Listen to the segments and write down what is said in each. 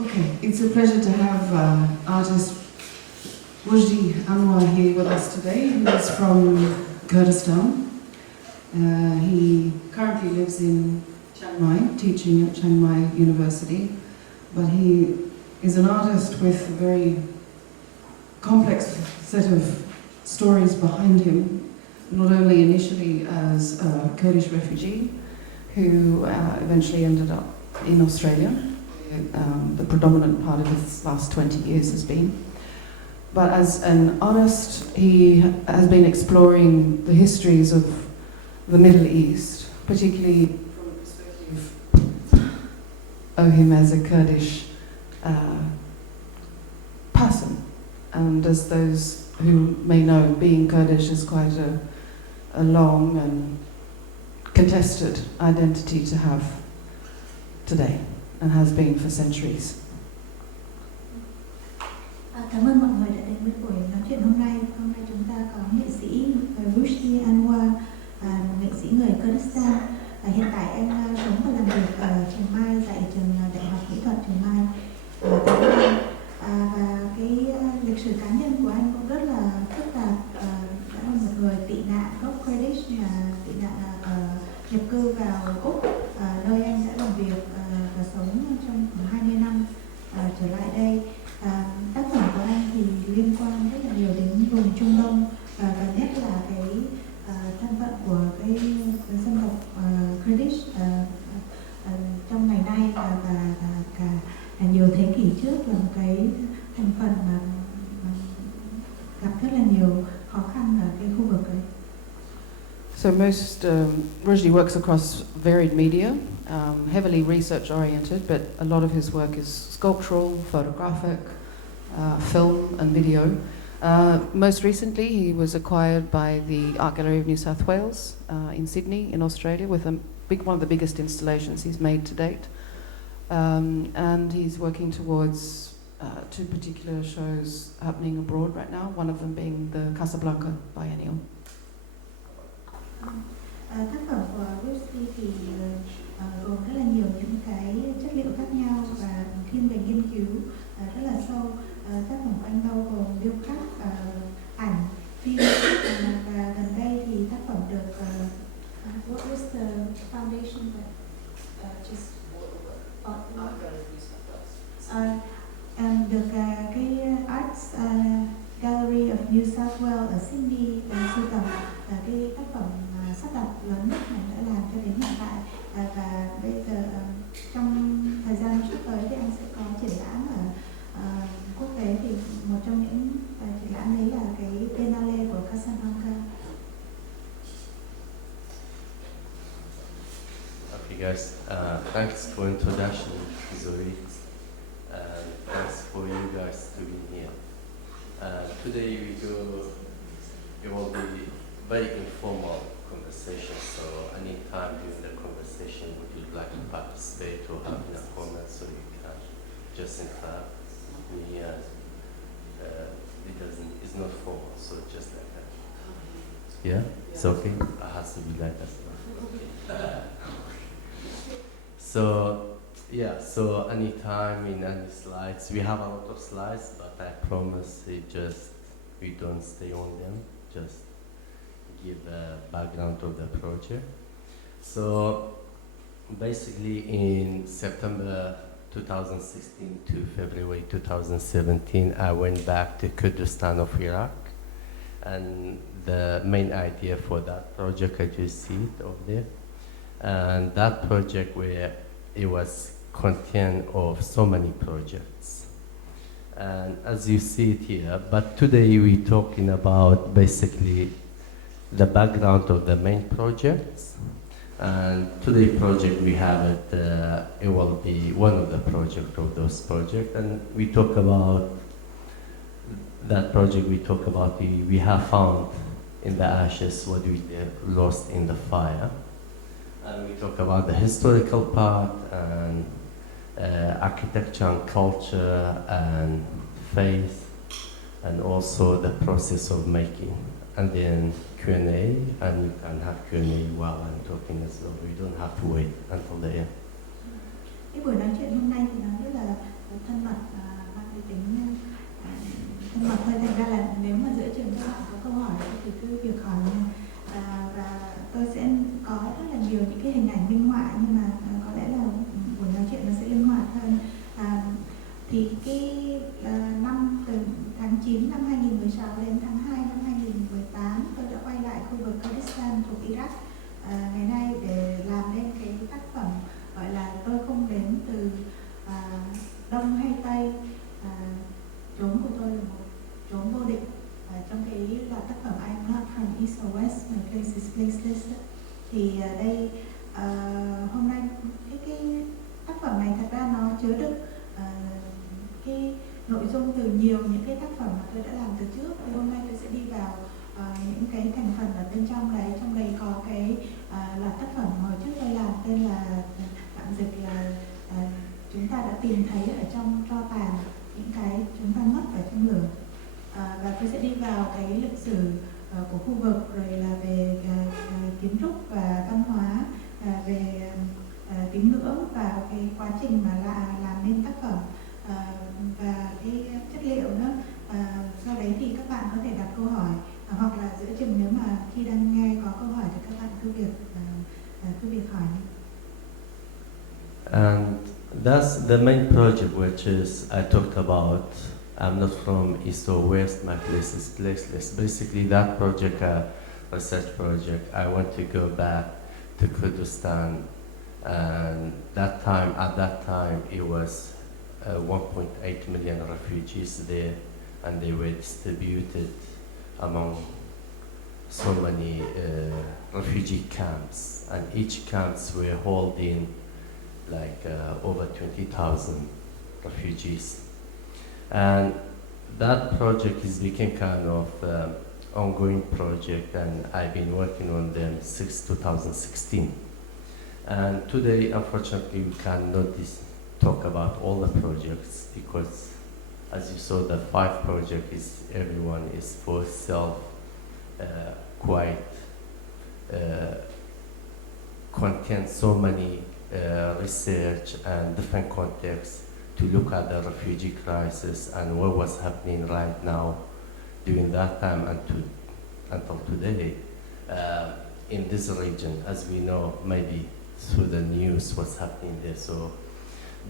Okay, it's a pleasure to have artist Rushdi Anwar here with us today. He's from Kurdistan. He currently lives in Chiang Mai, teaching at Chiang Mai University, but he is an artist with a very complex set of stories behind him, not only initially as a Kurdish refugee who eventually ended up in Australia, the predominant part of his last 20 years has been. But as an artist, he has been exploring the histories of the Middle East, particularly from the perspective of him as a Kurdish person. And as those who may know, being Kurdish is quite a long and contested identity to have today, and has been for centuries. Cảm ơn mọi người đã đến với buổi nói chuyện hôm nay. Hôm nay chúng ta có nghệ sĩ Rushdi Anwar, một nghệ sĩ người Kurdistan. Hiện tại anh sống và làm việc ở Chiang Mai, tại trường Đại học Mỹ thuật Chiang Mai, Thái Lan. Và cái lịch sử cá nhân của anh cũng rất là phức tạp. Đã là một người tị nạn gốc Kurdish, tị nạn nhập cư vào Úc, nơi anh đã làm việc và sống trong khoảng 20 năm trở lại đây. Tác phẩm của anh thì liên quan rất là nhiều đến vùng Trung Đông, và nhất là cái thân phận của cái dân tộc Kurdish trong ngày nay, và cả nhiều thế kỷ trước là một cái thành phần mà gặp rất là nhiều khó khăn ở cái khu vực ấy. So most Rushdi works across varied media, heavily research oriented, but a lot of his work is sculptural, photographic, film and video. Most recently he was acquired by the Art Gallery of New South Wales in Sydney in Australia with one of the biggest installations he's made to date. And he's working towards two particular shows happening abroad right now, one of them being the Casablanca Biennial. Tác phẩm của Rushdi thì gồm rất là nhiều những cái chất liệu khác nhau và thiên về nghiên cứu rất là sâu. Tác phẩm của anh bao gồm điêu khắc, ảnh, phim, và gần đây thì tác phẩm được what was the foundation that just được cái Arts Gallery of New South Wales ở Sydney sưu tầm cái tác phẩm sắp đặt lớn nhất mà đã làm cho đến hiện tại, và bây giờ trong thời gian sắp tới thì anh sẽ có triển lãm ở quốc tế. Thì một trong những triển lãm đấy là cái Biennale của Casablanca. Okay guys, thanks for introduction, Zoe, and thanks for you guys to be here. Today it will be very informal conversation, so anytime during the conversation would you like to participate or have any comments, so you can just interrupt me, and it's not formal, so just like that. Yeah? It's okay? It has to be like that. So anytime in any slides, we have a lot of slides, but I promise we don't stay on them, just give a background of the project. So basically in September 2016 to February 2017, I went back to Kurdistan of Iraq, and the main idea for that project, as you see it over there, and that project where it was contained of so many projects. And as you see it here, but today we're talking about basically the background of the main projects. And today's project we have it will be one of the projects of those projects, and we talk about that project. We talk about we have found in the ashes what we lost in the fire, and we talk about the historical part and architecture and culture and faith, and also the process of making, and then Q&A, and you can have Q&A while I'm talking as well. You don't have to wait until the end. Cái buổi nói chuyện hôm nay thì nó rất là thân cái nội dung từ nhiều những cái tác phẩm mà tôi đã làm từ trước. Thì hôm nay tôi sẽ đi vào những cái thành phần ở bên trong đấy. Trong đấy có cái loạt tác phẩm hồi trước tôi làm tên là tạm dịch là chúng ta đã tìm thấy ở trong tro tàn, những cái chúng ta mất ở trong lửa. Và tôi sẽ đi vào cái lịch sử của khu vực, rồi là về kiến trúc và văn hóa, về tín ngưỡng và cái quá trình mà làm nên tác phẩm, và cái chất liệu nữa. Sau đấy thì các bạn có thể đặt câu hỏi, hoặc là giữa chừng nếu mà khi đang nghe có câu hỏi thì các bạn cứ việc hỏi. And that's the main project which is I talked about. I'm not from East or West, my place is placeless. Basically that project, research project, I want to go back to Kurdistan, and at that time it was 1.8 million refugees there, and they were distributed among so many refugee camps, and each camps were holding like over 20,000 refugees. And that project is became kind of ongoing project, and I've been working on them since 2016. And today, unfortunately, we cannot talk about all the projects, because as you saw, the 5 project is everyone is for self, quite contains so many research and different contexts to look at the refugee crisis and what was happening right now during that time and until today in this region. As we know, maybe through the news, what's happening there. So,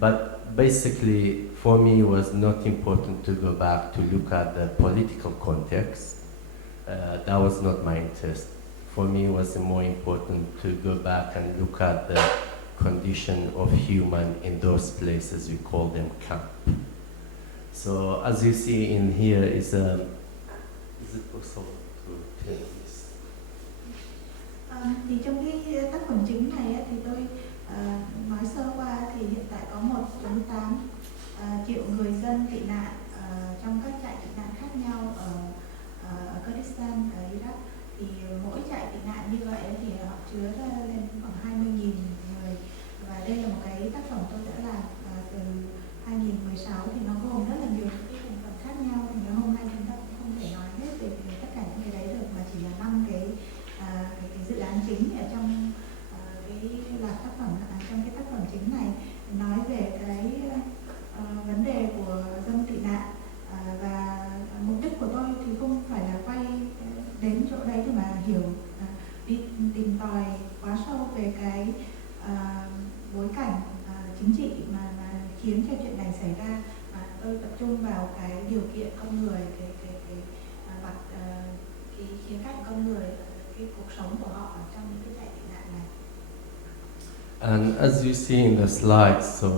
but basically, for me, it was not important to go back to look at the political context. That was not my interest. For me, it was more important to go back and look at the condition of human in those places, we call them camp. So as you see in here is it possible to take this? Thì trong cái tác phẩm chính này thì tôi nói sơ qua thì hiện tại có 1.8 triệu người dân tị nạn trong các trại tị nạn khác nhau ở Kurdistan, ở Iraq. Thì mỗi trại tị nạn như vậy thì họ chứa lên khoảng 20.000 người. Và đây là một cái tác phẩm tôi đã làm từ 2016, thì nó gồm rất là nhiều cái thành phần khác nhau. Thì hôm nay chúng ta cũng không thể nói hết về tất cả những cái đấy được, mà chỉ là 5 cái dự án chính ở trong cái loạt tác phẩm, trong cái tác phẩm chính này nói về cái vấn đề của dân tị nạn. Và mục đích của tôi thì không phải là quay đến chỗ đấy để mà hiểu, đi tìm tòi quá sâu về cái bối cảnh chính trị mà khiến cho chuyện này xảy ra, mà tôi tập trung vào cái điều kiện con người, cái mặt cái khía cạnh con người, cái cuộc sống của họ ở trong những cái trại tị nạn này. And as you see in the slides, so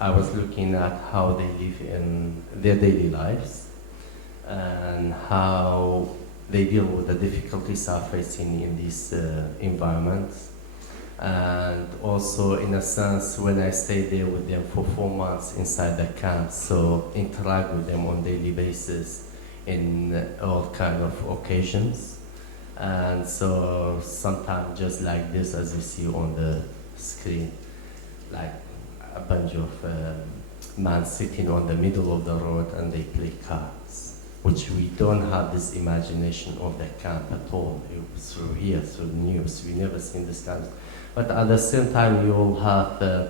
I was looking at how they live in their daily lives and how they deal with the difficulties are facing in these environments. And also, in a sense, when I stay there with them for 4 months inside the camp, so interact with them on daily basis in all kind of occasions. And so sometimes just like this, as you see on the screen, like a bunch of men sitting on the middle of the road and they play cards, which we don't have this imagination of the camp at all. Through here, through the news, we never seen this kind of. But at the same time, you all have the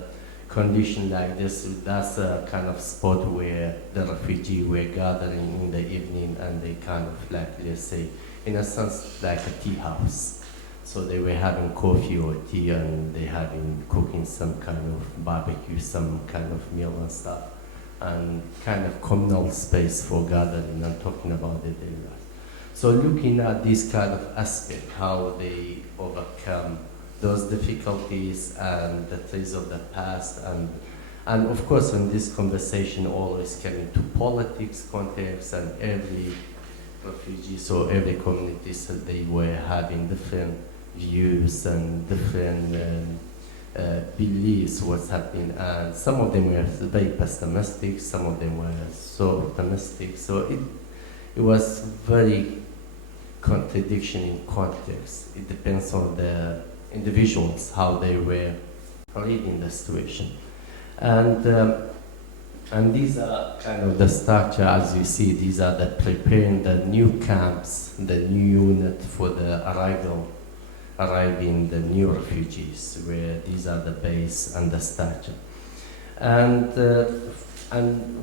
condition like this. That's a kind of spot where the refugees were gathering in the evening, and they kind of like, let's say, in a sense, like a tea house. So they were having coffee or tea, and they having cooking some kind of barbecue, some kind of meal and stuff, and kind of communal space for gathering and talking about their daily life. So looking at this kind of aspect, how they overcome those difficulties and the things of the past, and of course in this conversation always came into politics context, and every refugee, so every community, so they were having different views and different believes what's happening, and some of them were very pessimistic, some of them were so optimistic. So it was very contradiction in context. It depends on the individuals, how they were reading the situation. And these are kind of the structure, as you see, these are the preparing the new camps, the new unit for the arriving the new refugees, where these are the base and the structure. And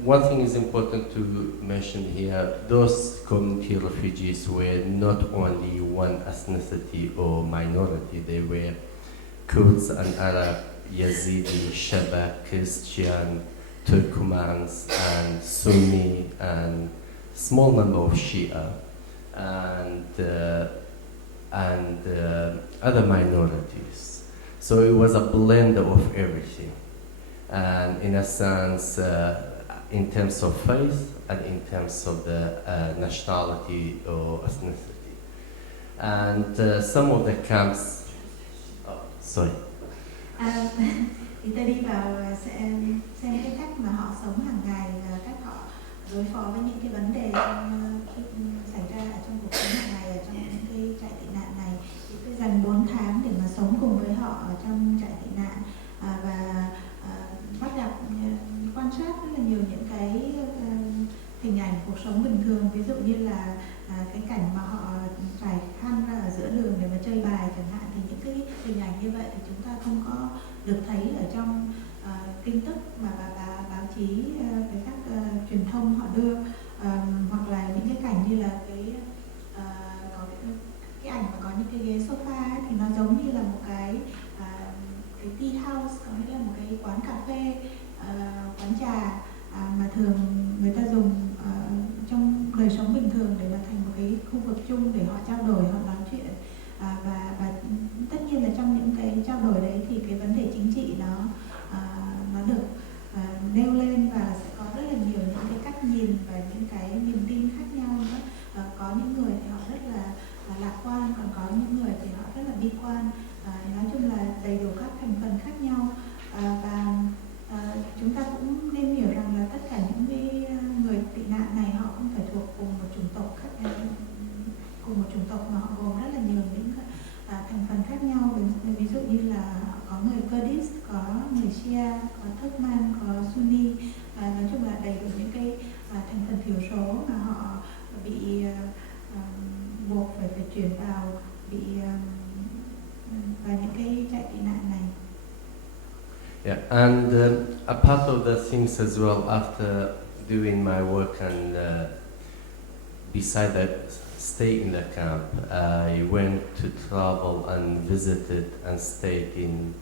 one thing is important to mention here, those community refugees were not only one ethnicity or minority, they were Kurds and Arab, Yazidi, Shabak, Christian, Turkmens and Sunni and small number of Shia and other minorities. So it was a blend of everything, and in a sense, in terms of faith and in terms of the nationality or ethnicity. And some of the camps, Thì tôi đi vào xem cái cách mà họ sống hàng ngày và cách họ đối phó với những cái vấn đề xảy ra ở trong cuộc sống hàng ngày ở trong những cái trại tị nạn này. Thì tôi dành 4 tháng để mà sống cùng với họ ở trong trại tị nạn và bắt gặp quan sát rất là nhiều những cái hình ảnh cuộc sống bình thường, ví dụ như là cái cảnh mà họ trải khăn ra ở giữa đường để mà chơi bài chẳng hạn, thì những cái hình ảnh như vậy thì chúng ta không có được thấy ở trong tin tức mà báo chí với các truyền thông họ đưa, hoặc là những cái cảnh như là có cái ảnh mà có những cái ghế sofa ấy, thì nó giống như là một cái tea house, có nghĩa là một cái quán cà phê, quán trà mà thường người ta dùng trong đời sống bình thường để mà thành một cái khu vực chung để họ trao đổi, họ nói chuyện. Và tất nhiên là trong những cái trao đổi đấy thì cái vấn đề chính trị nó được nêu lên, và sẽ có rất là nhiều những cái cách nhìn và những cái niềm tin khác nhau nữa. Có những người thì họ rất là lạc quan, còn có những người thì họ rất là bi quan. Nói chung là đầy đủ các thành phần khác nhau, và chúng ta cũng nên hiểu rằng là tất cả những cái người tị nạn này họ không phải thuộc cùng một chủng tộc khác, cùng một chủng tộc, mà họ gồm rất là nhiều những thành phần khác nhau. Ví dụ như là có người Kurdish, có người Shia, có Turkmen, có Sunni, nói chung là đầy đủ những cái thành phần thiểu số mà họ bị buộc phải chuyển vào những cái trại tị nạn này. Yeah, and a part of the things as well, after doing my work and beside that, stay in the camp, I went to travel and visited and stayed in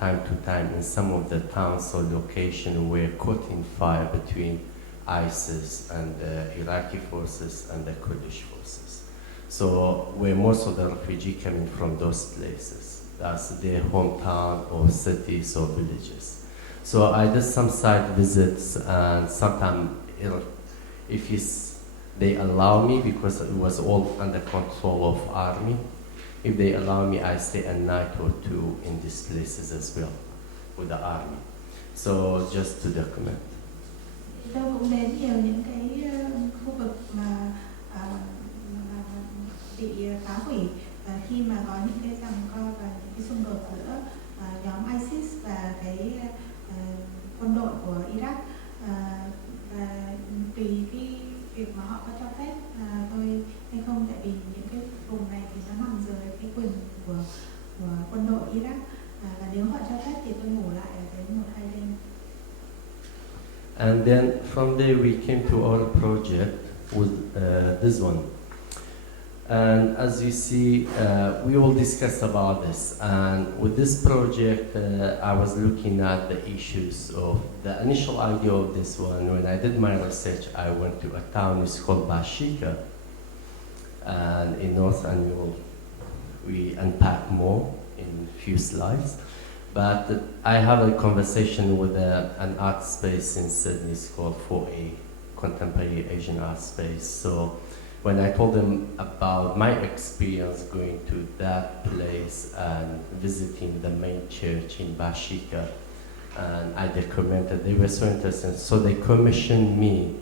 time to time in some of the towns or locations where caught in fire between ISIS and the Iraqi forces and the Kurdish forces. So where most of the refugees coming from those places, that's their hometown or cities or villages. So I did some site visits, and sometimes if they allow me, because it was all under control of army, if they allow me, I stay a night or two in these places as well with the army. So just to document. Tôi cũng đến nhiều những cái khu vực mà bị phá hủy khi mà có những cái giằng co và những cái xung đột giữa nhóm ISIS và cái quân đội của Iraq, và tùy cái việc mà họ có cho phép tôi hay không, tại vì những cái vùng này thì nó nằm dưới cái quyền của quân đội Iraq, và nếu họ cho phép thì tôi ngủ lại ở đấy 1-2 đêm. And then from there we came to our project with this one. And as you see, we all discussed about this. And with this project, I was looking at the issues of the initial idea of this one. When I did my research, I went to a town, it's called Bashiqa, and in North, and we unpack more in a few slides. But I have a conversation with an art space in Sydney, it's called 4A, Contemporary Asian Art Space. So when I told them about my experience going to that place and visiting the main church in Bashiqa, and I documented, they were so interested. So they commissioned me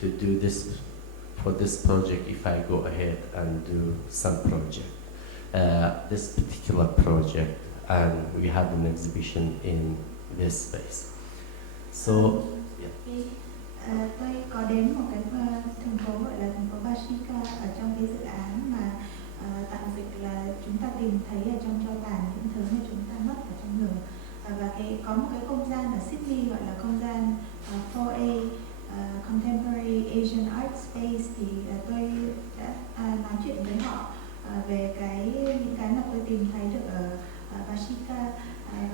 to do this for this project if I go ahead and do some project. This particular project, and we had an exhibition in this space. So, yeah. Tôi có đến một cái thành phố gọi là thành phố Bashiqa ở trong cái dự án mà tạm dịch là chúng ta tìm thấy ở trong tro tàn những thứ mà chúng ta mất ở trong lửa. Và có một cái không gian ở Sydney gọi là không gian 4A Contemporary Asian Art Space, thì tôi đã nói chuyện với họ về những cái mà tôi tìm thấy được ở Bashiqa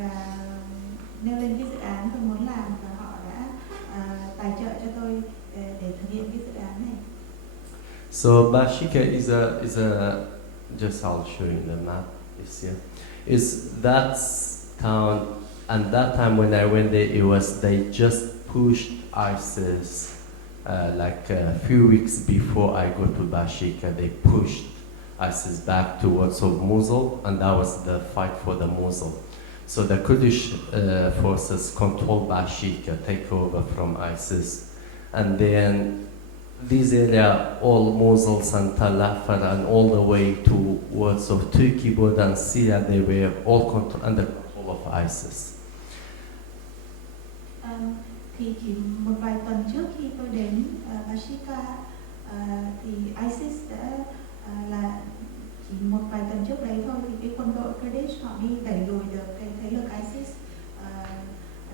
và nêu lên cái dự án tôi muốn làm, và họ đã tài trợ cho tôi để thực hiện cái dự án này. So Bashiqa is a just I'll show you the map. You see, is that town, and that time when I went there, it was they just pushed ISIS like a few weeks before I go to Bashiqa. They pushed ISIS back towards Mosul, and that was the fight for the Mosul. So the Kurdish forces control Bashiqa, take over from ISIS, and then this area, all Mosul and Tal Afar and all the way towards of Turkey border and Syria, they were all under control of ISIS. Thì chỉ một vài tuần trước khi tôi đến Bashiqa thì ISIS đã là chỉ một vài tuần trước đấy thôi, thì cái quân đội Kurdish họ đi đẩy lùi được cái thế lực ISIS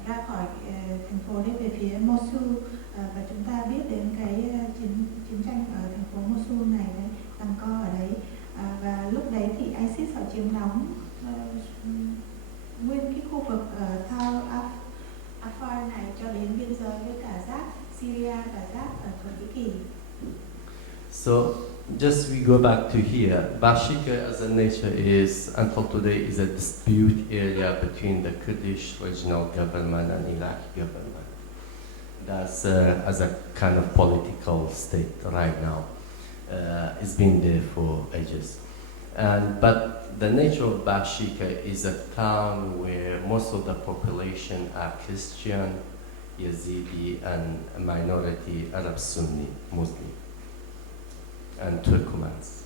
ra khỏi thành phố đi về phía Mosul, và chúng ta biết đến cái chiến tranh ở thành phố Mosul này đấy, giằng co ở đấy, và lúc đấy thì ISIS họ chiếm đóng nguyên cái khu vực ở Tal Afar này cho đến biên giới với cả giáp Syria và giáp ở Thổ Nhĩ Kỳ. So just we go back to here. Bashiqa as a nature is, until today, is a dispute area between the Kurdish Regional Government and Iraqi government. That's as a kind of political state right now. It's been there for ages. But the nature of Bashiqa is a town where most of the population are Christian, Yazidi, and a minority Arab Sunni, Muslim, and Turkmens.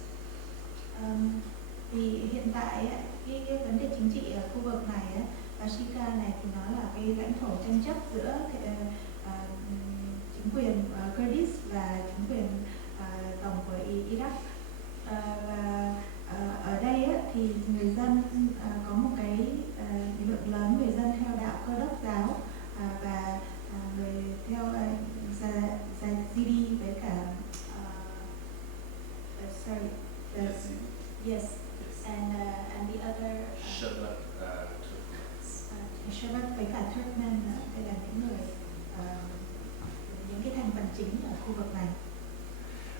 Thì hiện tại cái vấn đề chính trị ở khu vực này, Bashiqa này thì nó là cái lãnh thổ tranh chấp giữa chính quyền Kurdish và chính quyền tổng của Iraq. Và ở đây thì người dân có một cái lượng lớn người dân theo đạo Cơ đốc giáo và người theo Yazidi với cả yes, and the other Shabbat với cả Turkmen, đây là những người những cái thành phần chính ở khu vực này.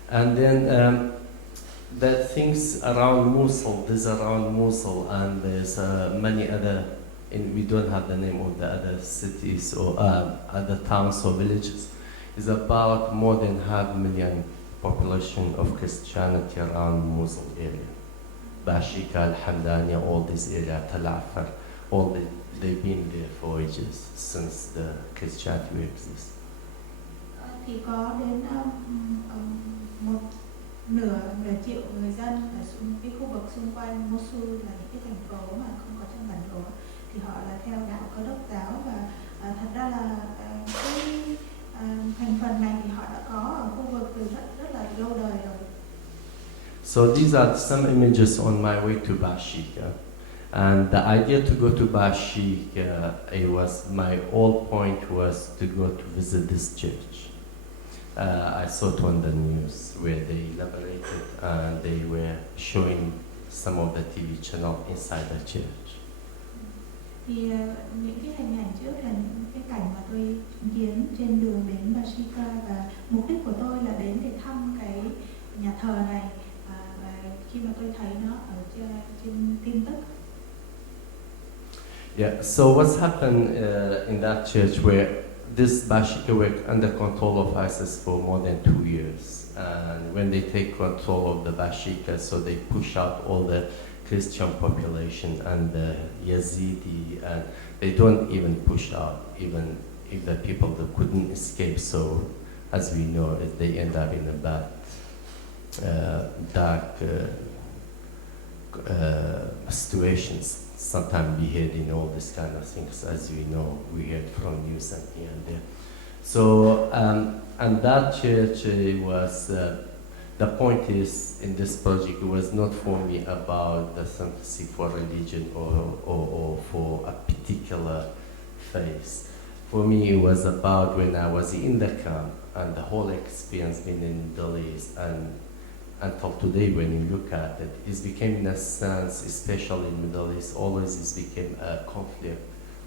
And then the things around Mosul, there's around Mosul, and there's many other, we don't have the name of the other cities or other towns or villages. It's about more than 500,000 population of Christianity around Mosul area. Bashiqa, Al-Hamdaniya, all this area, Tal Afar, they've been there for ages since the Christianity exists. Thì có đến một nửa triệu người dân ở cái khu vực xung quanh Mosul, là những cái thành phố mà không có trong bản đồ, thì họ là theo đạo Cơ đốc giáo, và thật ra là cái thành phần này thì họ đã có ở khu vực từ rất là lâu đời rồi. So these are some images on my way to Bashiqa, and the idea to go to Bashiqa, my whole point was to go to visit this church. I saw it on the news where they elaborated and they were showing some of the TV channel inside the church. Thì những cái hình ảnh trước là những cái cảnh mà tôi chứng kiến trên đường đến Bashiqa, và mục đích của tôi là đến để thăm cái nhà thờ này, và khi mà tôi thấy nó ở trên tin tức. Yeah, so what's happened in that church where this Bashiqa were under control of ISIS for more than 2 years, and when they take control of the Bashiqa, so they push out all the Christian population and the Yazidi, and they don't even push out even if the people that couldn't escape. So as we know, they end up in a bad, dark situations. Sometimes beheading, all this kind of things, as we know, we heard from news and here and there. So, and that church was, the point is, in this project, it was not for me about the sympathy for religion or for a particular faith. For me, it was about when I was in the camp and the whole experience being in the Middle East, and until today, when you look at it, it became, in a sense, especially in the Middle East, always it became a conflict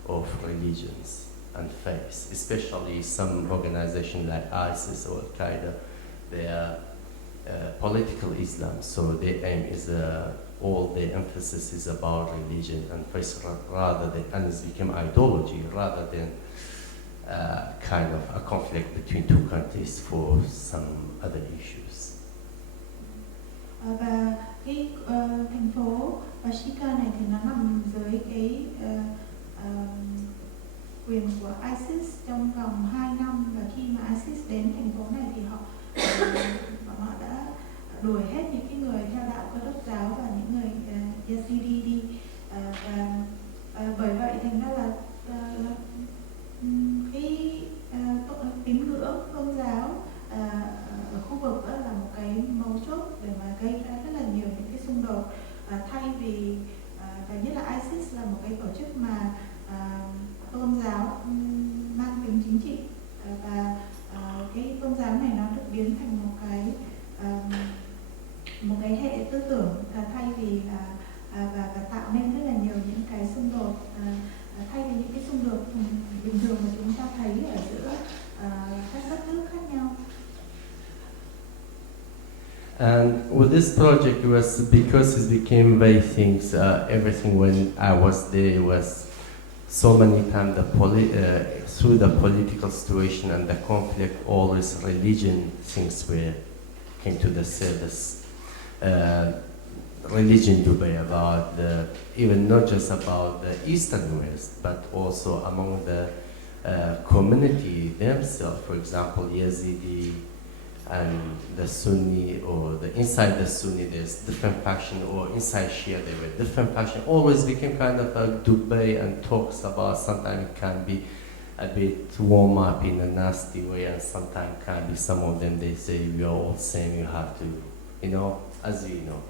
of religions and faiths, especially some organizations like ISIS or Al-Qaeda. They are political Islam, so their aim is all the emphasis is about religion and faith rather than, and it's become ideology rather than kind of a conflict between two countries for some other issues. Và cái thành phố Bashiqa này thì nó nằm dưới cái quyền của ISIS trong vòng 2 năm, và khi mà ISIS đến thành phố này thì bọn họ đã đuổi hết những cái người theo đạo Cơ đốc giáo và những người Yazidi đi, và bởi vậy thành ra là cái tín ngưỡng tôn giáo ở khu vực đó là một cái mấu chốt để mà gây ra rất là nhiều những cái xung đột, thay vì và nhất là ISIS là một cái tổ chức mà tôn giáo mang tính chính trị, và cái tôn giáo này nó được biến thành một cái hệ tư tưởng, thay vì và tạo nên rất là nhiều những cái xung đột, thay vì những cái xung đột bình thường mà chúng ta thấy ở giữa các đất nước khác nhau. And with this project, it was because it became very things. Everything when I was there was so many times through the political situation and the conflict, always religion things came to the surface. Religion Dubai about even not just about the East and West, but also among the community themselves. For example, Yazidi and the Sunni, or inside the Sunni there's different faction, or inside Shia there were different faction. Always became kind of a debate and talks about, sometimes it can be a bit warm up in a nasty way, and sometimes can be, some of them they say we are all same, you have to, as you know.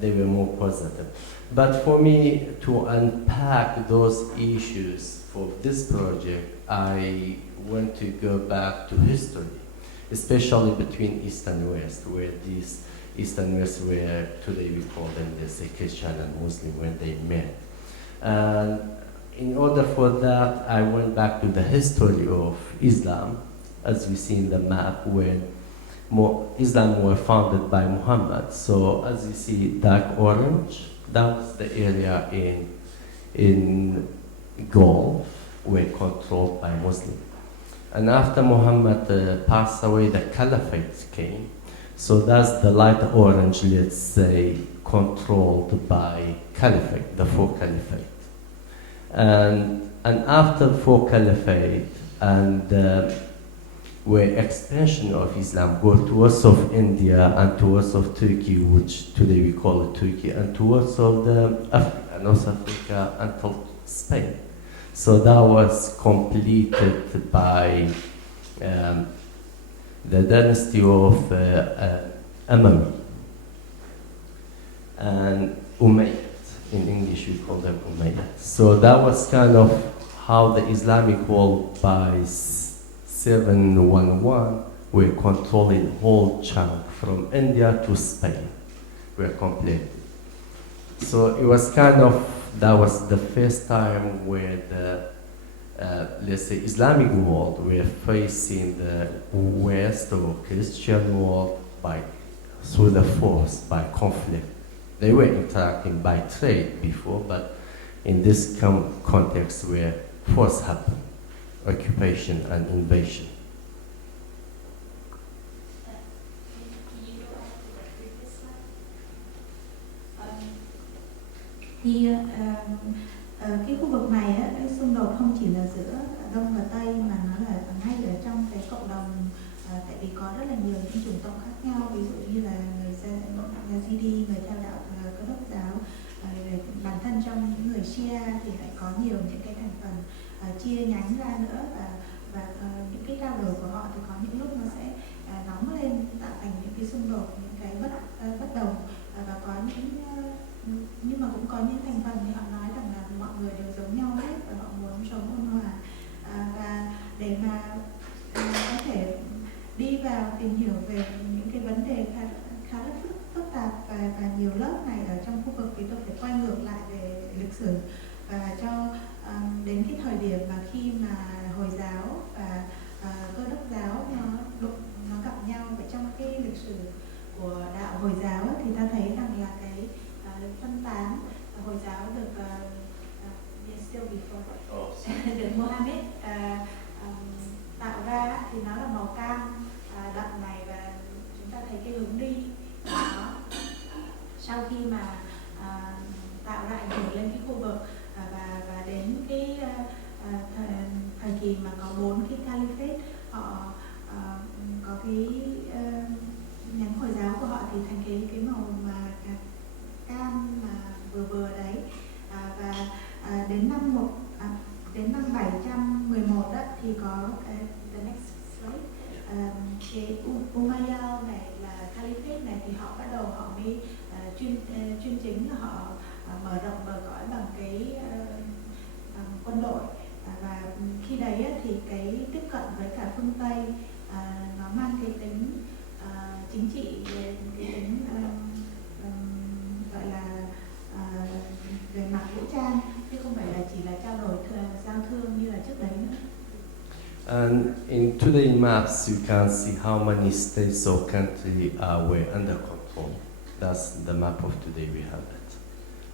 They were more positive. But for me to unpack those issues for this project, I want to go back to history, especially between East and West, where these East and West were, today we call them, they say Christian and Muslim, when they met. And in order for that, I went back to the history of Islam, as we see in the map, where Islam was founded by Muhammad. So as you see, dark orange, that was the area in Gulf were controlled by Muslims. And after Muhammad passed away, the Caliphate came. So that's the light orange, let's say, controlled by Caliphate, the four Caliphate. And after four Caliphate and where expansion of Islam go towards of India and towards of Turkey, which today we call it Turkey, and towards of the Africa, North Africa, until Spain. So that was completed by the dynasty of Umayyad and Umayyad. In English we call them Umayyad. So that was kind of how the Islamic world by 711 were controlling whole chunk from India to Spain, were complete. So it was kind of, that was the first time where the, let's say, Islamic world were facing the West or Christian world through the force, by conflict. They were interacting by trade before, but in this context where force happened. Occupation and invasion. Thì ở cái khu vực này á, cái xung đột không chỉ là giữa Đông và Tây mà nó là ngay ở trong cái cộng đồng, tại vì có rất là nhiều những chủng tộc khác nhau, ví dụ như là người Yazidi, người theo đạo Cơ đốc giáo, bản thân trong những người Shia thì lại có nhiều những cái thành phần chia nhánh ra nữa, và những cái trao đổi của họ thì có những lúc nó sẽ nóng lên, tạo thành những cái xung đột, những cái bất đồng, và có những nhưng mà cũng có những thành phần thì họ nói rằng là mọi người đều giống nhau hết và họ muốn sống ôn hòa, và để mà có thể đi vào tìm hiểu về những cái vấn đề khá là phức tạp và nhiều lớp này ở trong khu vực, thì tôi phải quay ngược lại về lịch sử và cho đến cái thời điểm mà khi mà Hồi giáo và Cơ đốc giáo nó gặp nhau. Vậy trong cái lịch sử của đạo Hồi giáo thì ta thấy rằng là cái phân tán Hồi giáo được được Mohammed tạo ra thì nó là màu cam đậm này, và chúng ta thấy cái hướng đi của nó sau khi mà tạo ra ảnh hưởng lên cái khu vực, và đến cái thời kỳ mà có 4 cái caliphate, họ có cái nhánh Hồi giáo của họ thì thành cái màu mà cam mà vừa đấy, và đến năm 711 đó thì có the next slide, cái Umayyad này là caliphate này, thì họ bắt đầu họ mới chuyên chính là họ mở rộng bờ cõi bằng cái quân đội, và khi đấy thì cái tiếp cận với cả phương Tây nó mang cái tính chính trị, cái tính gọi là về mặt vũ trang, chứ không phải là chỉ là trao đổi giao thương như là trước đấy nữa. And in today maps, you can see how many states or countries were under control. That's the map of today. We have it,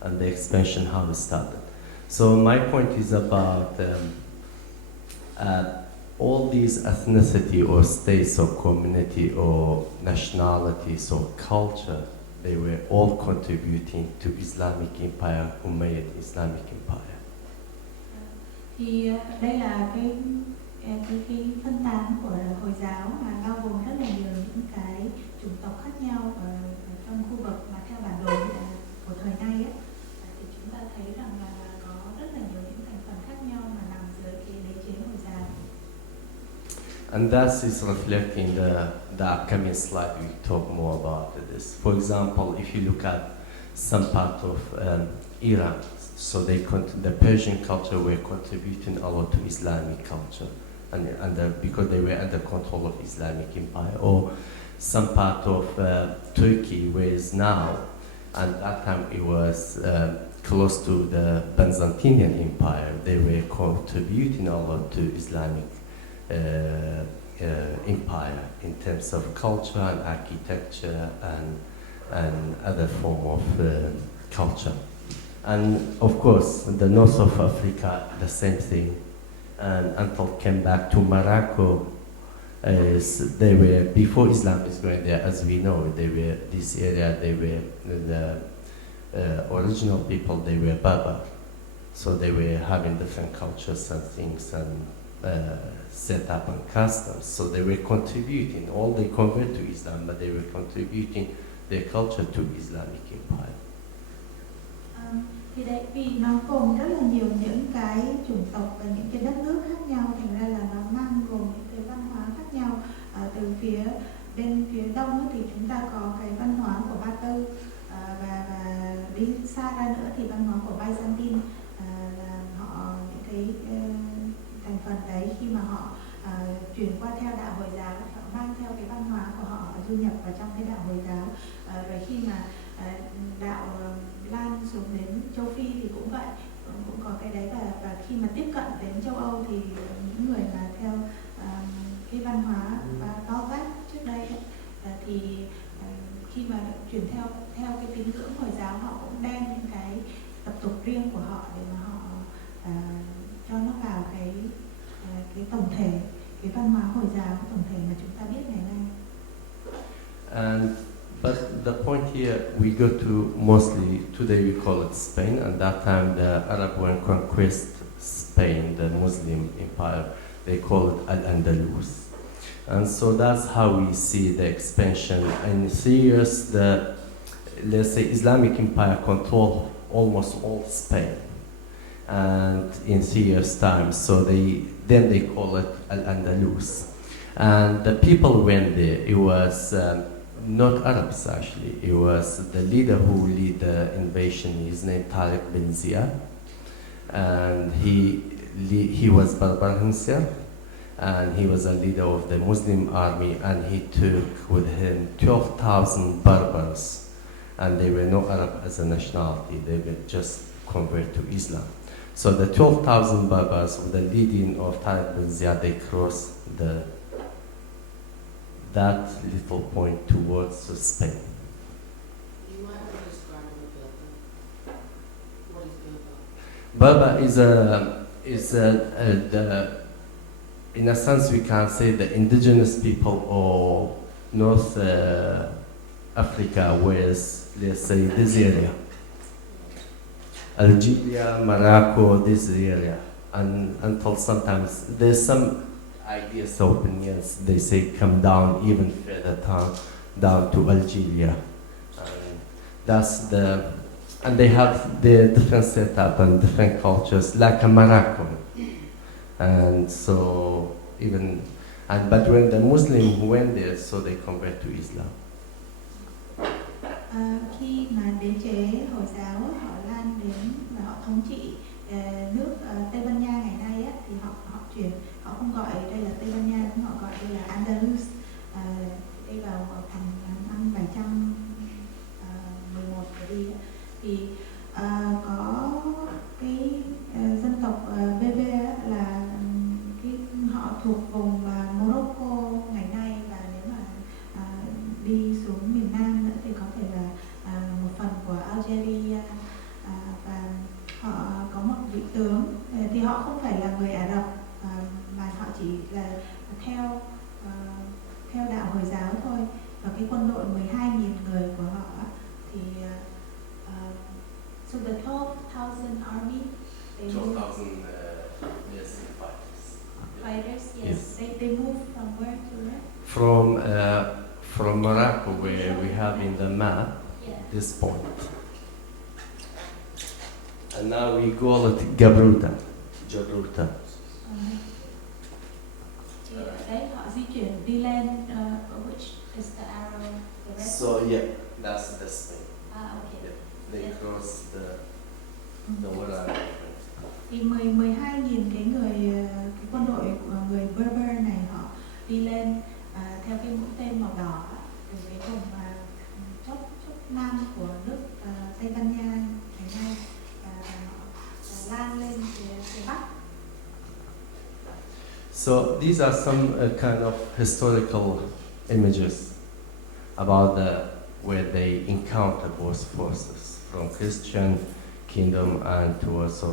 and the expansion how it started. So my point is about all these ethnicity or states or community or nationalities or culture. They were all contributing to Islamic Empire, Umayyad Islamic Empire. Thì đây là cái phân tán của Hồi giáo mà bao gồm rất là nhiều những cái chủng tộc khác nhau ở trong khu vực mà theo bản đồ của thời nay ấy, thì chúng ta thấy rằng là có rất là nhiều những thành phần khác nhau mà nằm dưới cái đế chế Hồi giáo. And that is reflected in the upcoming slide. We talk more about this. For example, if you look at some part of Iran, so the Persian culture were contributing a lot to Islamic culture, and because they were under control of Islamic Empire, or some part of Turkey, where is now, and that time it was close to the Byzantine Empire. They were contributing a lot to Islamic empire in terms of culture and architecture and other form of culture. And of course, the north of Africa, the same thing. And until came back to Morocco, they were before Islam is going there, as we know, they were this area. They were the original people. They were Berber, so they were having different cultures and things and set up and customs. So they were contributing. All they convert to Islam, but they were contributing their culture to Islamic Empire. Thì đấy, vì nó gồm rất là nhiều những cái chủng tộc và những cái đất nước khác nhau, thành ra là nó mang gồm những cái văn hóa khác nhau. Từ bên phía đông thì chúng ta có cái văn hóa của Ba Tư, và đi xa ra nữa thì văn hóa của Byzantine, là họ những cái thành phần đấy khi mà họ chuyển qua theo đạo Hồi giáo, họ mang theo cái văn hóa của họ du nhập vào trong cái đạo Hồi giáo. Rồi khi mà đạo lan xuống đến châu Phi thì cũng vậy, cũng có cái đấy, và khi mà tiếp cận đến châu Âu thì những người mà theo cái văn hóa bao quát trước đây ấy, thì khi mà chuyển theo cái tín ngưỡng Hồi giáo, họ cũng đem những cái tập tục riêng của họ để mà họ cho nó vào cái tổng thể, cái văn hóa Hồi giáo tổng thể mà chúng ta biết ngày nay. And but the point here we go to mostly, today we call it Spain, and that time the Arab were conquest Spain, the Muslim empire, they call it Al-Andalus. And so that's how we see the expansion. In 3 years, the, let's say, Islamic empire control almost all Spain. And in 3 years' time, so then they call it Al-Andalus. And the people went there, it was not Arabs actually, it was the leader who led the invasion, his name Tariq bin Ziyad. And he was Berber himself, and he was a leader of the Muslim army, and he took with him 12,000 Berbers, and they were not Arab as a nationality, they were just convert to Islam. So the 12,000 Berbers with the leading of Tariq bin Ziyad, they crossed that little point towards Spain. You might want to describe Berber. What is Berber? Berber in a sense we can say the indigenous people of North Africa, whereas let's say this area, Algeria, Morocco, this area, and until sometimes there's some ideas or opinions, they say come down even further down to Algeria. And that's and they have their different setup and different cultures, like a Morocco. And so but when the Muslim went there, so they convert to Islam. Khi mà đế chế Hồi giáo họ lan đến và họ thống trị nước Tây Ban Nha ngày nay á, thì họ chuyển, họ không gọi đây là Tây Ban Nha, họ gọi đây là Andalus. Đây vào thành năm 711 trở đi á, thì có cái dân tộc Berber là họ thuộc vùng Morocco ngày nay, và nếu mà đi xuống miền Nam nữa thì có thể là một phần của Algeria, và họ có một vị tướng, thì họ không phải là người Ả Rập, mà họ chỉ là theo đạo Hồi giáo thôi, và cái quân đội 12.000 người của họ thì so the 12,000 army, 12,000 yes, fighters, yes. They move from where to where? From Morocco, where we have in the map, this point. And now we call it Gibraltar. Thì ở đấy họ di chuyển đi lên, which is the arrow, the red. So yeah, that's the Spain. Okay. Yeah. They cross the water. Thì 12.000 cái quân đội của người Berber này, họ đi lên theo cái mũi tên màu đỏ từ cái vùng chốt nam của nước Tây Ban Nha ngày nay, và họ lan lên phía bắc. So these are some kind of historical images about where they encountered both forces from Christian kingdom and towards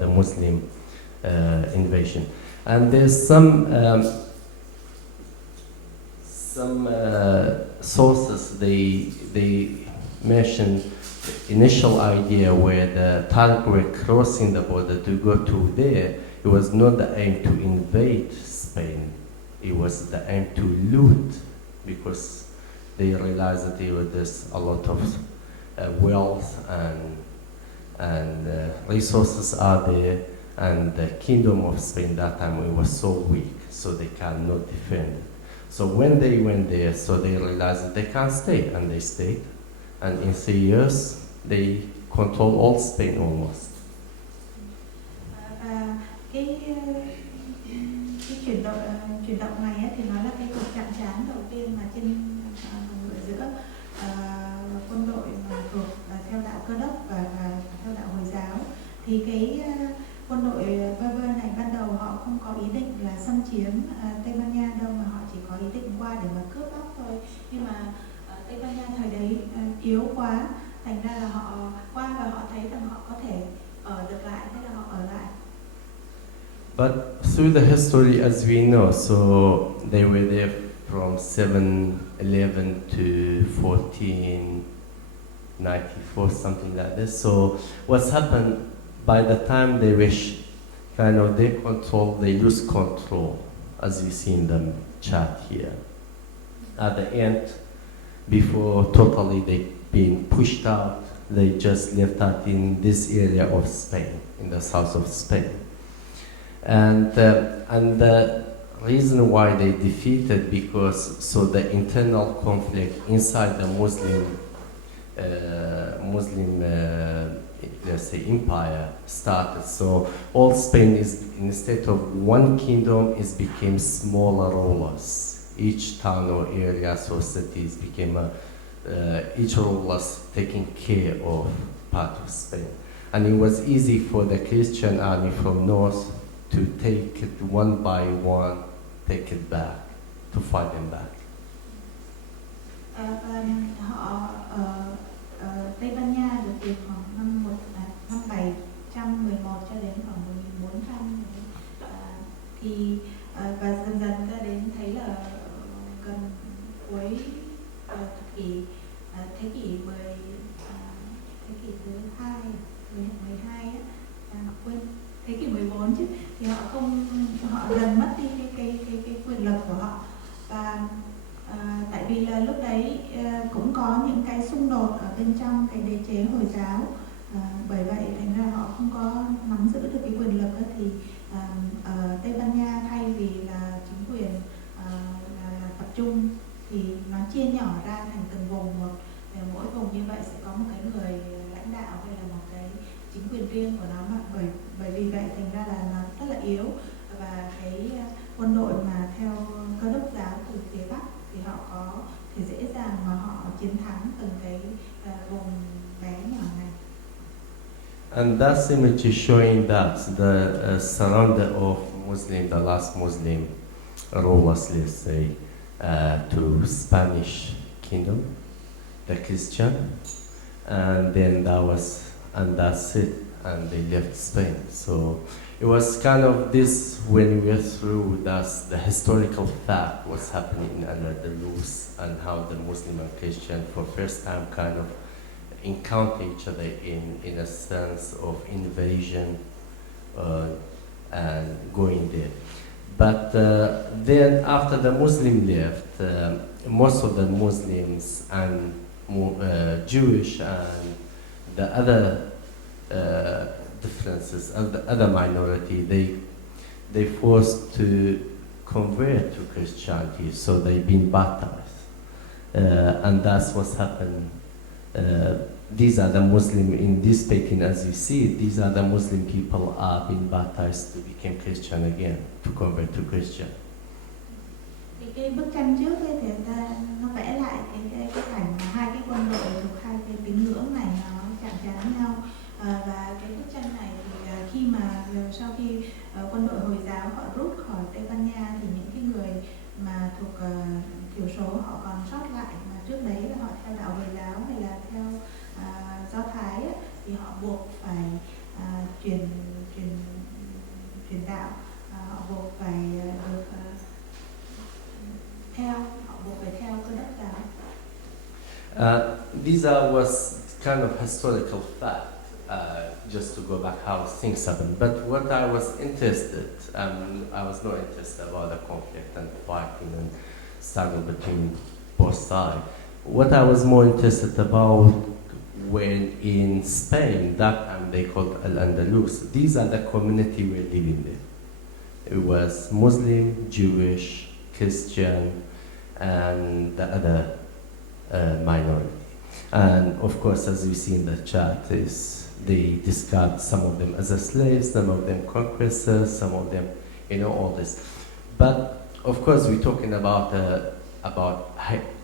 the Muslim invasion. And there's some sources they mention initial idea where the Tariq were crossing the border to go to there. It was not the aim to invade Spain, it was the aim to loot, because they realized that there's a lot of wealth and resources are there, and the kingdom of Spain that time it was so weak, so they cannot defend it. So when they went there, so they realized that they can't stay, and they stayed, and in 3 years they control all Spain almost. Cái chuyển động này ấy, thì nó là cái cuộc chạm trán đầu tiên mà trên vùng ngựa giữa quân đội mà thuộc theo đạo Cơ đốc và theo đạo Hồi giáo. Thì cái quân đội Berber này ban đầu họ không có ý định là xâm chiếm Tây Ban Nha đâu, mà họ chỉ có ý định qua để mà cướp bóc thôi. Nhưng mà Tây Ban Nha thời đấy yếu quá, thành ra là họ qua và họ thấy rằng họ có thể ở được lại, thế là họ ở lại. But through the history, as we know, so they were there from 711 to 1494, something like this. So what's happened, by the time they wish, kind of they lose control, as you see in the chat here. At the end, before totally they being pushed out, they just left out in this area of Spain, in the south of Spain. And the reason why they defeated, because so the internal conflict inside the Muslim let's say empire started. So all Spain is, instead of one kingdom, it became smaller rulers. Each town or areas or cities became each rulers taking care of part of Spain. And it was easy for the Christian army from north to take it one by one, take it back, to fight them back. Họ ở Tây Ban Nha được từ khoảng năm 711 cho đến khoảng 1400 thì và dần dần ta đến thấy là gần cuối thế kỷ thế kỷ thứ 12 quên, thế kỷ 14 chứ, thì họ dần mất đi cái quyền lực của họ. Và tại vì là lúc đấy cũng có những cái xung đột ở bên trong cái đế chế Hồi giáo, bởi vậy thành ra họ không có nắm giữ được cái quyền lực đó. Thì ở Tây Ban Nha thay vì là chính quyền là tập trung thì nó chia nhỏ ra thành từng vùng một. Mỗi vùng như vậy sẽ có một cái người lãnh đạo hay là một cái chính quyền riêng của nó, mà bởi vì vậy thành ra là nó rất là yếu. Và cái quân đội mà theo Cơ đốc giáo từ phía Bắc thì họ có thể dễ dàng mà họ chiến thắng từng cái vùng bé nhỏ này. And that image is showing that the surrender of Muslim, the last Muslim rulers, let's say, to Spanish kingdom, the Christian, and then that's it, and they left Spain. So it was kind of this, when we were through, that's the historical fact what's happening under the rules, and how the Muslim and Christian for first time kind of encounter each other in a sense of invasion and going there. But then after the Muslim left, most of the Muslims and Jewish and the other differences and the other minority, they forced to convert to Christianity, so they've been baptized, and that's what's happened. These are the Muslim in this painting, as you see. These are the Muslim people are being baptized to become Christian again, to convert to Christian. Cái bức tranh trước ấy thì nó vẽ lại cái cảnh mà hai cái quân đội thuộc hai cái tín ngưỡng này nó chạm trán nhau. Và cái bức tranh này thì khi mà sau khi quân đội Hồi giáo họ rút khỏi Tây Ban Nha thì những cái người mà thuộc thiểu số họ còn sót lại, mà trước đấy là họ theo đạo Hồi giáo hay là theo Do Thái ấy, thì họ buộc phải truyền đạo, họ buộc phải được họ buộc phải theo Cơ đốc giáo. These was kind of historical fact, just to go back how things happened. But what I was interested, I was not interested about the conflict and fighting and struggle between both sides. What I was more interested about, when in Spain, that time they called Al-Andalus, these are the community we're living in. It was Muslim, Jewish, Christian, and the other minority. And of course, as we see in the chat, they describe some of them as a slaves, some of them conquerors, some of them, all this. But of course, we're talking about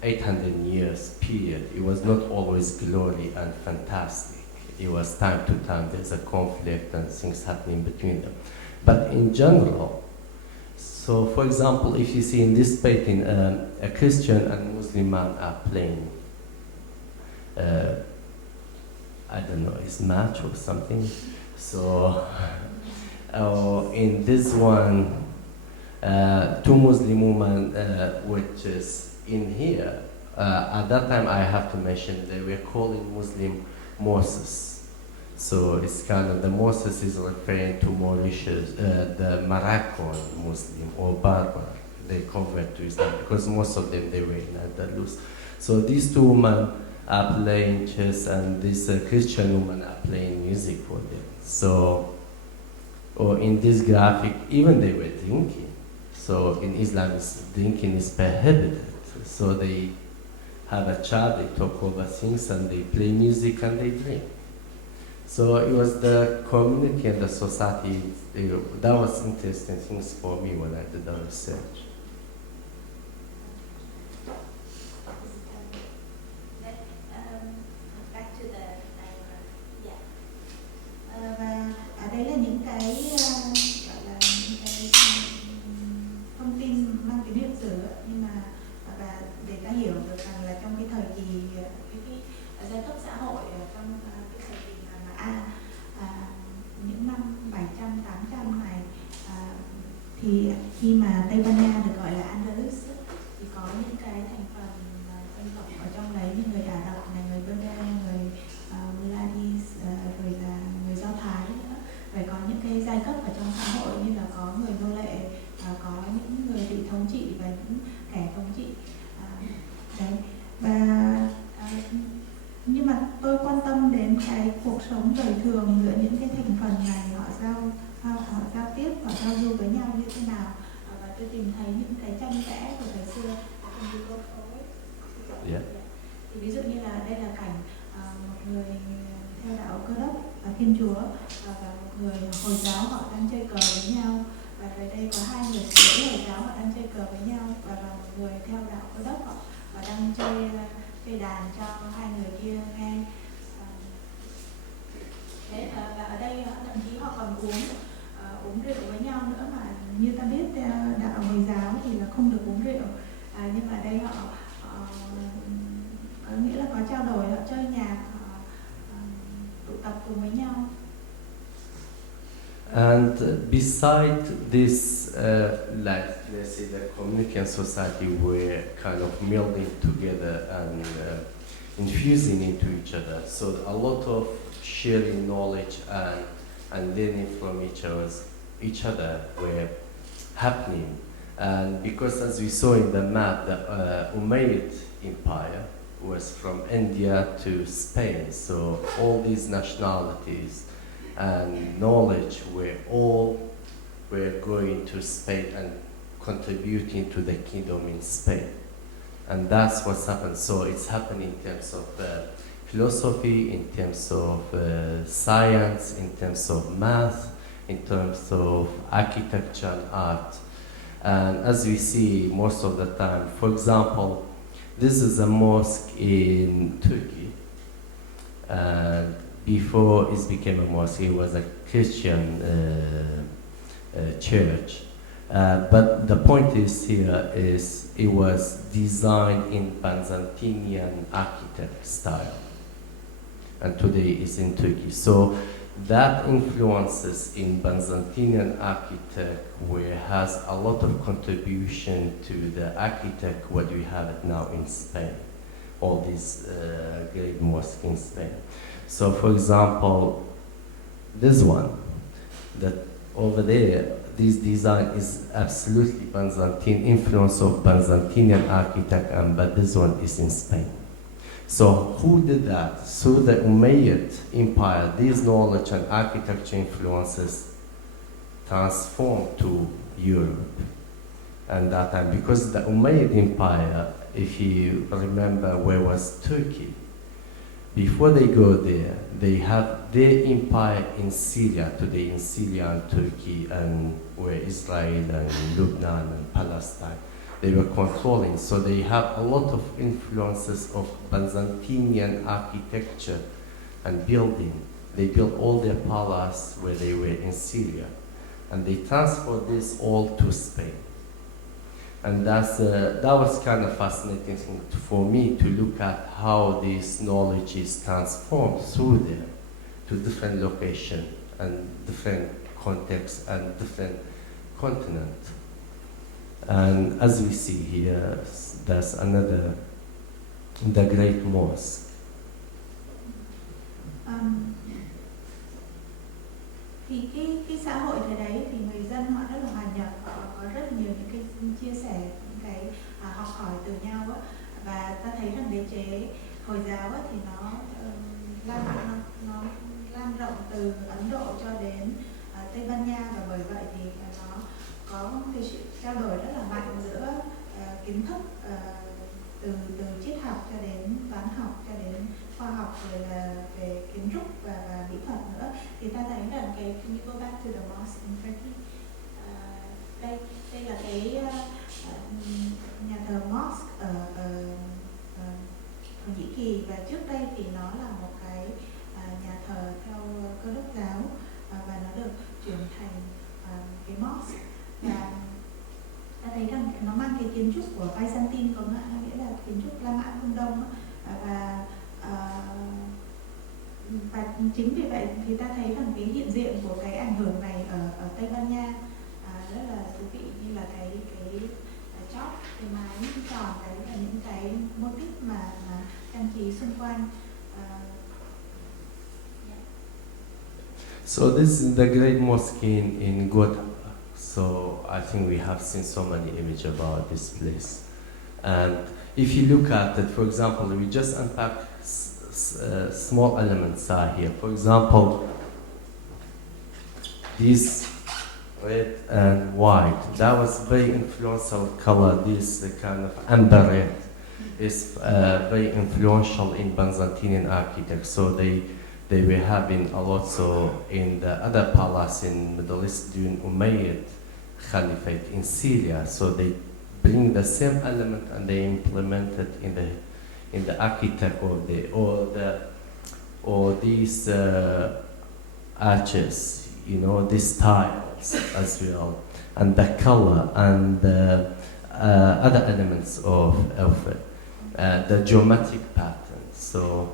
800 years period. It was not always glory and fantastic. It was time to time there's a conflict and things happening between them. But in general, so for example, if you see in this painting, a Christian and Muslim man are playing, I don't know, it's match or something. So in this one, two Muslim women, which is in here. At that time, I have to mention they were calling Muslim Moses. So it's kind of, the Moses is referring to Mauritius, the Moroccan Muslim or Berber. They convert to Islam because most of them, they were in Andalus. So these two women are playing chess and this Christian woman are playing music for them. So, or in this graphic, even they were drinking. So in Islam, drinking is prohibited. So they have a child, they talk over things and they play music and they drink. So it was the community and the society, that was interesting things for me when I did the research. Và đây là những cái gọi là những cái thông tin mang tính lịch sử, nhưng mà và để ta hiểu được rằng là trong cái thời kỳ cái giai cấp xã hội trong cái thời kỳ những năm 700 800 này, thì khi mà Tây Ban Nha được gọi là Andalus thì có những cái thành phần dân tộc ở trong đấy như người Ả Rập này, người Berber, người Muladis, rồi là người Do Thái nữa. Phải có những cái giai cấp ở trong xã hội như là có người nô lệ, có những người bị thống trị và những kẻ thống trị. Đấy. Và nhưng mà tôi quan tâm đến cái cuộc sống đời thường giữa những cái thành phần này, họ giao tiếp, họ giao du với nhau như thế nào. Và tôi tìm thấy những cái tranh vẽ của thời xưa. Yeah. Thì ví dụ như là đây là cảnh một người theo đạo Cơ đốc và Thiên Chúa và một người Hồi giáo, họ đang chơi cờ với nhau. Và ở đây có hai người phụ nữ Hồi giáo, họ đang chơi cờ với nhau, và một người theo đạo Cơ đốc, họ đang chơi đàn cho hai người kia nghe. Đấy, và ở đây thậm chí họ còn uống rượu với nhau nữa, mà như ta biết đạo Hồi giáo thì là không được uống rượu, nhưng mà đây họ có nghĩa là có trao đổi, họ chơi nhạc, họ tụ tập cùng với nhau. And beside this, like let's say the community and society were kind of melding together and infusing into each other. So a lot of sharing knowledge and learning from each other were happening. And because as we saw in the map, the Umayyad Empire was from India to Spain. So all these nationalities and knowledge were going to Spain and contributing to the kingdom in Spain. And that's what's happened. So it's happened in terms of philosophy, in terms of science, in terms of math, in terms of architecture and art. And as we see most of the time, for example, this is a mosque in Turkey. And before it became a mosque, it was a Christian church. But the point is here is it was designed in Byzantine architect style. And today it's in Turkey. So that influences in Byzantine architect where has a lot of contribution to the architect what we have it now in Spain. All these great mosques in Spain. So for example, this one, that over there, this design is absolutely Byzantine, influence of Byzantine architect, but this one is in Spain. So who did that? So the Umayyad Empire, these knowledge and architecture influences transformed to Europe. And that time, because the Umayyad Empire, if you remember where was Turkey, before they go there, they have their empire in Syria, today in Syria and Turkey, and where Israel and Lebanon and Palestine, they were controlling. So they have a lot of influences of Byzantine architecture and building. They built all their palace where they were in Syria, and they transferred this all to Spain. And that was kind of fascinating thing for me to look at how this knowledge is transformed through there to different location and different contexts and different continent. And as we see here, there's another, the Great Mosque. Thì cái xã hội thời đấy thì người dân họ rất là hòa nhập, họ có rất là nhiều những cái chia sẻ, những cái học hỏi từ nhau á. Và ta thấy rằng đế chế Hồi giáo á, thì nó lan rộng từ Ấn Độ cho đến Tây Ban Nha, và bởi vậy thì nó có cái sự trao đổi rất là mạnh giữa kiến thức từ triết học cho đến toán học cho đến khoa học, rồi là về kiến trúc và mỹ thuật nữa. Thì ta thấy là cái when you go back to the mosque in Turkey, đây là cái nhà thờ mosque ở Thổ Nhĩ Kỳ, và trước đây thì nó là một cái nhà thờ theo Cơ đốc giáo, và nó được chuyển thành cái mosque. Và ta thấy rằng nó mang cái kiến trúc của Byzantine, có nghĩa là kiến trúc La Mã Phương Đông, và chính vì vậy thì ta thấy rằng cái hiện diện của cái ảnh hưởng này ở Tây Ban Nha rất là thú vị, như là cái chóp, cái mái tròn, đấy là những cái mô típ mà trang trí xung quanh. So this is the Great Mosque in Gotham. So I think we have seen so many images about this place. And if you look at it, for example, we just unpack small elements are here. For example, this red and white, that was very influential color. This kind of amber red is very influential in Byzantine architecture. So they were having a lot so in the other palace in Middle East during Umayyad Caliphate in Syria. So they bring the same element and they implement it in the architect or these arches, you know, these tiles as well, and the color and the other elements of it, the geometric pattern. So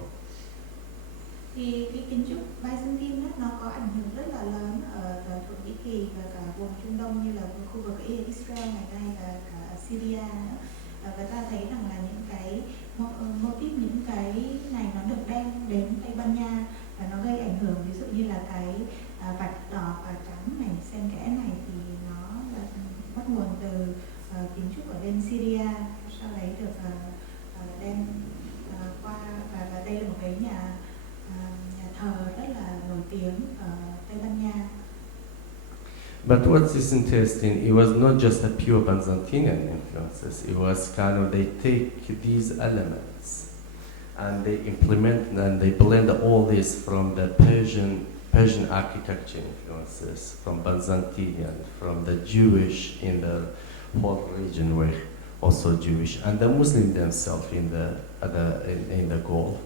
thì cái kiến trúc Byzantine đó, nó có ảnh hưởng rất là lớn ở Thổ Nhĩ Kỳ và cả vùng Trung Đông, như là khu vực Israel ngày nay và cả Syria nữa. Và ta thấy rằng là những cái mô típ, những cái này nó được đem đến Tây Ban Nha và nó gây ảnh hưởng, ví dụ như là cái vạch đỏ và trắng này, xen kẽ này, thì nó là bắt nguồn từ kiến trúc ở bên Syria, sau đấy được đem qua, và đây là một cái nhà thờ rất là nổi tiếng ở Tây Ban Nha. But what is interesting, it was not just a pure Byzantine influences, it was kind of, they take these elements and they implement and they blend all this from the Persian architecture influences, from Byzantine, from the Jewish in the whole region were also Jewish, and the Muslims themselves in the Gulf.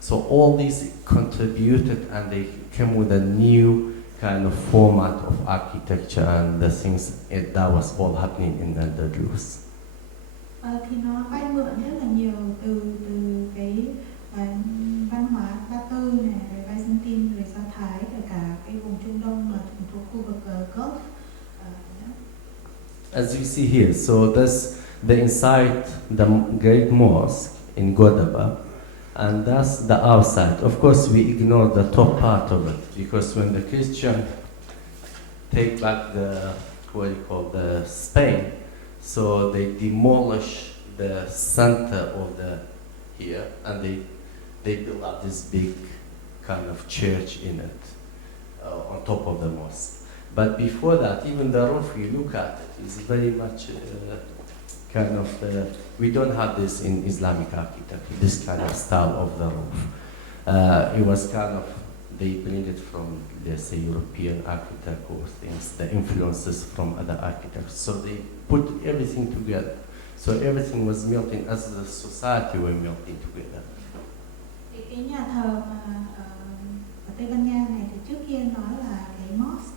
So all these contributed and they came with a new kind of format of architecture and the things that was all happening in Andalus. Thì nó vay mượn rất là nhiều từ cái văn hóa Ba Tư này, rồi Byzantine, rồi Do Thái, rồi cả cái vùng Trung Đông mà thuộc khu vực Gulf. As you see here, so that's the inside the Great Mosque in Godaba. And that's the outside. Of course, we ignore the top part of it because when the Christian take back the Spain, so they demolish the center of the here, and they build up this big kind of church in it on top of the mosque. But before that, even the roof, you look at it, is very much kind of, we don't have this in Islamic architecture, this kind of style of the roof. It was kind of, they bring it from, let's say, European architecture things, the influences from other architects. So they put everything together. So everything was melting as the society were melting together. Cái nhà thờ mà ở Tây Ban Nha này thì trước kia nó là cái mosque,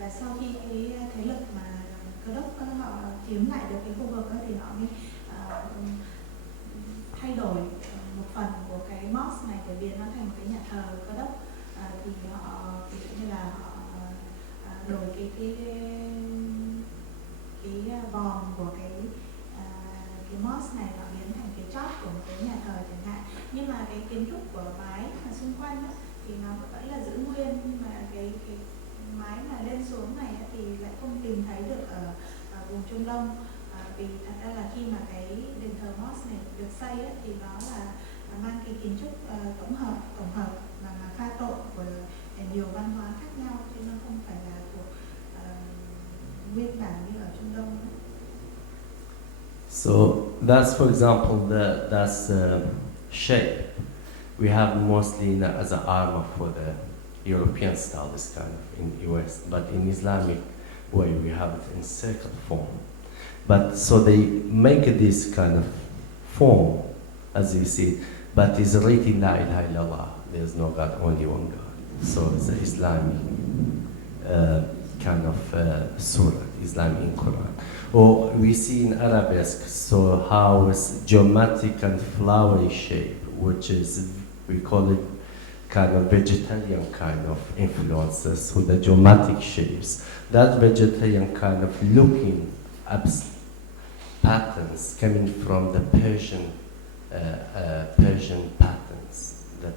và sau khi cái thế lực mà Cơ đốc họ chiếm lại được cái khu vực đó, thì họ mới thay đổi một phần của cái mosque này để biến nó thành một cái nhà thờ Cơ đốc. Thì họ ví dụ như là họ đổi cái cái vòm của cái mosque này nó biến thành cái chóp của một cái nhà thờ chẳng hạn, nhưng mà cái kiến trúc của mái mà xung quanh á, thì nó vẫn là giữ nguyên, nhưng mà cái mái mà lên xuống này á, thì lại không tìm thấy được ở vùng Trung Đông. Vì thật ra là khi mà cái đền thờ mosque này được xây á, thì nó là mang cái kiến trúc tổng hợp và pha trộn của nhiều văn hóa khác nhau, chứ nó không phải là của nguyên bản như ở Trung Đông nữa. So that's, for example, that's shape. We have mostly as an armor for the European style, this kind of in US, but in Islamic way we have it in circle form. But so they make this kind of form, as you see, but it's written La ilaha illallah. There's no God, only one God. So it's an Islamic kind of surah, Islamic in Quran. Or we see in Arabesque, so how it's geometric and flowery shape, which is, we call it kind of vegetarian kind of influences with the geometric shapes. That vegetarian kind of looking patterns coming from the Persian patterns that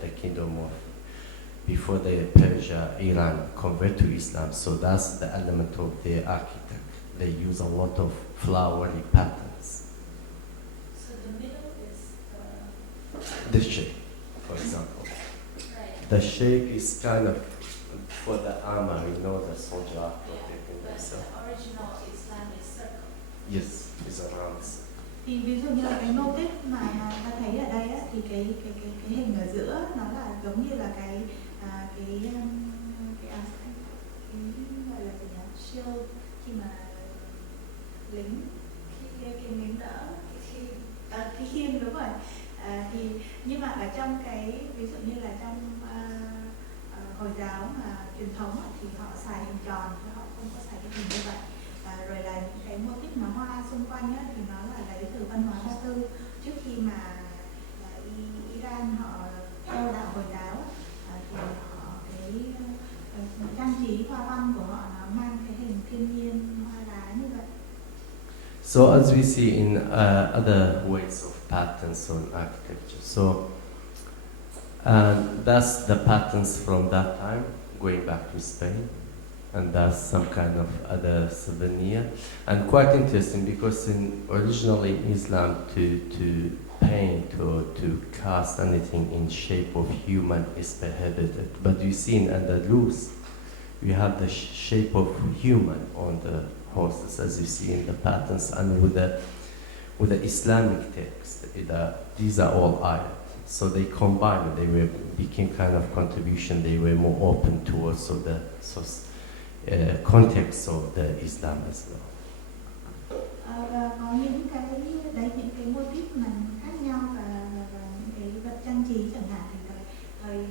the kingdom of before the Persia, Iran convert to Islam. So that's the element of the architect. They use a lot of flowery patterns. So the middle is The shape, for example. right. The shape is kind of for the armor, you know, the soldier are Yeah, protecting but themselves. the original Islamic circle. Yes, it's around. Thì ví dụ như là cái motif mà ta thấy ở đây á, thì cái hình ở giữa nó là giống như là cái gọi là gì nhỉ, shield, khi mà lính cái lính đỡ cái khiên, đúng rồi. Thì nhưng mà ở trong cái ví dụ như là trong Hồi giáo mà truyền thống á, thì họ xài hình tròn chứ họ không có xài cái hình như vậy. Rồi là những cái mô típ mà hoa xung quanh á, thì nó là lấy từ văn hóa Ba Tư. Trước khi mà Iran họ theo đạo Hồi giáo thì họ cái trang trí hoa văn của họ nó mang cái hình thiên nhiên, hoa lá như vậy. So as we see in other ways of patterns on architecture, so that's the patterns from that time, going back to Spain, and that's some kind of other souvenir, and quite interesting because originally in Islam to paint or to cast anything in shape of human is prohibited, but you see in Andalus, you have the shape of human on the horses, as you see in the patterns, and with the Islamic text, these are all ayat. So they combined, they became kind of contribution, they were more open towards the context of the Islam as well. Có những cái mô típ mà khác nhau và những cái vật trang trí chẳng hạn, thì thời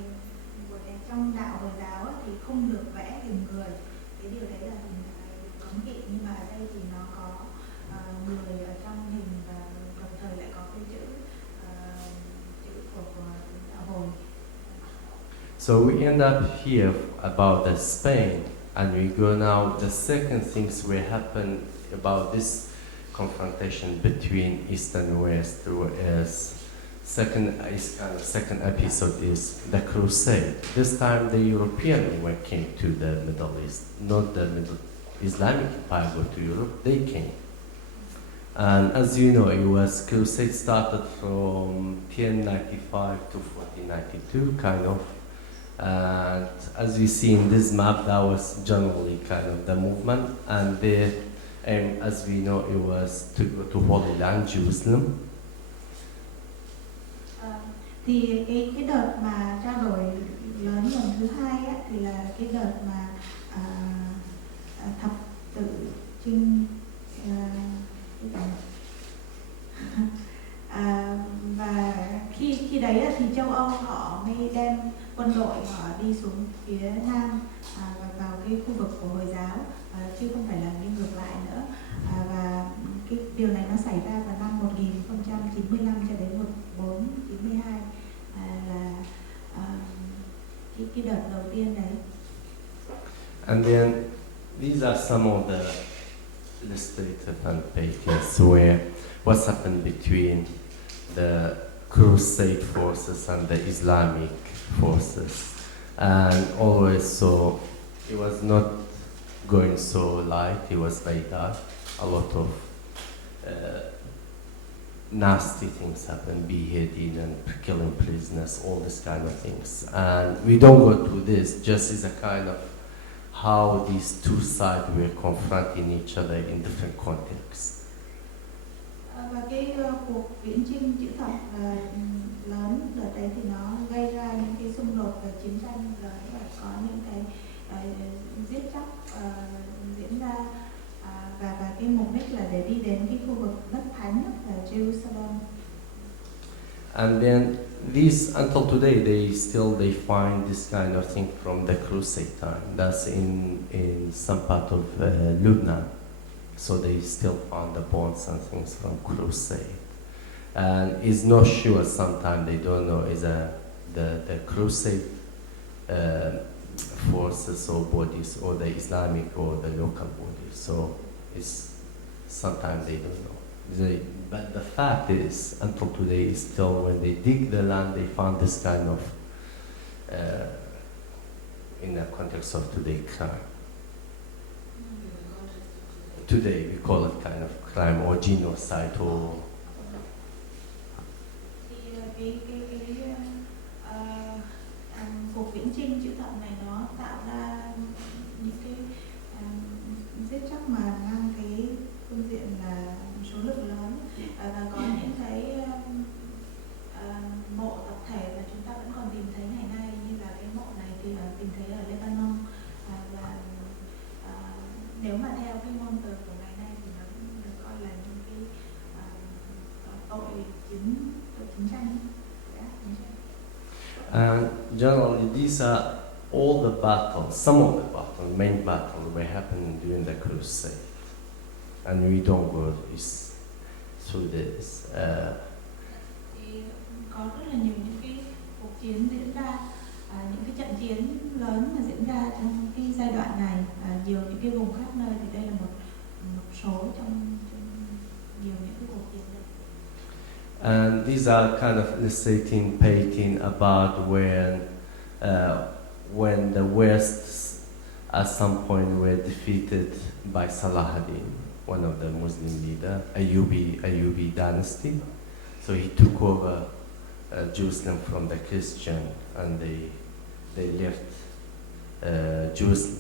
trong đạo Hồi giáo thì không được vẽ hình người, cái điều đấy là hình cấm kỵ, nhưng mà ở đây thì nó có người ở trong hình và đồng thời lại có cái chữ của đạo Hồi. So we end up here about the Spain, and we go now. The second things will happen about this confrontation between East and West. Second episode is the Crusade. This time the European came to the Middle East, not the Islamic Empire go to Europe. They came, and as you know, it was Crusade started from 1095 to 1492, kind of. And as you see in this map, that was generally kind of the movement, and the aim, as we know, it was to go to Holy Land, Jerusalem. Thì cái đợt mà trao đổi lớn lần thứ hai á, thì là cái đợt mà thập tự chinh và khi đấy á, thì châu Âu họ mới đem quân đội họ đi xuống phía Nam và vào cái khu vực của Hồi giáo, chứ không phải là đi ngược lại nữa. Và cái điều này nó xảy ra vào năm 1095 cho đến 1492 là cái đợt đầu tiên đấy. And then these are some of the illustrative and paintings where what's happened between the Crusade forces and the Islamic forces. And always so, it was not going so light, it was very dark. A lot of nasty things happen, beheading and killing prisoners, all this kind of things. And we don't go through this, just as a kind of how these two sides were confronting each other in different contexts. Và cái cuộc viễn chinh chữ thập lớn đợt đấy thì nó gây ra những cái xung đột và chiến tranh lớn và có những cái giết chóc diễn ra và cái mục đích là để đi đến cái khu vực đất thánh là Jerusalem. And then these, until today, they find this kind of thing from the Crusade time. That's in some part of Lebanon. So they still found the bones and things from Crusade. And it's not sure, sometimes they don't know, is the Crusade forces or bodies or the Islamic or the local bodies. So it's sometimes they don't know. But the fact is, until today, still when they dig the land, they found this kind of, in the context of today, crime. Today we call it kind of crime or genocide or. Thì cuộc viễn chinh chữ thập này nó tạo ra những cái giết chóc mà mang cái phương diện là số lượng lớn và có những cái mộ tập thể mà chúng ta vẫn còn tìm thấy ngày nay, như là cái mộ này thì tìm thấy ở Lebanon và nếu mà theo cái ngôn từ của ngày nay thì nó được coi là những cái tội chiến tranh. And generally, these are all the battles, some of the battles, main battles were happening during the Crusade. And we don't go through this. Thì có rất là nhiều những cái cuộc chiến diễn ra, những cái trận chiến lớn mà diễn ra trong cái giai đoạn này, nhiều những cái vùng khác nơi, thì đây là một số trong nhiều những cái cuộc chiến này. And these are kind of illustrating, painting about when the West at some point were defeated by Salahuddin, one of the Muslim leader, Ayyubi dynasty. So he took over Jerusalem from the Christian, and they left Jerusalem.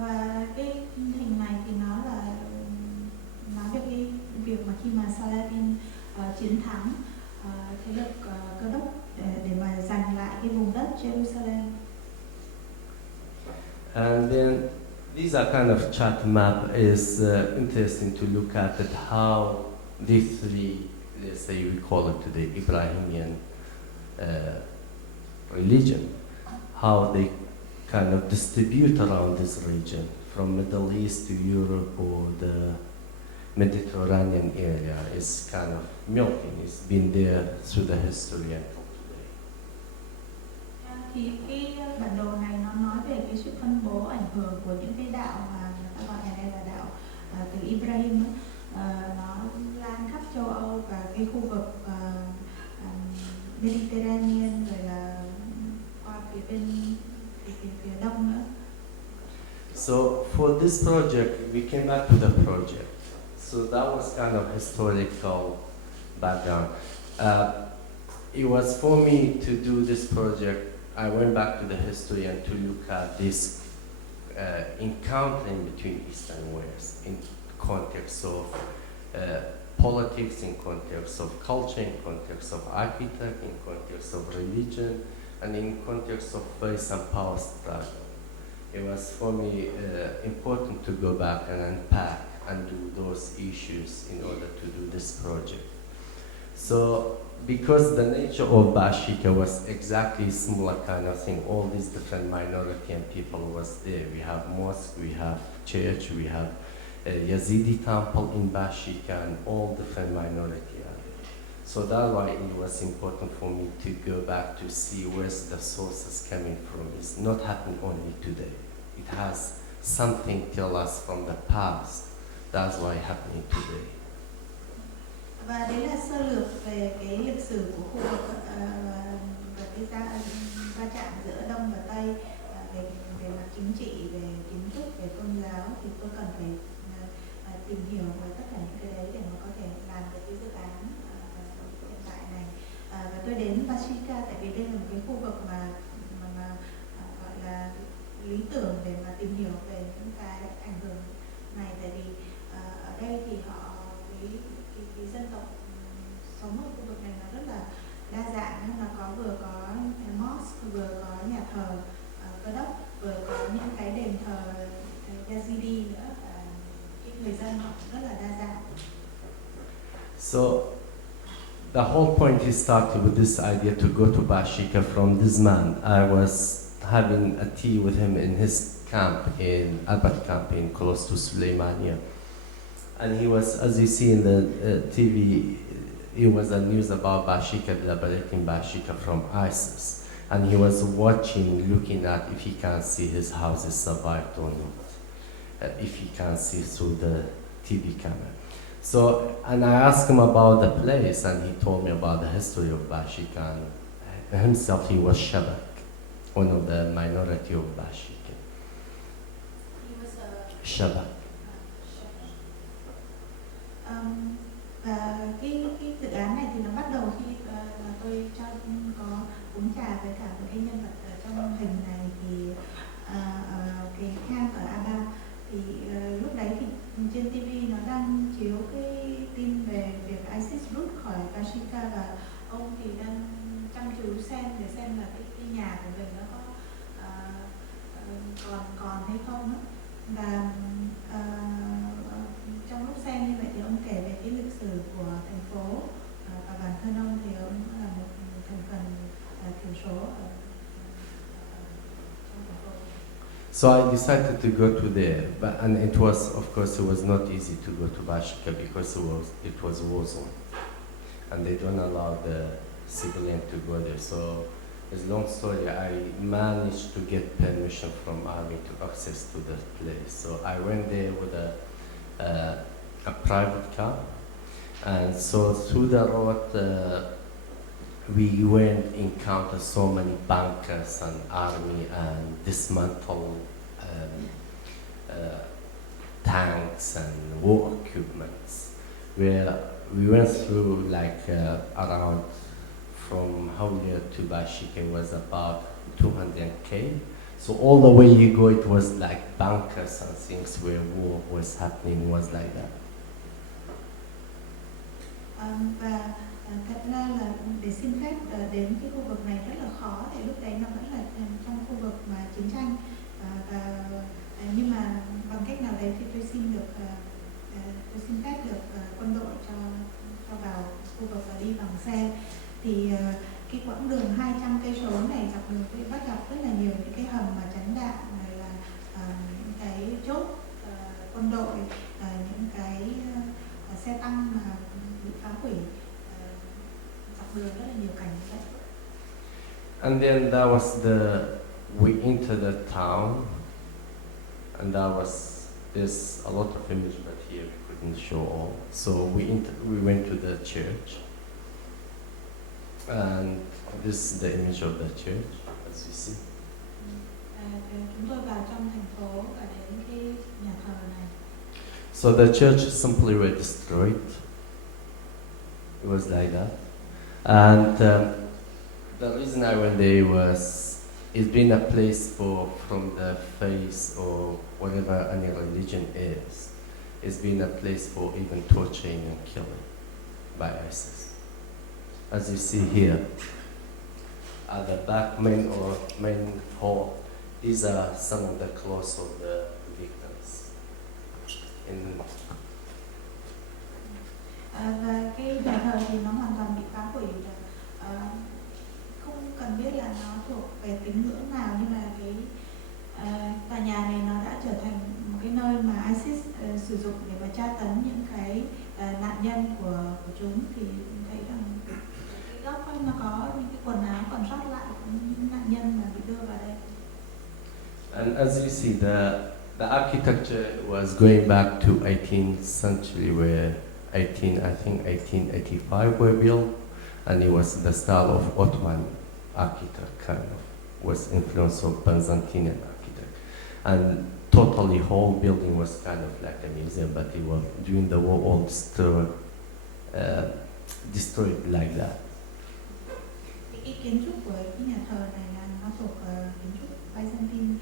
Và cái hình này thì nó là nói về cái việc mà khi mà Saladin chiến thắng thế lực cơ đốc để mà giành lại cái vùng đất Jerusalem. And then these are kind of chart map. Is interesting to look at it, how these three, let's say we call it today Ibrahimian religion, how they kind of distribute around this region from Middle East to Europe or the Mediterranean area is kind of melting. It's been there through the history until today. Thì cái bản đồ này nó nói về cái sự phân bố ảnh hưởng của những cái đạo mà người ta gọi ngày nay là đạo từ Ibrahim, nó lan khắp châu Âu và cái khu vực Mediterranean, rồi là qua phía đông nữa. So for this project, we came back to the project. So that was kind of historical background. It was for me to do this project. I went back to the history and to look at this encountering between East and West in context of politics, in context of culture, in context of architecture, in context of religion, and in context of place and power struggle. It was for me important to go back and unpack and do those issues in order to do this project. So, because the nature of Bashiqa was exactly similar kind of thing, all these different minority and people was there. We have mosque, we have church, we have a Yazidi temple in Bashiqa, and all different minority are there. So that's why it was important for me to go back to see where's the sources coming from. It's not happening only today. It has something tell us from the past. That's why happening today. Và đấy là sơ lược về cái lịch sử của khu vực và cái va chạm giữa Đông và Tây về mặt chính trị, về kiến trúc, về tôn giáo. Thì tôi cần phải tìm hiểu về tất cả những cái đấy để mà có thể làm được cái dự án hiện tại này. Và tôi đến Bashiqa tại vì đây là một cái khu vực mà gọi là lý tưởng để mà tìm hiểu về những cái ảnh hưởng này. Tại vì ở đây thì họ cái dân tộc sống ở khu vực này nó rất là đa dạng, nó vừa có mosque, vừa có nhà thờ Cơ đốc, vừa có những cái đền thờ Yazidi nữa. Cái người dân họ rất là đa dạng. So the whole point is started with this idea to go to Bashiqa from this man. I was having a tea with him in his camp in Albert camp in close to Suleymania. And he was, as you see in the TV, it was a news about Bashiqa, liberating Bashiqa from ISIS. And he was watching, looking at if he can see his houses survived or not, if he can see through the TV camera. So, and I asked him about the place, and he told me about the history of Bashiqa. And himself, he was Shabak, one of the minority of Bashiqa. He was a Shabak. Và cái dự án này thì nó bắt đầu khi tôi có uống trà với cả một cái nhân vật ở trong hình này, thì cái camp ở Aba, thì lúc đấy thì trên TV nó đang chiếu cái tin về việc ISIS rút khỏi Bashiqa, và ông thì đang chăm chú xem để xem là cái nhà của mình nó có còn hay không đó. Và trong lúc xem như vậy thì ông kể về cái lịch sử của thành phố, và bản thân ông thì ông là một thành phần thiểu số ở trong thành phố. So I decided to go to there, and it was, of course, it was not easy to go to Bashiqa because it was war zone, and they don't allow the civilian to go there. So, it's a long story. I managed to get permission from army to access to the place. So I went there with a private car, and so through the road we went encounter so many bunkers and army and dismantled tanks and war equipments. Where we went through like around from Hawlia to Bashiqa was about 200 km. So all the way you go, it was like bunkers and things where war was happening, was like that. Và thật ra là để xin phép đến cái khu vực này rất là khó, thì lúc đấy nó vẫn là trong khu vực mà chiến tranh, nhưng mà bằng cách nào đấy thì tôi xin phép được quân đội cho vào khu vực và đi bằng xe. Thì cái quãng đường 200 cây số này dọc đường tôi bắt gặp rất là nhiều những cái hầm mà tránh đạn, rồi là những cái chốt quân đội, những cái xe tăng mà bị phá hủy, dọc đường rất là nhiều cảnh như vậy. And then that was we entered the town, and there's a lot of images, but here we couldn't show all. So we went to the church. And this is the image of the church, as you see. Chúng tôi vào trong thành phố và đến cái nhà thờ này. So the church simply were destroyed. It was like that. And the reason I went there was it's been a place from the faith or whatever any religion is. It's been a place for even torturing and killing by ISIS. As you see here, at the back main hall, these are some of the clothes of the victims. Và cái nhà thờ thì nó hoàn toàn bị phá hủy rồi. Không cần biết là nó thuộc về tín ngưỡng nào, nhưng mà cái tòa nhà này nó đã trở thành một cái nơi mà ISIS sử dụng để mà tra tấn những cái nạn nhân của chúng. Thì thấy rằng cái góc nó có những cái quần áo còn sót lại của những nạn nhân mà bị đưa vào đây. And as you see, The architecture was going back to 18th century, where 1885 were built, and it was the style of Ottoman architect, kind of was influence of Byzantine architect, and totally whole building was kind of like a museum, but it was during the war all destroyed like that. Cái kiến trúc của cái nhà thờ này là nó thuộc kiến trúc Byzantine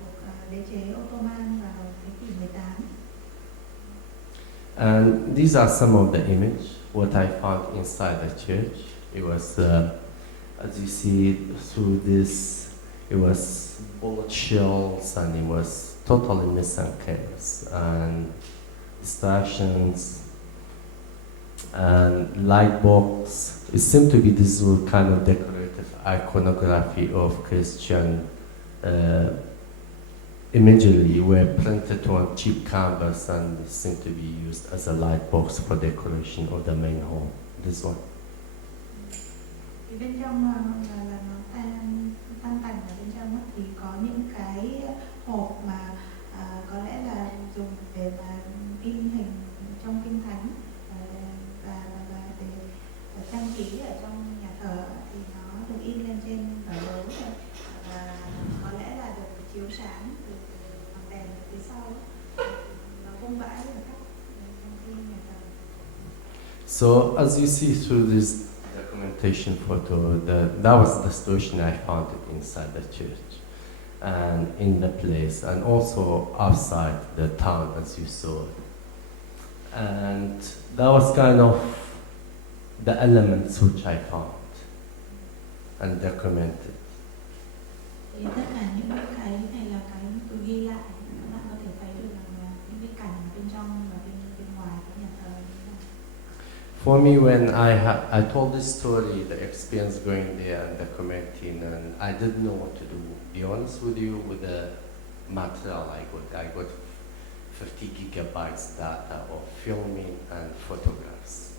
của đế chế Ottoman vào thế kỷ 18. And these are some of the image what I found inside the church. It was, as you see through this, it was bullet shells, and it was totally missing cameras and distractions and light box. It seemed to be this kind of decorative iconography of Christian imagery were printed on cheap canvas and seemed to be used as a light box for decoration of the main hall. This one. Thì bên trong là nó tan tành ở bên trong thì có những cái hộp mà có lẽ là dùng để mà in hình trong kinh thánh và để trang trí ở trong nhà thờ thì nó được in lên trên vải gấu và có lẽ là được chiếu sáng từ ngọn đèn ở phía sau nó vung vãi ở khắp trong cái nhà thờ. So as you see through this documentation photo, that was the situation I found inside the church and in the place, and also outside the town as you saw it. And that was kind of the elements which I found and documented. Thì tất cả những cái này là cái tôi ghi lại, các bạn có thể thấy được rằng những cái cảnh bên trong và bên ngoài cái nhà thờ. For me, when I told this story, the experience going there and documenting, and I didn't know what to do. Be honest with you, with the material I got 50 gigabytes data of filming and photographs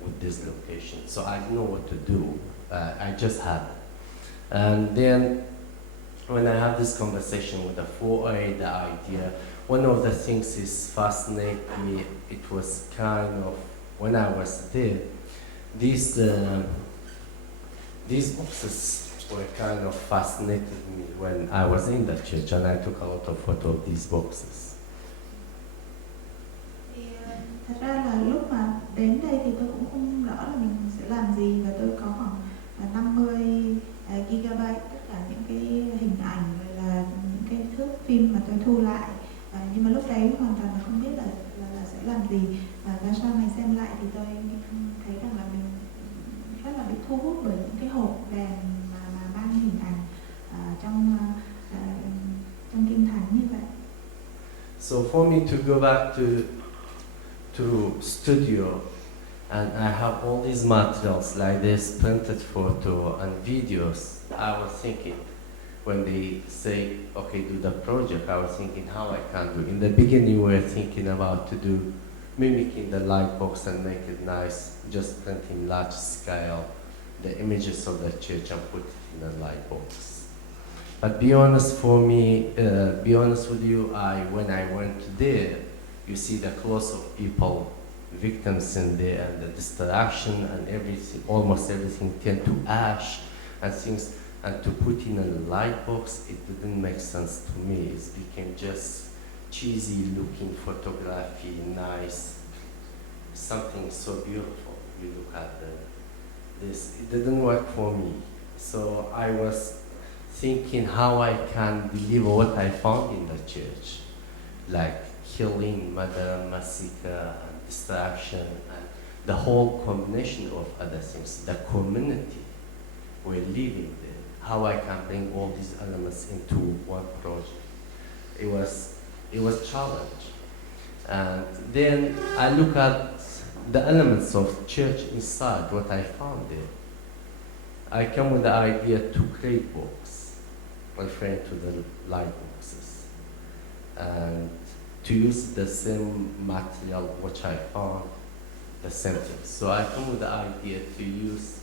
with this location. So I didn't know what to do. I just had it. And then when I had this conversation with the 4A, the idea, one of the things is fascinated me. It was kind of, when I was there, these boxes were kind of fascinated me when I was in the church, and I took a lot of photos of these boxes. Thì thật ra là lúc mà đến đây thì tôi cũng không rõ là mình sẽ làm gì, và tôi có khoảng 50 gigabyte tất cả những cái hình ảnh rồi là những cái thước phim mà tôi thu lại, nhưng mà lúc đấy hoàn toàn là không biết là sẽ làm gì, và sau này xem lại thì tôi thấy rằng là mình rất là bị thu hút bởi những cái hộp đèn mà mang hình ảnh trong kinh thánh như vậy. So for me to go back to studio, and I have all these materials like this, printed photo and videos, I was thinking, when they say, okay, do the project, I was thinking how I can do. In the beginning, we were thinking about to do mimicking the light box and make it nice, just printing large scale the images of the church and put it in a light box. But be honest for me, be honest with you, when I went there, you see the clothes of people, victims in there, and the distraction and everything, almost everything turned to ash and things, and to put in a light box, it didn't make sense to me. It became just cheesy looking photography, nice, something so beautiful. You look at this, it didn't work for me. So I was thinking how I can deliver what I found in the church, like healing, Mother, Bashiqa, and distraction, and the whole combination of other things, the community we're living there, how I can bring all these elements into one project. It was challenge. And then I look at the elements of church inside, what I found there. I come with the idea to create books, referring to the light boxes, and to use the same material which I found, the same thing. So I come with the idea to use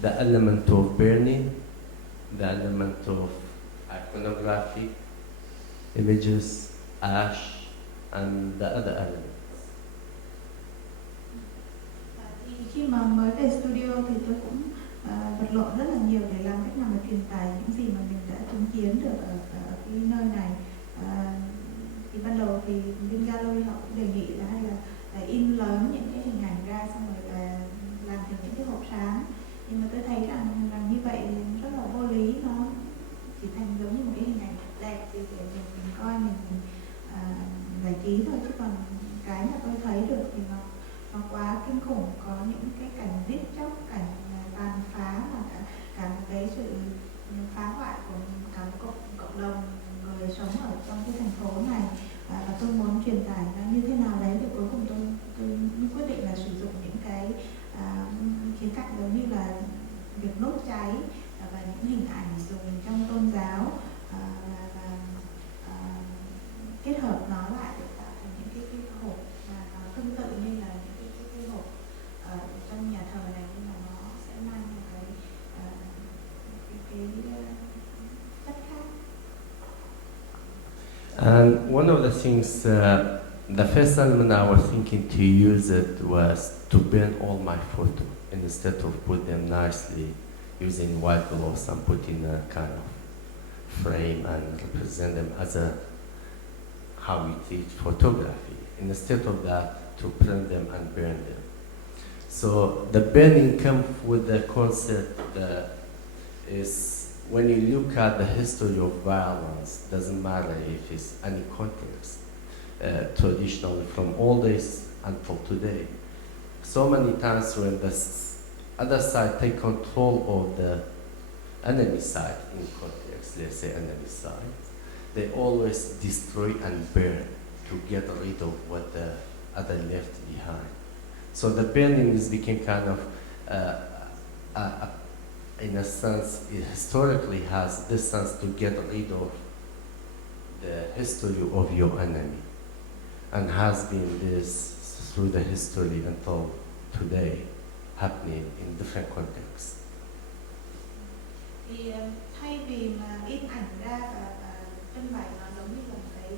the element of burning, the element of iconography, images, ash, and the other elements. Thì khi mà mới về studio thì tôi cũng vật lộn rất là nhiều để làm cách nào mà truyền tải những gì mà mình đã chứng kiến được ở cái nơi này. Thì ban đầu thì bên gallery họ cũng đề nghị là hay là in lớn những cái hình ảnh ra, xong rồi là làm thành những cái hộp sáng. Nhưng mà tôi thấy rằng như vậy rất là vô lý, nó chỉ thành giống như một cái hình ảnh đẹp thì để mình coi mình giải trí thôi, chứ còn cái mà tôi thấy được thì nó quá kinh khủng. Có những cái cảnh giết chóc, cảnh tàn phá, và cả một cái sự phá hoại của cả một cộng đồng người sống ở trong cái thành phố này. Và tôi muốn truyền tải nó như thế nào đấy, thì cuối cùng tôi quyết định là sử dụng những cái khía cạnh giống như là việc đốt cháy và những hình ảnh dùng trong tôn giáo, và kết hợp nó lại để tạo thành những cái hộp mà nó tương tự như là những cái hộp ở trong nhà thờ này, nhưng mà nó sẽ mang một cái chất khác. And one of the things, the first element I was thinking to use it was to burn all my photo instead of put them nicely using white gloss and put in a kind of frame and represent them as how we teach photography. Instead of that, to print them and burn them. So the burning comes with the concept that is, when you look at the history of violence, doesn't matter if it's any context, traditionally from all days until today. So many times when the other side take control of the enemy side in context, let's say enemy side, they always destroy and burn to get rid of what the other left behind. So the burning is became kind of in a sense, it historically has this sense to get rid of the history of your enemy, and has been this through the history until today, happening in different contexts. Thì thay vì mà in ảnh ra và trưng bày nó giống như là một cái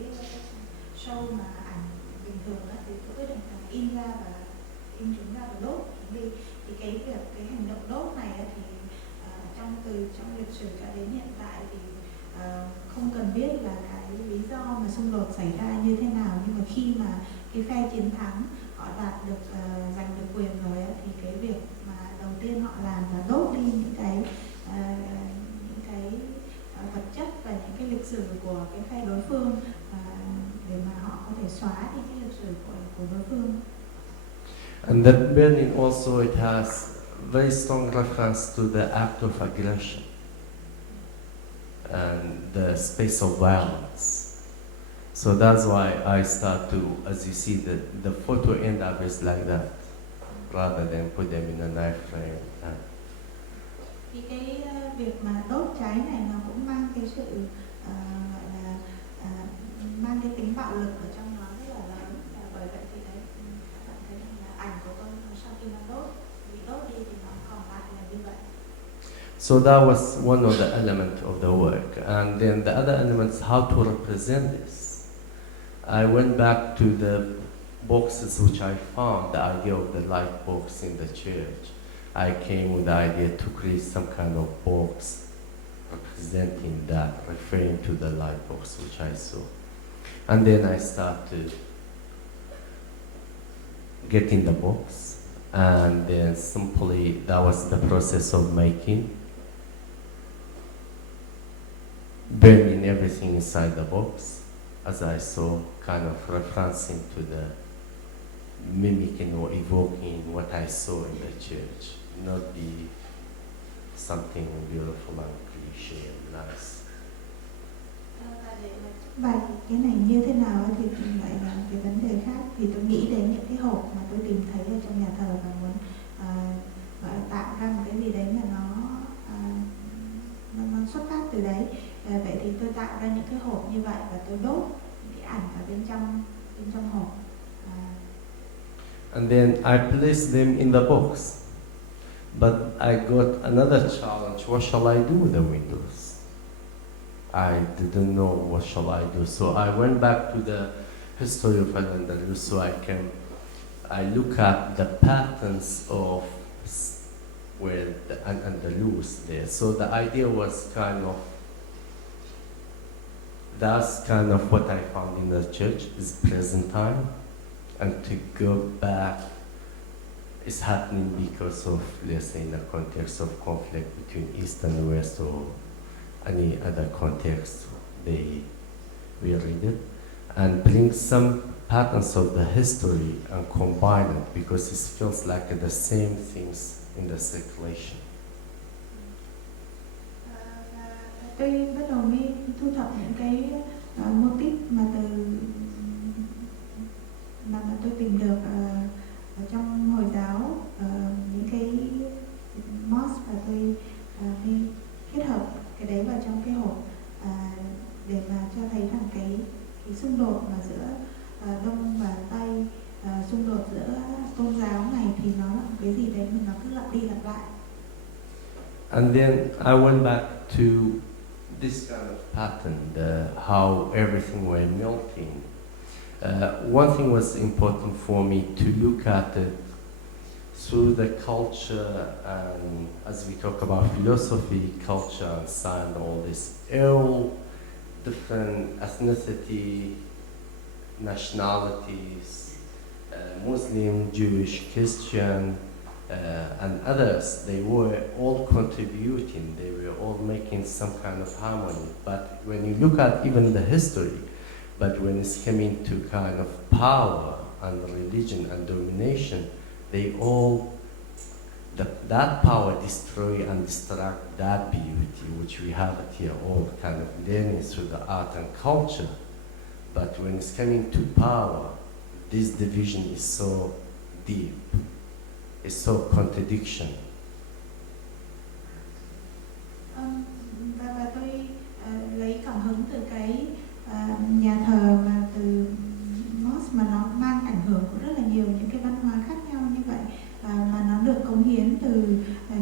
show mà ảnh bình thường á, thì tôi quyết định là in ra và in chúng ra và đốt chúng đi. Thì cái hành động đốt này á, thì trong lịch sử cho đến hiện tại thì không cần biết là cái lý do mà xung đột xảy ra như thế nào, nhưng mà khi mà cái phe chiến thắng họ giành được quyền rồi ấy, thì cái việc mà đầu tiên họ làm là đốt đi những cái vật chất và những cái lịch sử của cái phe đối phương, để mà họ có thể xóa đi cái lịch sử của đối phương. And that burning also, it has very strong reference to the act of aggression and the space of violence. So that's why I start to, as you see, the photo end up is like that, rather than put them in a knife frame. Thì cái việc mà đốt cháy này nó cũng mang cái sự gọi là mang cái tính bạo lực ở trong nó rất là lớn, và bởi vậy thì đấy các bạn thấy là ảnh của tôi sau khi nó bị đốt đi thì nó còn lại là như vậy. So that was one of the elements of the work. And then the other element is how to represent this. I went back to the boxes which I found, the idea of the light box in the church. I came with the idea to create some kind of box representing that, referring to the light box which I saw. And then I started getting the box, and then simply that was the process of making, burning everything inside the box, as I saw, kind of referencing to the mimicking or evoking what I saw in the church, not be something beautiful and cliche and nice. Và để mà bày cái này như thế nào thì lại là cái vấn đề khác. Thì tôi nghĩ đến những cái hộp mà tôi tìm thấy ở trong nhà thờ và muốn gọi là tạo ra một cái gì đấy mà nó xuất phát từ đấy. Vậy thì tôi tạo ra những cái hộp như vậy và tôi đốt những cái ảnh ở bên trong hộp. And then I placed them in the box. But I got another challenge. What shall I do with the windows? I didn't know what shall I do. So I went back to the history of Al-Andalus so I look at the patterns of where the Andalus there. So the idea was that's kind of what I found in the church is present time, and to go back is happening because of, let's say, in the context of conflict between East and West or any other context we read it, and bring some patterns of the history and combine it because it feels like the same things in the circulation. Tôi bắt đầu mới thu thập những cái mô típ mà tôi tìm được ở trong Hồi giáo, những cái mosque, và tôi mới kết hợp cái đấy vào trong cái hộp để mà cho thấy rằng cái xung đột mà giữa Đông và Tây, xung đột giữa tôn giáo này thì nó là một cái gì đấy mà nó cứ lặp đi lặp lại. And then I went back to this kind of pattern, how everything were melting. One thing was important for me to look at it through the culture, and as we talk about philosophy, culture and science, all this, all different ethnicity, nationalities, Muslim, Jewish, Christian, and others, they were all contributing, they were all making some kind of harmony. But when you look at even the history, but when it's coming to kind of power and religion and domination, they all, that power destroy and distract that beauty, which we have it here, all kind of learning through the art and culture. But when it's coming to power, this division is so deep. It's so contradiction. Và tôi lấy cảm hứng từ cái nhà thờ và từ mosque mà nó mang ảnh hưởng của rất là nhiều những cái văn hóa khác nhau như vậy, mà nó được cống hiến từ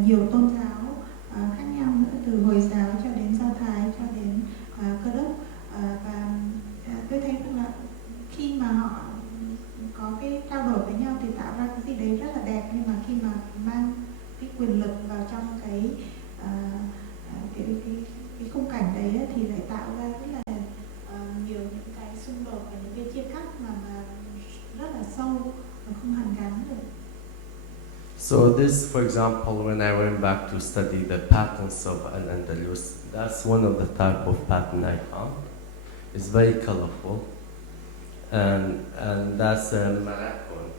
nhiều tôn giáo khác nhau nữa, từ Hồi giáo cho đến Do Thái cho đến Cơ đốc, và tôi thấy rằng là khi mà họ có cái trao đổi với nhau thì tạo ra cái gì đấy rất là đẹp, nhưng mà khi mà mang cái quyền lực vào trong cái khung cảnh đấy thì lại tạo ra rất là nhiều những cái xung đột và những cái chia cắt mà rất là sâu và không hàn gắn được. So this, for example, when I went back to study the patterns of Al-Andalus, that's one of the type of pattern I found. It's very colorful. And that's a Moroccan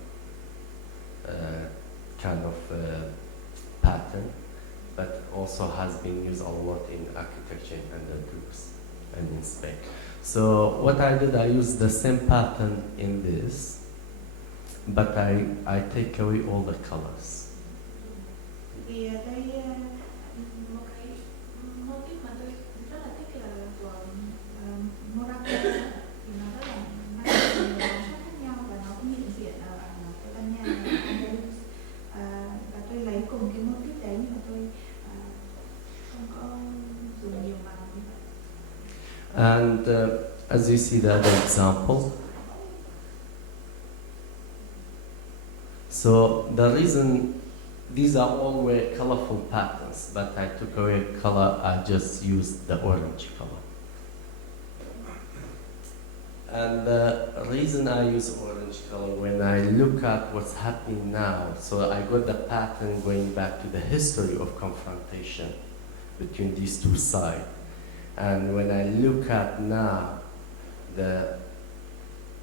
kind of pattern, but also has been used a lot in architecture in Andalus and in Spain. So what I did, I used the same pattern in this, but I take away all the colors. Thì đây một cái mô típ mà tôi rất là thích là của Morocco, thì nó rất là mang nhiều màu sắc khác nhau và nó cũng hiện diện ở Tây Ban Nha, Andalus, và tôi lấy cùng cái mô típ đấy nhưng mà tôi không có dùng nhiều màu như vậy. And as you see the other example, so the reason these are all were colorful patterns, but I took away color, I just used the orange color. And the reason I use orange color, when I look at what's happening now, so I got the pattern going back to the history of confrontation between these two sides. And when I look at now the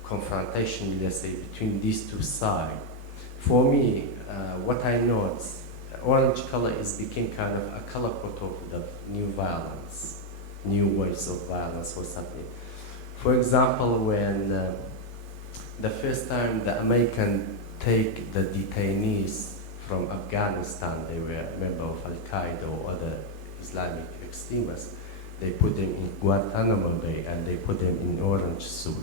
confrontation, let's say, between these two sides, for me, what I noticed, orange color is became kind of a color code of the new violence, new waves of violence was happening. For example, when the first time the American take the detainees from Afghanistan, they were members of Al-Qaeda or other Islamic extremists, they put them in Guantanamo Bay and they put them in orange suit.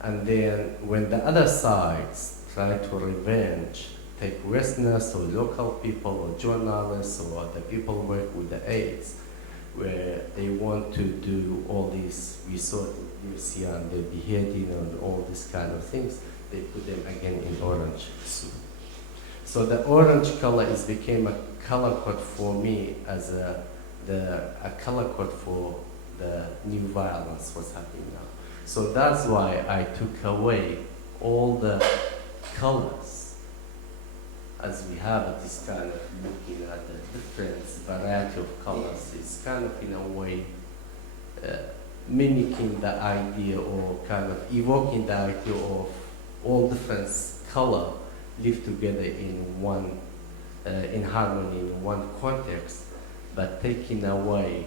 And then when the other sides try to revenge, take Westerners or local people or journalists or the people who work with the AIDS, where they want to do all these, we saw in the museum, the beheading and all these kind of things, they put them again in orange suit. So the orange color is became a color code for me as a color code for the new violence was happening now. So that's why I took away all the colors, as we have this kind of looking at the different variety of colors. It's kind of in a way mimicking the idea or kind of evoking the idea of all different color live together in one, in harmony, in one context, but taking away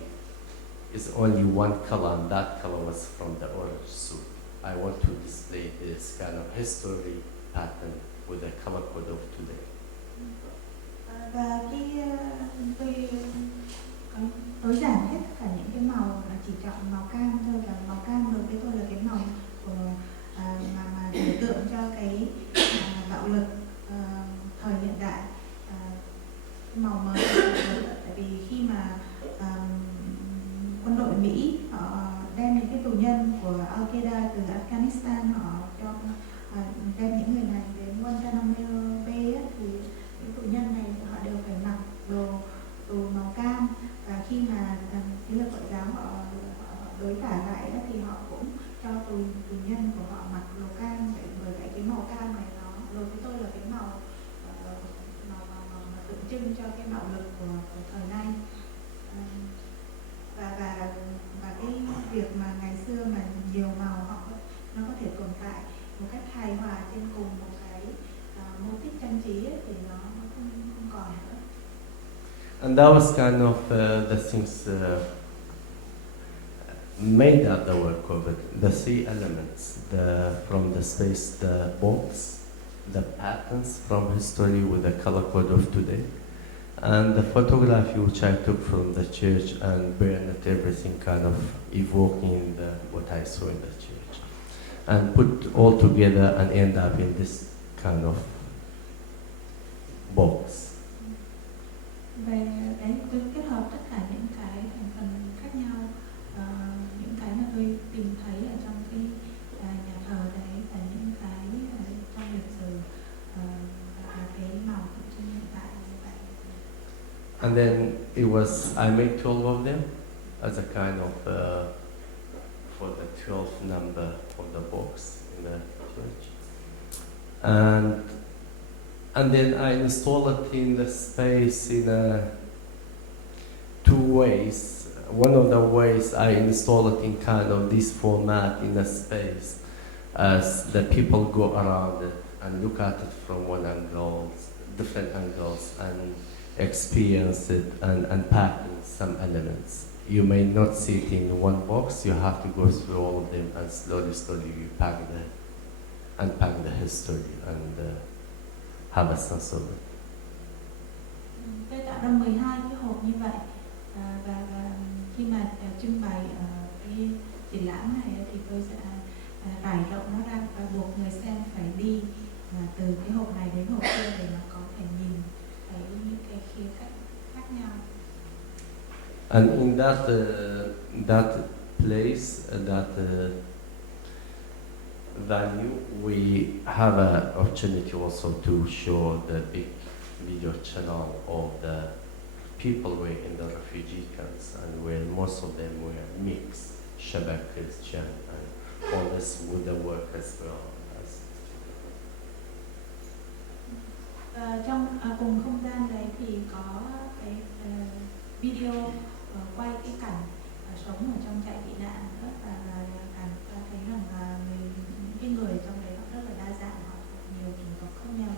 is only one color, and that color was from the orange suit. I want to display this kind of history pattern with the color code of today. Và tôi tối giản hết tất cả những cái màu, chỉ chọn màu cam thôi, và màu cam đối với tôi là cái màu của mà biểu tượng cho cái bạo lực thời hiện đại, cái màu mới. Tại vì khi mà quân đội Mỹ họ đem những cái tù nhân của Al-Qaeda từ Afghanistan, họ cho đem những người này đến Guantanamo Bay thì những tù nhân này họ đều phải mặc đồ tù màu cam, và khi mà cái lực ngoại giao họ đối tả lại thì họ cũng cho tù nhân của họ mặc đồ cam. Bởi vậy cái màu cam này nó đối với tôi là cái màu tượng trưng cho cái bạo lực của thời nay. Và cái việc mà ngày xưa mà nhiều màu nó có thể tồn tại một cách hài hòa trên cùng một cái mô típ trang trí thì nó không còn nữa. And that was kind of the things made up the work of it. The three elements, from the space, the box, the patterns from history with the color code of today, and the photography which I took from the church and burned everything, kind of evoking what I saw in the church, and put all together and end up in this kind of box. Về đấy, tôi kết hợp tất cả những cái thành phần khác nhau, những cái mà tôi tìm thấy ở trong cái nhà thờ đấy, và những cái trong lịch sử, và cái màu trong hiện tại như vậy. And then it was, I made 12 of them as a kind of, for the 12th number of the box in the church. And then I installed it in the space in two ways. One of the ways I install it in kind of this format in a space, as the people go around it and look at it from different angles, and experience it and unpacking some elements. You may not see it in one box. You have to go through all of them, and slowly you unpack the history and have a sense of it. Tôi tạo ra 12 cái hộp như vậy, và khi mà trưng bày ở cái triển lãm này thì tôi sẽ trải rộng nó ra và buộc người xem phải đi từ cái hộp này đến hộp kia để mà có thể nhìn thấy những cái khía cạnh khác nhau. And in that place, that venue, we have an opportunity also to show the big video channel of the people were in the refugee camps, and where most of them were mixed, Shabak, Christian, and all this with the work as well. Trong cùng không gian đấy thì có cái video quay cái cảnh sống ở trong trại tị nạn nữa, và cảnh ta thấy rằng những cái người trong đấy họ rất là đa dạng, họ thuộc nhiều chủng tộc khác nhau.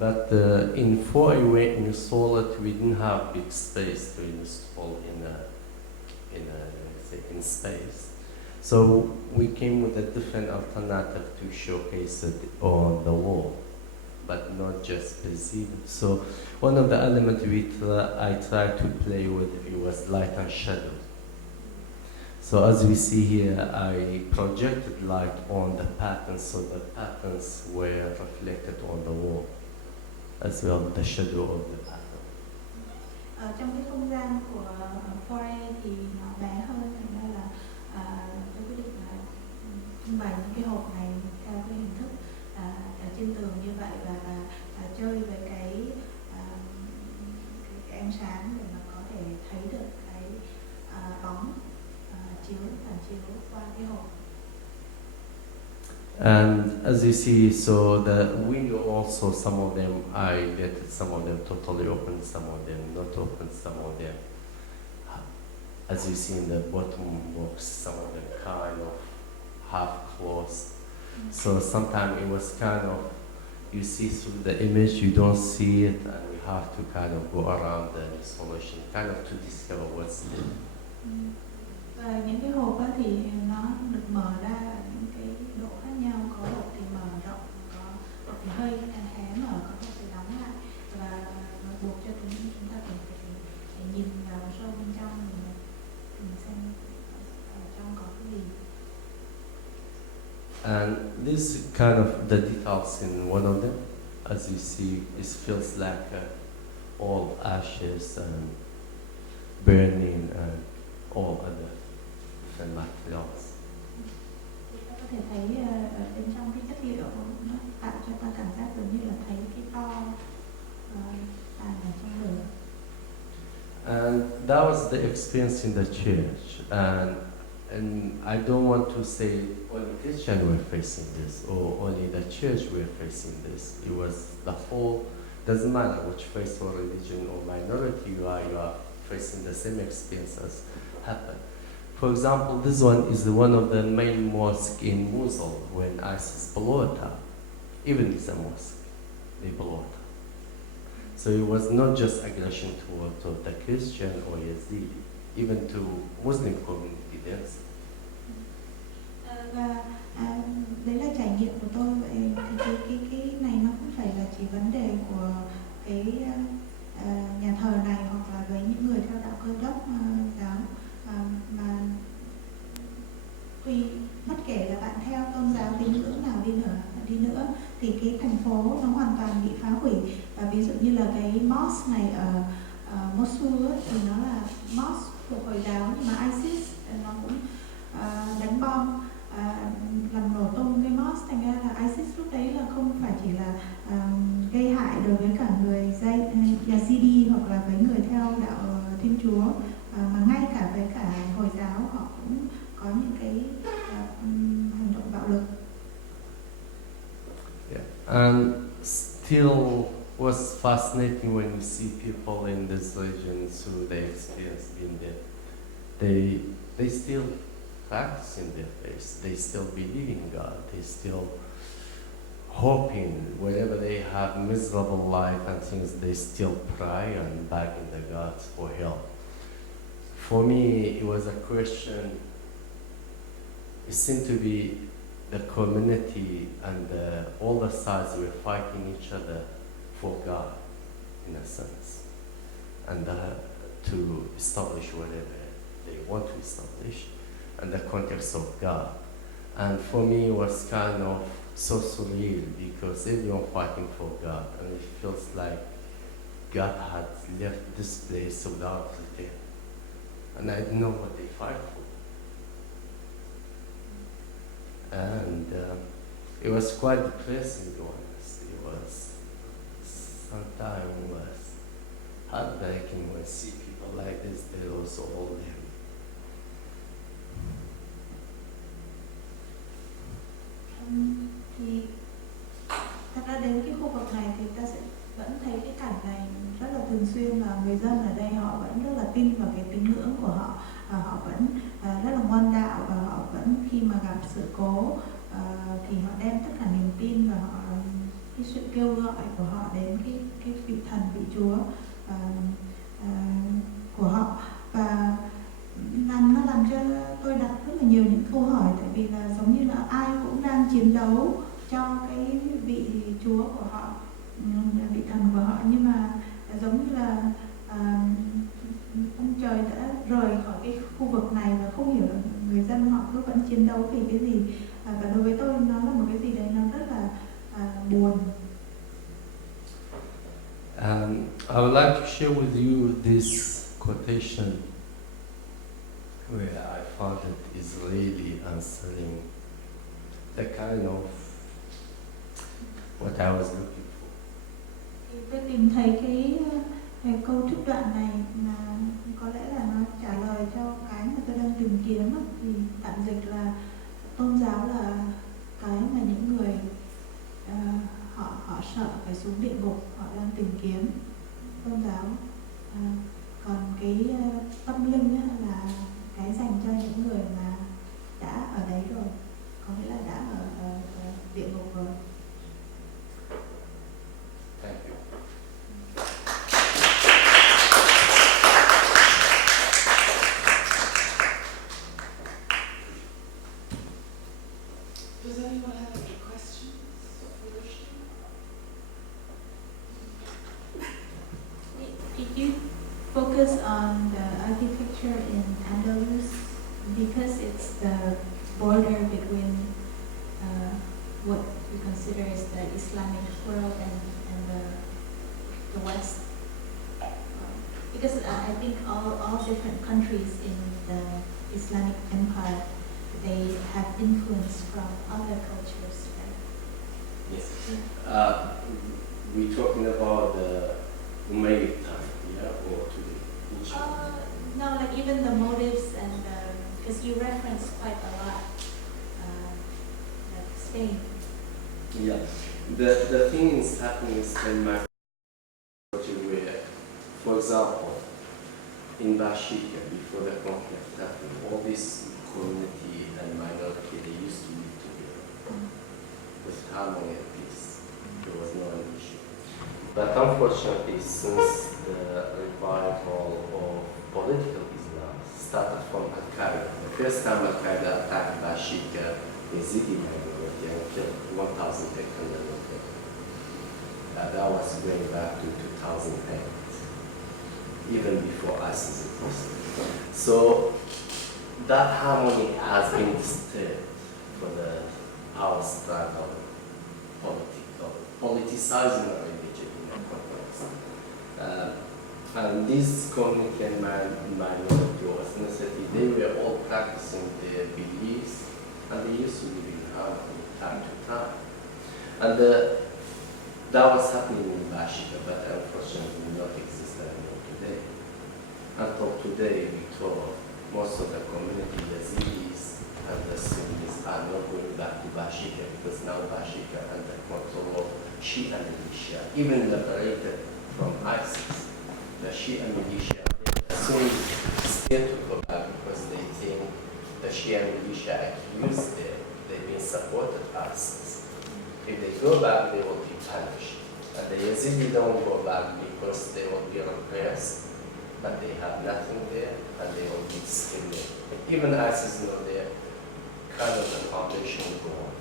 But in before we install it, we didn't have big space to install in space. So we came with a different alternative to showcase it on the wall, but not just perceive it. So one of the elements I tried to play with, it was light and shadow. So as we see here, I projected light on the patterns, so the patterns were reflected on the wall, as well the shadow of the pattern. trong cái không gian của foyer thì nó bé hơn, thành ra là tôi quyết định là trưng bày những cái hộp này theo cái hình thức ở trên tường như vậy, và chơi với cái ánh sáng để mà có thể thấy được cái bóng phản chiếu qua cái hộp. And as you see, so the window also, some of them I let some of them totally open, some of them not open, some of them, as you see in the bottom box, some of them kind of half closed. So sometimes it was kind of, you see through the image, you don't see it, and you have to kind of go around the installation, kind of to discover what's there. Và những cái hộp thì nó được mở ra ở những cái độ khác nhau, có hộp thì mở rộng, có hộp thì hơi hé mở, có hộp thì đóng lại, và nó buộc cho chúng ta phải nhìn vào sâu bên trong mình xem ở trong có cái gì. And this kind of the details in one of them, as you see, it feels like all ashes and burning and all other different materials. Ta có thể thấy ở bên trong cái chất liệu nó tạo cho ta cảm giác giống như là thấy cái tro tàn ở trong lửa. And that was the experience in the church. And I don't want to say only Christians were facing this or only the church were facing this. It was the whole, doesn't matter which faith or religion or minority you are facing the same experiences happen. For example, this one is one of the main mosques in Mosul when ISIS blew it up. Even it's a mosque, they blew it up. So it was not just aggression toward the Christian or Yazidi, even to Muslim community there. Và đấy là trải nghiệm của tôi. Vậy thì cái này nó không phải là chỉ vấn đề của cái nhà thờ này hoặc là với những người theo đạo Cơ đốc giáo, mà tùy bất kể là bạn theo tôn giáo tín ngưỡng nào đi nữa thì cái thành phố nó hoàn toàn bị phá hủy. Và ví dụ như là cái mosque này ở Mosul ấy, thì nó là mosque của Hồi giáo, nhưng mà ISIS nó cũng đánh bom làm nổ tung cái mosque, thành ra là ISIS lúc đấy là không phải chỉ là gây hại đối với cả người Yazidi hoặc là với người theo đạo Thiên Chúa, mà ngay cả với cả Hồi giáo họ cũng có những cái hành động bạo lực. Yeah. And still was fascinating when you see people in this region through their experience being there. They still practice in their faith. They still believe in God. They still hoping whenever they have miserable life and things, they still pray and begging the gods for help. For me, it was a question. It seemed to be the community and all the sides were fighting each other for God, in a sense, and to establish whatever they want to establish, and the context of God. And for me, it was kind of so surreal because everyone fighting for God, and it feels like God had left this place without return, and I didn't know what they fight for. And it was quite depressing, to be honest. It was sometimes was heartbreaking when I see people like this. They're also all them. Thì thật ra đến cái khu vực này thì ta sẽ vẫn thấy cái cảnh này rất là thường xuyên, và người dân ở đây họ vẫn rất là tin vào cái tín ngưỡng của họ, họ vẫn rất là ngoan đạo, và họ vẫn khi mà gặp sự cố thì họ đem tất cả niềm tin và họ cái sự kêu gọi của họ đến cái vị thần, vị Chúa của họ. Và nó làm cho tôi đặt rất là nhiều những câu hỏi, tại vì là giống như là ai cũng đang chiến đấu cho cái vị Chúa của họ, vị thần của họ, nhưng mà giống như là ông trời đã rời khỏi cái khu vực này và không hiểu là người dân họ cứ vẫn chiến đấu vì cái gì. Và đối với tôi nó là một cái gì đấy nó rất là buồn. I would like to share with you this quotation where I found it is really answering the kind of what I was looking for. Thì tôi tìm thấy cái câu trích đoạn này mà có lẽ là nó trả lời cho cái mà tôi đang tìm kiếm á. Thì tạm dịch là tôn giáo là cái mà những người họ sợ phải xuống địa ngục, họ đang tìm kiếm tôn giáo. Còn cái tâm linh á, là cái dành cho những người mà đã ở đấy rồi, có nghĩa là đã ở địa ngục rồi. Thank you. Does anyone have any questions for Rushdi? Did you focus on the architecture in Andalus because it's the border between what we consider is the Islamic world and the West? Because I think all different countries in the Islamic Empire, they have influence from other cultures, right? Yes. We're talking about the Umayyad time, yeah, or today? Which one? No, like even the motives and because you reference quite a lot, like Spain. Yeah. The thing is happening in Spain, where, for example, in Bashiqa, before the conflict happened, all this community and minority, they used to live together with harmony and peace. There was no issue. But unfortunately, since the revival of political Islam started from Al-Qaeda, the first time Al-Qaeda attacked Bashiqa, Yazidi minority and killed 1,800 people. That was going back to 2008, even before ISIS existed. So that harmony has been disturbed for our struggle, politicizing our religion in the context. And this community and minority or ethnicity, they were all practicing their beliefs, and they used to live in harmony time to time. And that was happening in Bashiqa, but unfortunately will not exist anymore today. Until today, we told most of the community, the Yazidis and the Sunnis, are not going back to Bashiqa because now Bashiqa under control of Shia militia, even liberated from ISIS. The Shia militia, the Sunnis scared to go back because they think the Shia militia accused them, they've been supported ISIS. If they go back, they will be punished. And the Yazidi don't go back because they will be repressed, but they have nothing there, and they will be discriminated. Even ISIS know their kind of the foundation gone.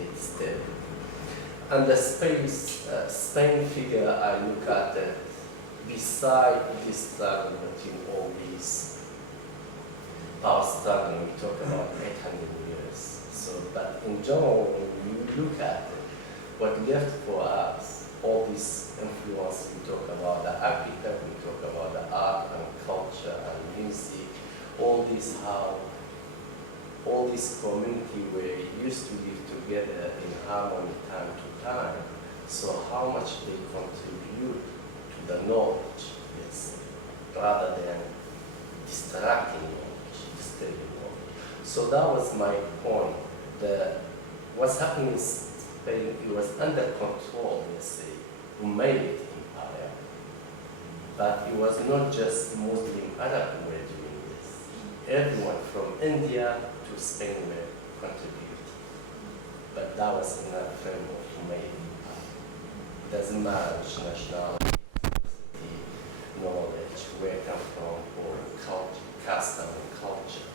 It's there. And the Spain figure I look at it, beside this struggle between all these power struggle, we talk about 800 years. So, but in general, when you look at it, what left for us, all this influence, we talk about the architect, we talk about the art and culture and music, all this how, all this community where we used to live together in harmony time to time, so how much they contribute to the knowledge, yes, rather than distracting knowledge, disturbing knowledge. So that was my point. What's happening in Spain, it was under control, let's say, Umayyad Empire. But it was not just Muslim Arab who were doing this. Everyone from India to Spain were contributing. But that was in that frame of Umayyad Empire. It doesn't matter which nationality, knowledge, where you come from, or culture, custom and culture.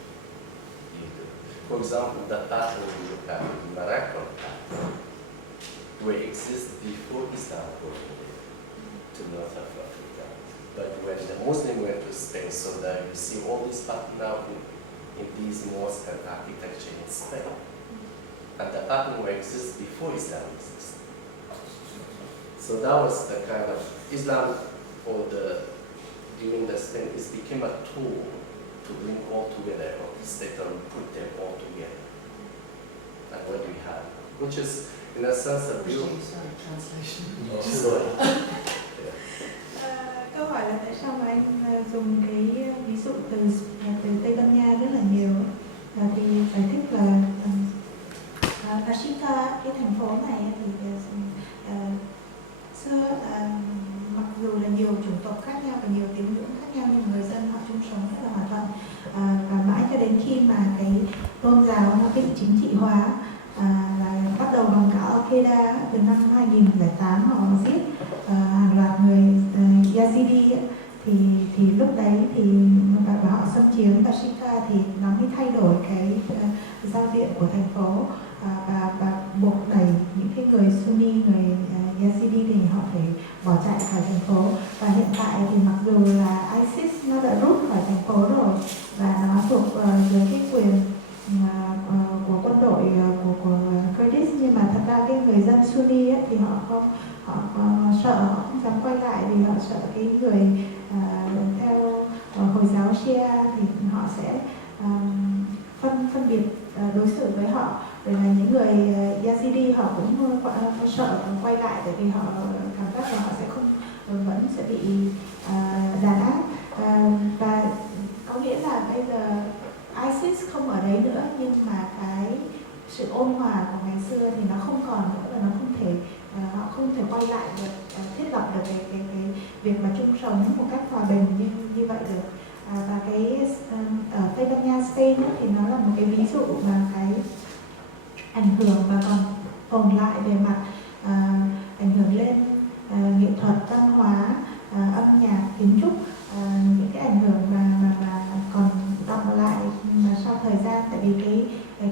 You do. For example, the pattern we look at, the Moroccan pattern, where it existed before Islam got to North of Africa. But when the Muslim went to Spain, so that you see all this pattern now in these mosques and architecture in Spain. And the pattern where it exists before Islam existed. So that was the kind of Islam for during the spin, it became a tool to bring all together on the state and put them all together. That's what we have, which is in a sense a beautiful. Sorry, translation. Oh, sorry. Câu hỏi là tại sao mà anh dùng cái ví dụ từ Tây Ban Nha rất là nhiều. Thì giải thích là Bashiqa, cái thành phố này thì xưa mặc dù là nhiều chủng tộc khác nhau và nhiều tín ngưỡng khác nhau nhưng người dân họ chung sống rất là hòa thuận, và mãi cho đến khi mà cái tôn giáo nó bị chính trị hóa, là bắt đầu bằng cả Al-Qaeda từ năm 2008 họ giết hàng loạt người Yazidi, thì lúc đấy thì và họ xâm chiếm Bashiqa thì nó mới thay đổi cái giao diện của thành phố, và buộc đẩy những cái người Sunni, người Yazidi thì họ phải bỏ chạy khỏi thành phố. Và hiện tại thì mặc dù là ISIS nó đã rút khỏi thành phố rồi và nó thuộc dưới cái quyền của quân đội của Kurdish, nhưng mà thật ra cái người dân Sunni ấy, thì họ sợ, họ không dám quay lại vì họ sợ cái người theo Hồi giáo Shia thì họ sẽ phân biệt đối xử với họ. Rồi là những người Yazidi họ cũng sợ quay lại bởi vì họ cảm giác là họ sẽ vẫn sẽ bị đàn áp, và có nghĩa là bây giờ ISIS không ở đấy nữa, nhưng mà cái sự ôn hòa của ngày xưa thì nó không còn nữa, và nó không thể họ không thể quay lại được, thiết lập được cái việc mà chung sống một cách hòa bình như vậy được. Và cái ở Tây Ban Nha, Spain ấy, thì nó là một cái ví dụ mà cái ảnh hưởng mà còn tồn lại về mặt ảnh hưởng lên nghệ thuật, văn hóa, âm nhạc, kiến trúc, những cái ảnh hưởng mà còn đọng lại mà sau thời gian. Tại vì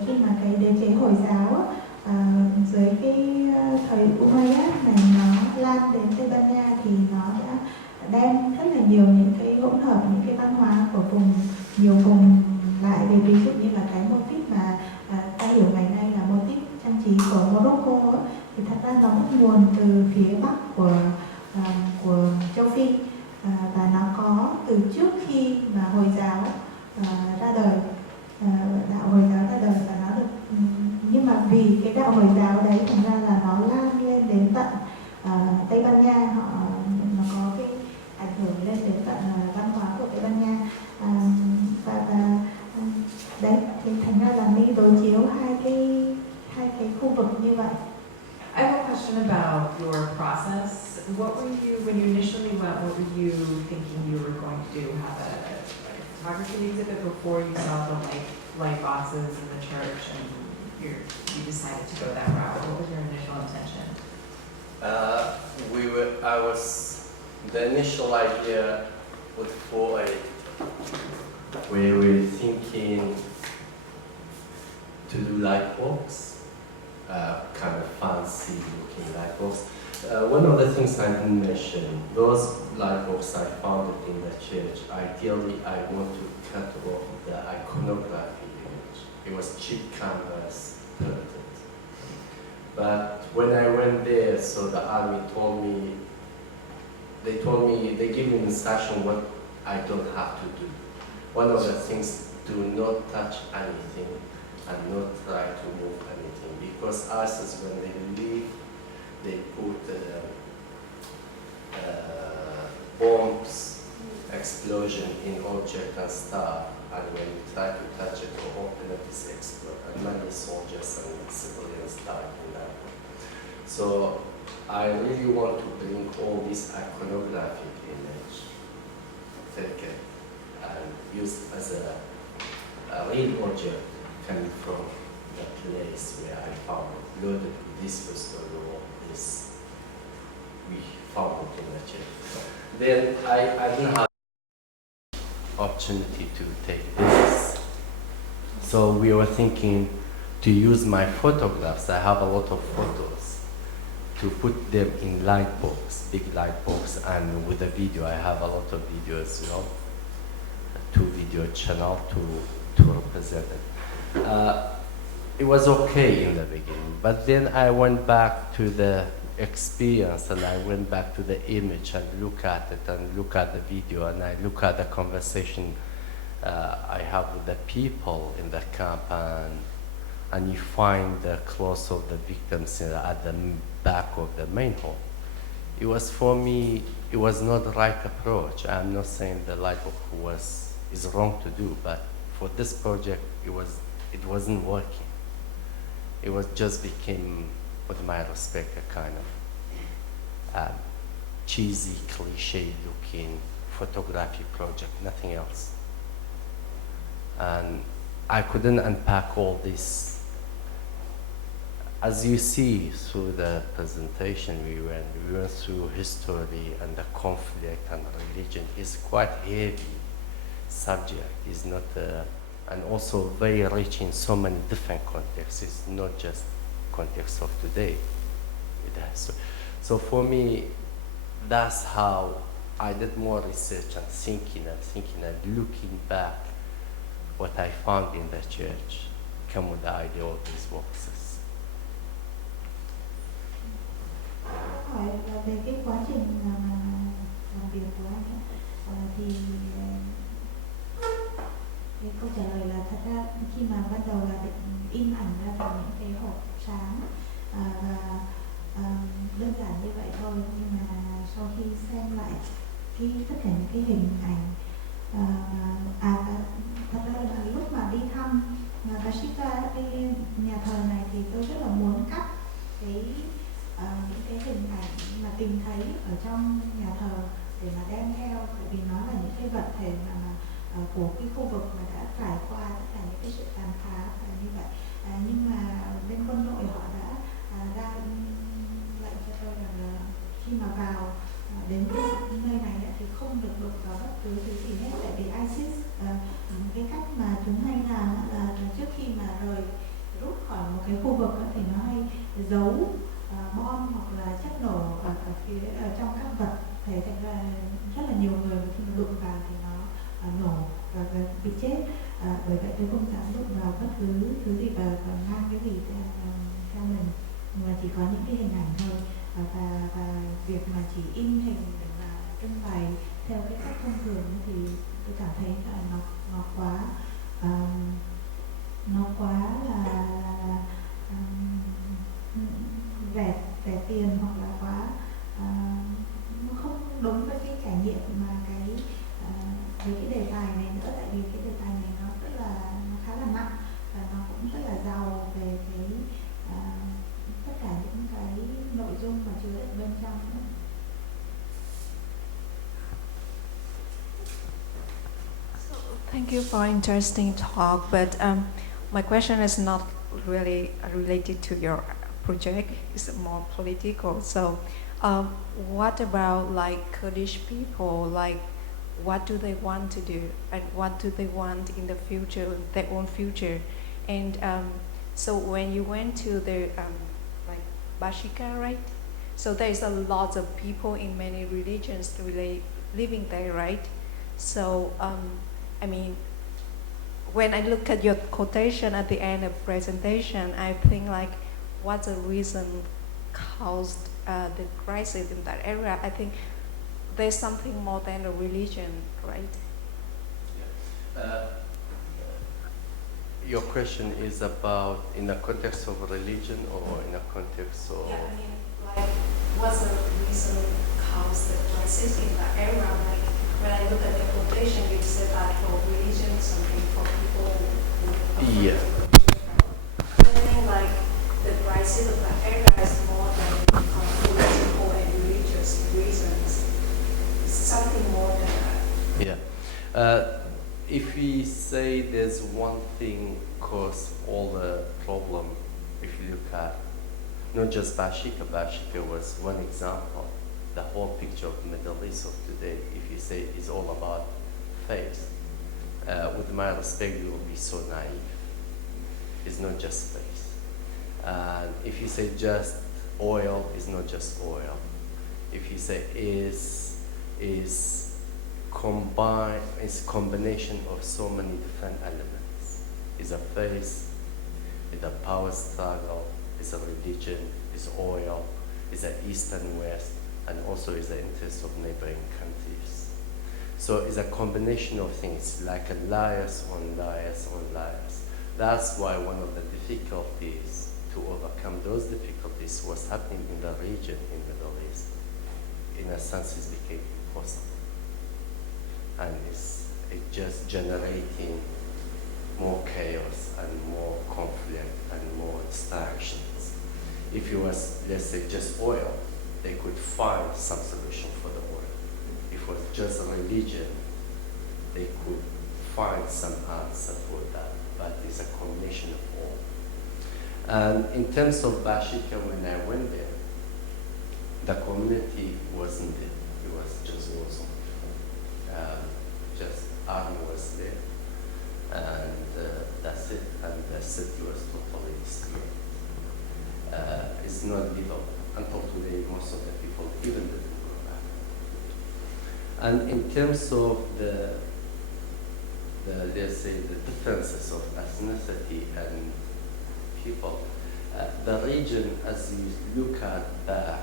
khi mà cái đế chế Hồi giáo dưới cái thời Umayyad này nó lan đến Tây Ban Nha thì nó đã đem rất là nhiều những cái hỗn hợp, những cái văn hóa của nhiều vùng lại. Về ví dụ như là cái mô típ mà ta hiểu ngày nay là mô típ trang trí của Morocco ấy, thì thật ra nó bắt nguồn từ phía bắc của châu Phi, và nó có từ trước khi mà Hồi giáo ra đời, đạo Hồi giáo ra đời, và nó được nhưng mà vì cái đạo Hồi giáo đấy thành ra là nó lan lên đến tận Tây Ban Nha, nó có cái ảnh hưởng lên đến tận văn hóa của Tây Ban Nha, và đấy thì thành ra là mới đối chiếu hai cái khu vực như vậy. I have a question about your process. What were you, when you initially went, what were you thinking you were going to do? Have a photography exhibit before you saw the light boxes in the church and you decided to go that route? What was your initial intention? The initial idea was we were thinking to do light walks, kind of fancy looking light walks. One of the things I didn't mention, those light walks I found it in the church. Ideally, I want to cut off the iconography image. It was cheap canvas printed. But when I went there, so the army they gave me instruction what I don't have to do. One of the things, do not touch anything and not try to move anything, because ISIS, when they leave, they put bombs, explosion in object and stuff, and when you try to touch it or open it, it's explode, and many soldiers and civilians died in that way. So I really want to bring all this iconographic image, take it, and use it as a real object coming from the place where I found it, loaded with this pistol or this, we found it in the church. Then I didn't have opportunity to take this. So we were thinking to use my photographs, I have a lot of photos, to put them in light box, big light box, and with the video, I have a lot of videos, two video channel to represent it. It was okay in the beginning, but then I went back to the experience, and I went back to the image and look at it and look at the video and I look at the conversation I have with the people in the camp, and you find the clothes of the victims at the back of the main hall. It was, for me, it was not the right approach. I'm not saying the light is wrong to do, but for this project, it wasn't working. It was just became, with my respect, a kind of cheesy, cliche-looking photography project, nothing else. And I couldn't unpack all this. As you see through the presentation we went through history and the conflict and religion. It's quite heavy subject. It's not, and also very rich in so many different contexts. It's not just context of today. It has. So for me, that's how I did more research and thinking and looking back what I found in the church, come with the idea of these boxes. Hỏi về cái quá trình làm việc của anh ấy, thì cái câu trả lời là thật ra khi mà ban đầu là định in ảnh ra thành những cái hộp sáng và đơn giản như vậy thôi, nhưng mà sau khi xem lại tất cả những cái hình ảnh thật ra là lúc mà đi thăm Bashiqa, cái nhà thờ này, thì tôi rất là muốn cắt những cái hình ảnh mà tìm thấy ở trong nhà thờ để mà đem theo, bởi vì nó là những cái vật thể mà của cái khu vực mà đã trải qua tất cả những cái sự tàn phá như vậy. Nhưng mà bên quân đội họ đã ra lệnh cho tôi rằng là khi mà vào đến nơi này thì không được đụng vào bất cứ thứ gì hết, tại vì ISIS cái cách mà chúng hay làm là trước khi mà rút khỏi một cái khu vực thì nó hay giấu bom hoặc là chất nổ ở trong các vật thể, thành ra rất là nhiều người khi mà đụng vào thì nó nổ và bị chết. Bởi vậy tôi không dám đụng vào bất cứ thứ gì và mang cái gì theo mình, mà chỉ có những cái hình ảnh thôi. Và việc mà chỉ in hình và trưng bày theo cái cách thông thường thì tôi cảm thấy là nó quá là rẻ tiền, hoặc là quá nó không đúng với cái trải nghiệm mà với cái đề tài này nữa, tại vì cái đề tài này nó khá là nặng và nó cũng rất là giàu về tất cả những cái nội dung mà chứa đựng bên trong nữa. So, thank you for interesting talk, but my question is not really related to your project. It's more political. So, what about like Kurdish people? Like, what do they want to do, and what do they want in the future, their own future? And so, when you went to the like Bashiqa, right? So there's a lot of people in many religions living there, right? So, I mean, when I look at your quotation at the end of presentation, I think like, what's the reason caused the crisis in that area? I think there's something more than a religion, right? Yeah. Your question is about in the context of religion or in a context of... Yeah, I mean, like, what's the reason caused the crisis in that area? Like, when I look at the quotation, you said that for religion, something for people who... Yeah. I think like, the crisis of that area is more than political and religious reasons. It's something more than that. Yeah. If we say there's one thing cause all the problem, if you look at not just Bashiqa was one example. The whole picture of the Middle East of today, if you say it's all about faith, with my respect, you will be so naive. It's not just faith. If you say just oil, it's not just oil. If you say is combination of so many different elements. It's a faith, it's a power struggle, it's a religion, it's oil, is the east and west, and also is the interest of neighboring countries. So it's a combination of things, like a layers on layers on layers. That's why one of the difficulties to overcome those difficulties was happening in the region in the Middle East. In a sense, it became impossible. And it's just generating more chaos and more conflict and more distractions. If it was, let's say, just oil, they could find some solution for the oil. If it was just religion, they could find some answer for that. But it's a combination of all. And in terms of Bashiqa, when I went there, the community wasn't there. It was just war zone. Just army was there, and that's it. And the city was totally destroyed. It's not livable. Until today, most of the people even didn't go back. And in terms of the let's say the differences of ethnicity and people, the region, as you look at that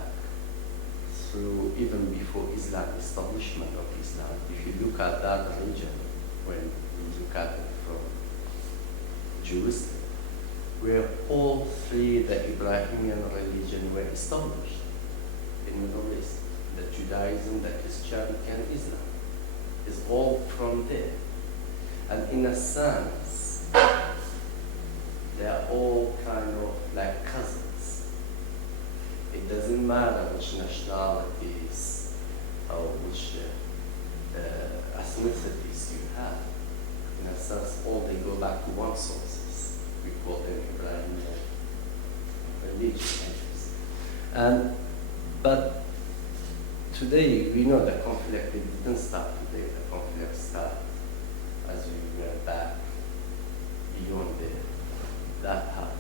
through even before Islam, establishment of Islam, if you look at that region, when you look at it from Jerusalem, where all three, the Ibrahimian religion, were established in the Middle East. The Judaism, the Christianity, and Islam is all from there. And in a sense, they are all kind of like cousins. It doesn't matter which nationalities or which ethnicities you have. In a sense, all they go back to one sources. We call them Ibrahimian religion. But today, we know the conflict, it didn't start today. The conflict started as we went back beyond that part.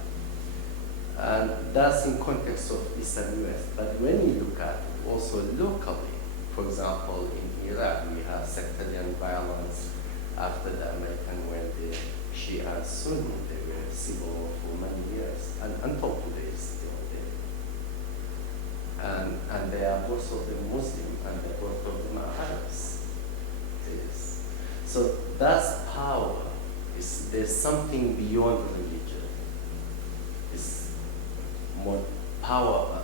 And that's in context of East and West. But when you look at it also locally, for example, in Iraq, we have sectarian violence after the American went there. Shia and Sunni, they were civil war for many years, and until today it's still there. And they are both of them Muslim, and both of them are Arabs. So that's power. There's something beyond religion. It's more power.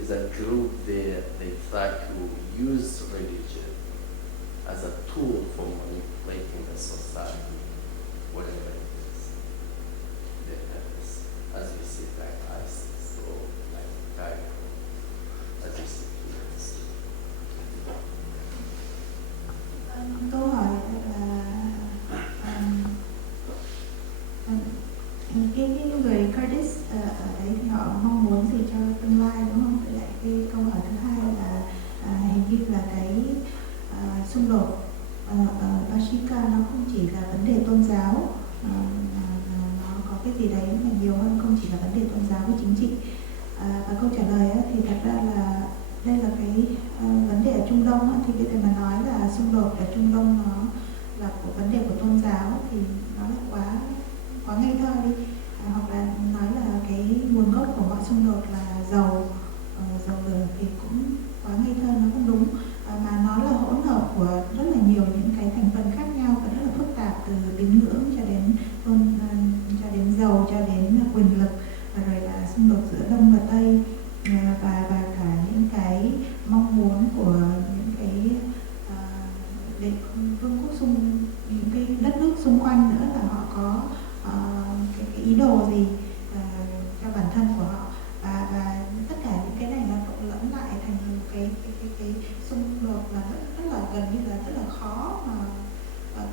Is a group there, they try to use religion as a tool for manipulating the society, whatever it is. Their purpose, as we see, like ISIS or like Daesh, as we see here. Câu hỏi cái người Kurdish ở đấy thì họ mong muốn gì cho tương lai, đúng không? Vậy lại cái câu hỏi thứ hai là hình như là cái xung đột ở Bashiqa nó không chỉ là vấn đề tôn giáo, nó có cái gì đấy mà nhiều hơn, không chỉ là vấn đề tôn giáo và chính trị. Và câu trả lời thì thật ra là đây là cái vấn đề ở Trung Đông thì cái mà nói là xung đột ở Trung Đông nó là của vấn đề của tôn giáo thì nó là quá ngây thơ đi, hoặc là nói là cái nguồn gốc của mọi xung đột là dầu lửa thì cũng quá ngây thơ, nó không đúng, mà nó là hỗn hợp của rất là nhiều những cái thành phần khác nhau và rất là phức tạp, từ tín ngưỡng cho đến dầu, cho đến quyền lực, rồi là xung đột giữa Đông và Tây, và cả những cái mong muốn của những cái vương quốc những cái đất nước xung quanh nữa, là họ có cái ý đồ gì cho bản thân của họ, và tất cả những cái này nó trộn lẫn lại thành một cái xung đột là rất là gần như là rất là khó, mà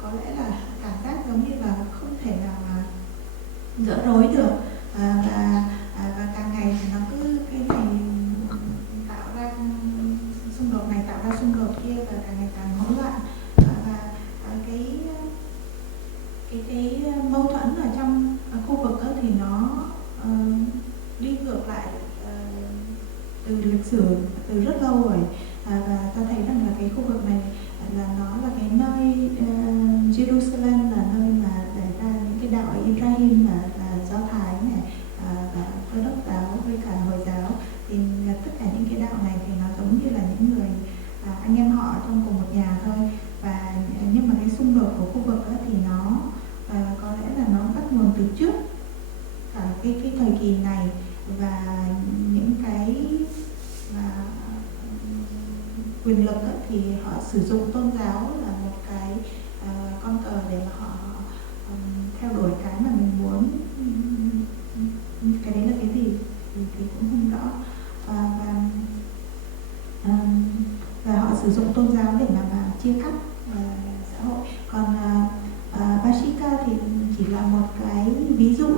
có lẽ là cảm giác giống như là không thể nào mà gỡ rối được, và càng ngày thì nó cứ cái này tạo ra xung đột này, tạo ra xung đột kia, và càng ngày càng hỗn loạn, và cái mâu thuẫn ở trong khu vực thì nó đi ngược lại từ lịch sử, từ rất lâu rồi, và ta thấy rằng là cái khu vực này là nó là cái nơi Jerusalem là nơi mà để ra những cái đạo Ibrahim là Do Thái này, và Cơ đốc giáo với cả Hồi giáo, thì tất cả những cái quyền lực á, thì họ sử dụng tôn giáo là một cái con cờ để mà họ theo đuổi cái mà mình muốn. Cái đấy là cái gì thì cũng không rõ. Và họ sử dụng tôn giáo để mà chia cắt xã hội. Còn Bashiqa thì chỉ là một cái ví dụ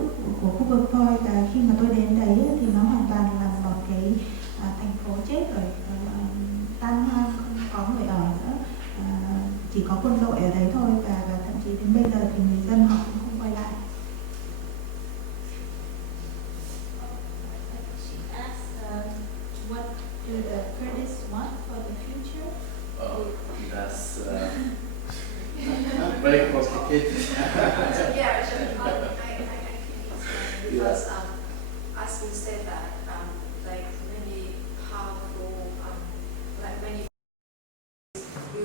của khu vực thôi, và khi mà tôi đến đấy thì nó hoàn toàn là một cái thành phố chết rồi, tan hoang, không có người ở nữa, chỉ có quân đội ở đấy thôi, và thậm chí đến bây giờ thì người dân họ cũng không quay lại. She asked, what do the Kurdish want for the future? Oh, that's very complicated. Yeah, actually, I can explain because as you said that like many powerful like many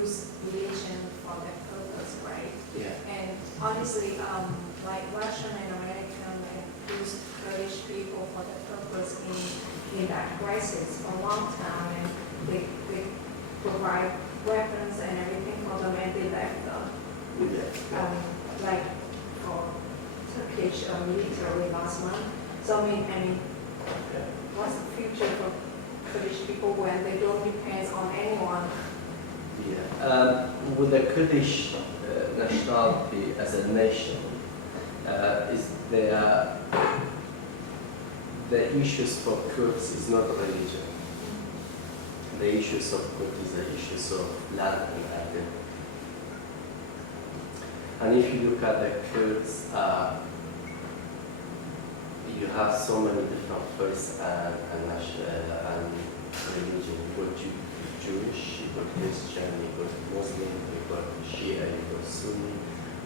use religion for their purpose, right? Yeah. And honestly, like Russian and American use Kurdish people for their purpose in that crisis for a long time, and they provide weapons and everything for them, and they left them. Like for Turkish military last month. So I mean, what's the future for Kurdish people when they don't depend on anyone? Yeah. With the Kurdish nationality as a nation, is the issues for Kurds is not religion. The issues of Kurds is the issues of land and identity. And if you look at the Kurds, you have so many different faiths and religion. You got Jewish, you got Christian, you got Muslim, you got Shia, you got Sunni,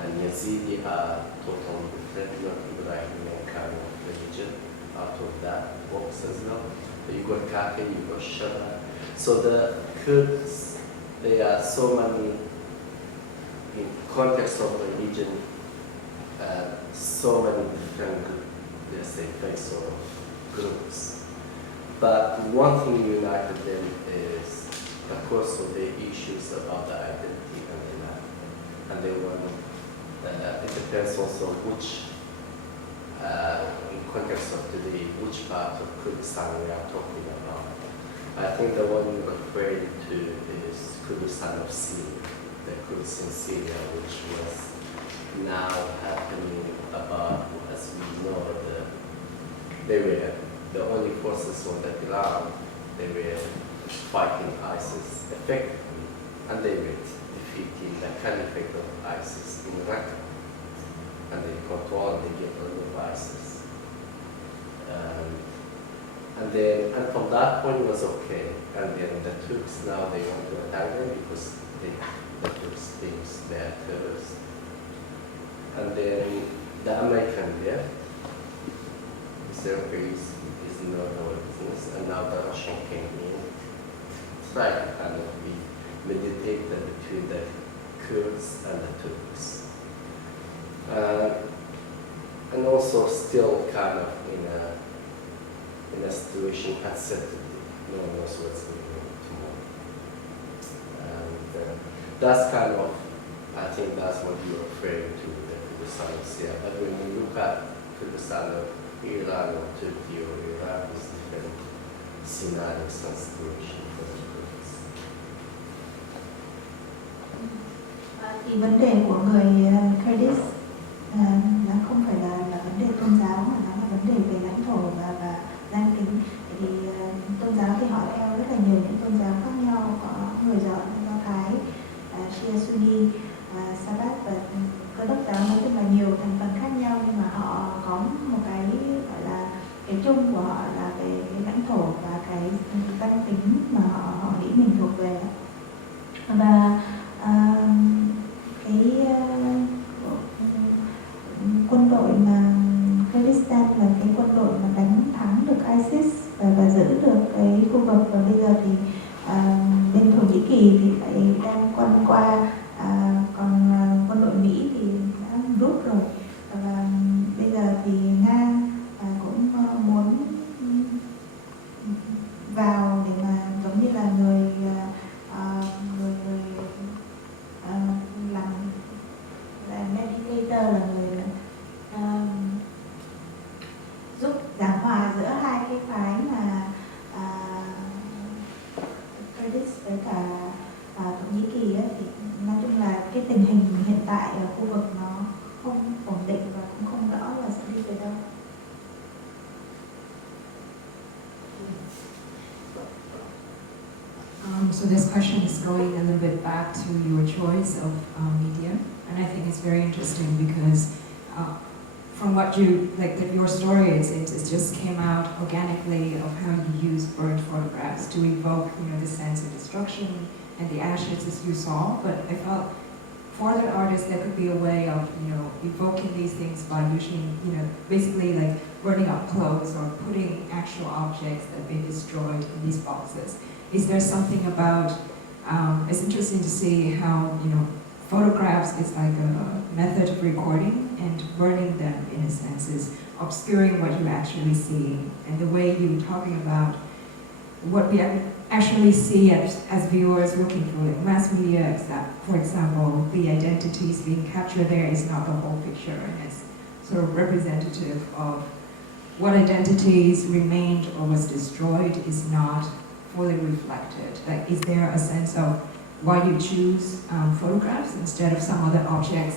and Yazidi are totally different, not Ibrahimian kind of religion out of that box as well. But you got Kafir, you got Shia. So the Kurds, there are so many, in context of religion, so many different, let's say, faiths or groups. But one thing united them is, of course, of the issues about the identity and the land. And they want, it depends also which, in context of today, which part of Kurdistan we are talking about. I think the one you're referring to is Kurdistan of Syria, the Kurds in Syria, which was now happening about, as we know, they were the only forces on the ground. They were fighting ISIS effectively, and they were defeating the caliphate of ISIS in Raqqa, and they controlled, they get rid of ISIS. And from that point it was okay. And then the Turks now they want to attack them because the Turks think they are terrorists. And then the American left. Israel is not our business, and now the Russian came in. Try to kind of be mediated between the Kurds and the Turks. And also still kind of in a situation uncertainty. No one knows what's going on tomorrow. And that's kind of, I think that's what you're referring to, the Kurdistan of Syria. But when you look at Kurdistan of Iran or Turkey or Iraq, it's different scenarios and situations for the Kurds. Thì vấn đề của người Kurdish nó không phải là vấn đề tôn giáo, mà nó là vấn đề về lãnh thổ và danh tính. Thì tôn giáo thì họ theo rất là nhiều những tôn giáo khác nhau, có người Do Thái, Shia Sunni, Sabbath và Cơ đốc giáo, nói chung là nhiều thành phần khác nhau, nhưng mà họ có một cái gọi là cái chung của họ là về cái lãnh thổ và cái danh tính mà họ nghĩ mình thuộc về. Và cái quân đội mà Kurdistan là cái quân đội mà đánh thắng được ISIS và giữ được cái khu vực, và bây giờ thì bên Thổ Nhĩ Kỳ thì lại đang quân qua, còn quân đội Mỹ thì đã rút rồi, và bây giờ thì Nga cũng muốn vào để mà giống như là người Kurdish với cả Thổ Nhĩ Kỳ ấy, thì nói chung là cái tình hình hiện tại ở khu vực nó không ổn định và cũng không rõ là sẽ đi về đâu. So this question is going a little bit back to your choice of media, and I think it's very interesting because from what you, like your story, it just came out organically of how you use bird photographs to evoke, the sense of destruction and the ashes as you saw. But I felt for that artist there could be a way of, evoking these things by using, basically like burning up clothes or putting actual objects that they destroyed in these boxes. Is there something about, it's interesting to see how, photographs is like a method of recording, and burning them in a sense is obscuring what you actually see, and the way you're talking about what we actually see as viewers looking through like mass media, for example, the identities being captured there is not the whole picture, and it's sort of representative of what identities remained or was destroyed is not fully reflected. Like, is there a sense of why you choose photographs instead of some other objects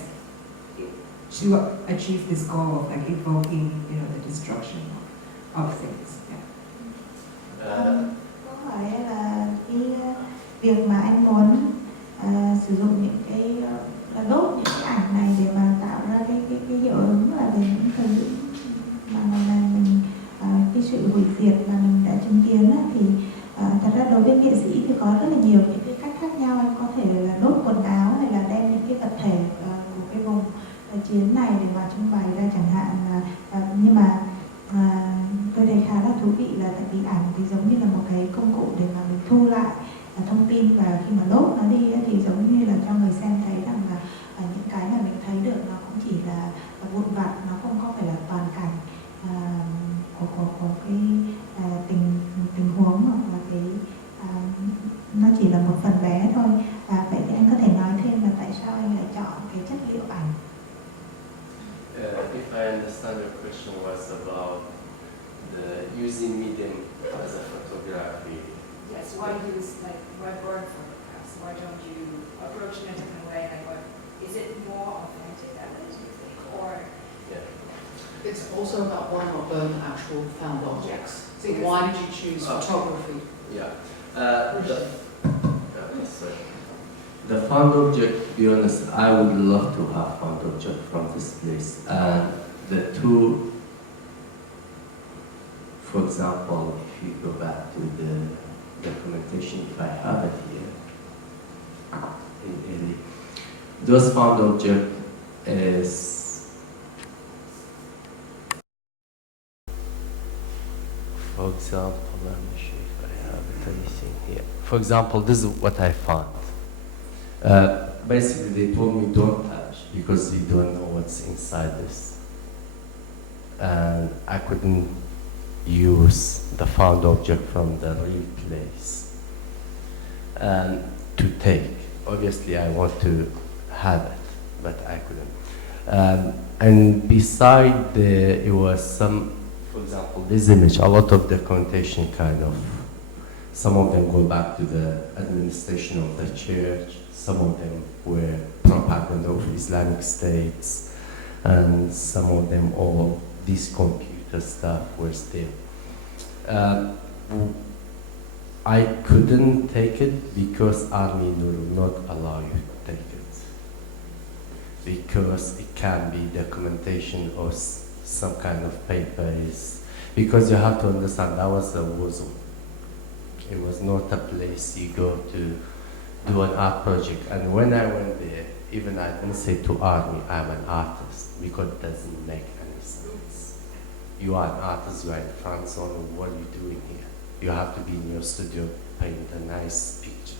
to achieve this goal of like evoking, the destruction of things? Yeah. Câu hỏi là cái việc mà anh muốn sử dụng những cái là đốt những cái ảnh này để mà tạo ra cái hiệu ứng là về những thứ mà mình cái sự hủy diệt mà mình đã chứng kiến á, thì thật ra đối với nghệ sĩ thì có rất là nhiều những cái cách khác nhau. Anh có thể là đốt quần áo hay là đem những cái vật thể của cái vùng chiến này để mà trưng bày ra chẳng hạn, nhưng mà tôi thấy khá là thú vị là tại vì ảnh thì giống như là một cái công cụ để mà mình thu lại thông tin, và khi mà đốt nó đi thì giống như là cho người xem thấy rằng là những cái mà mình thấy được nó cũng chỉ là vụn vặt, nó không có phải là toàn cảnh của cái tình huống, hoặc là cái nó chỉ là một phần bé thôi. Vậy thì anh có thể nói thêm là tại sao anh lại chọn cái chất liệu ảnh? If I understand your question was about the using medium as a photography. Yes, why burn photographs? Why don't you approach in a different way? Like, is it more authentic that way, do you think, or? Yeah. It's also about why not burn actual found objects. So why did you choose photography? Yeah. The found object, to be honest, I would love to have found object from this place. And the two, for example, if you go back to the documentation, if I have it here, in Italy, those found object is, for example, let me show if I have it anything here. For example, this is what I found. Basically, they told me don't touch because you don't know what's inside this. And I couldn't use the found object from the real place. And to take, obviously I want to have it, but I couldn't. And beside it was some, for example, this image, a lot of documentation kind of, some of them go back to the administration of the church, some of them were propaganda of Islamic states, and some of them all this computer stuff was there. I couldn't take it because army will not allow you to take it, because it can be documentation or some kind of papers, because you have to understand that was a war zone. It was not a place you go to do an art project. And when I went there, even I didn't say to army, I'm an artist, because it doesn't make any sense. You are an artist, you are in France, or what are you doing here? You have to be in your studio, paint a nice picture,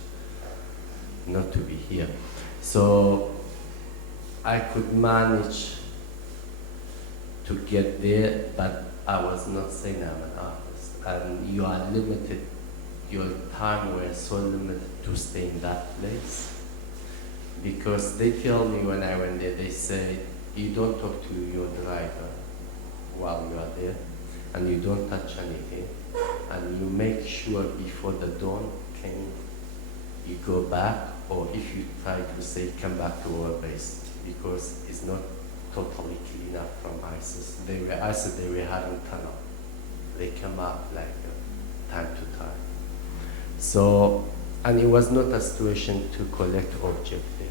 not to be here. So I could manage to get there, but I was not saying I'm an artist. And you are limited, your time was so limited to stay in that place. Because they tell me when I went there, they say, you don't talk to your driver while you are there, and you don't touch anything, and you make sure before the dawn came you go back, or if you try to say come back to our base, because it's not totally clean up from ISIS. They were having tunnel. They come up like time to time. So, and it was not a situation to collect objects there.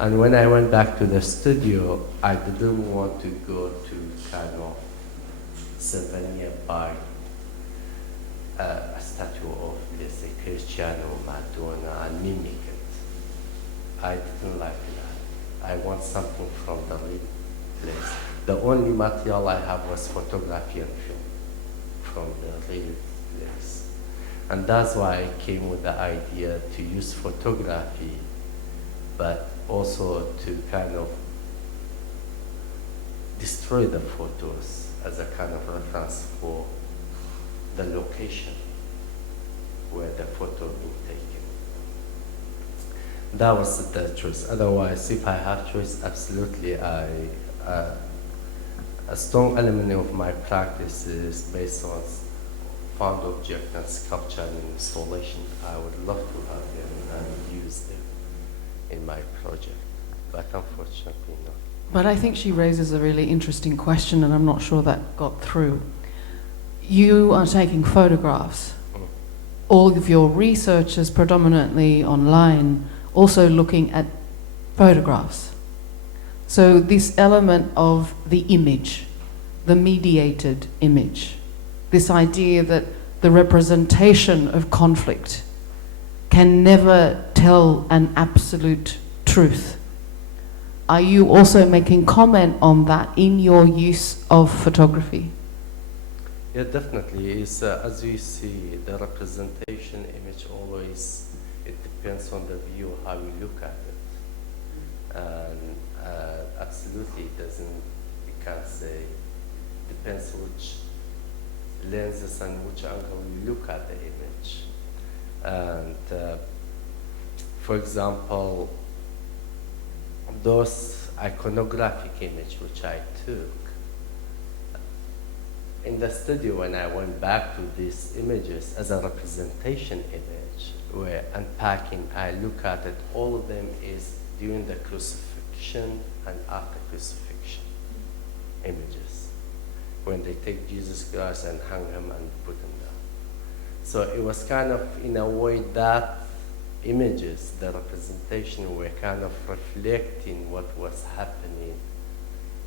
And when I went back to the studio, I didn't want to go to kind of souvenir by a statue of, let's say, Cristiano, Madonna, and mimic it. I didn't like that. I want something from the real place. The only material I have was photography and film from the real place. And that's why I came with the idea to use photography, but also to kind of destroy the photos as a kind of reference for the location where the photo being taken. That was the choice. Otherwise, if I have choice, absolutely, a strong element of my practice is based on found object and sculpture and installation. I would love to have them and use them in my project, but unfortunately not. But I think she raises a really interesting question, and I'm not sure that got through. You are taking photographs. All of your research is predominantly online, also looking at photographs. So this element of the image, the mediated image, this idea that the representation of conflict can never tell an absolute truth. Are you also making comment on that in your use of photography? Yeah, definitely. It's, as you see, the representation image always, it depends on the view, how you look at it. And absolutely, it doesn't, you can't say, depends which lenses and which angle you look at the image. And for example, those iconographic image which I took, in the studio when I went back to these images as a representation image, where unpacking, I look at it, all of them is during the crucifixion and after crucifixion images, when they take Jesus Christ and hang him and put him down. So it was kind of, in a way, that images, the representation were kind of reflecting what was happening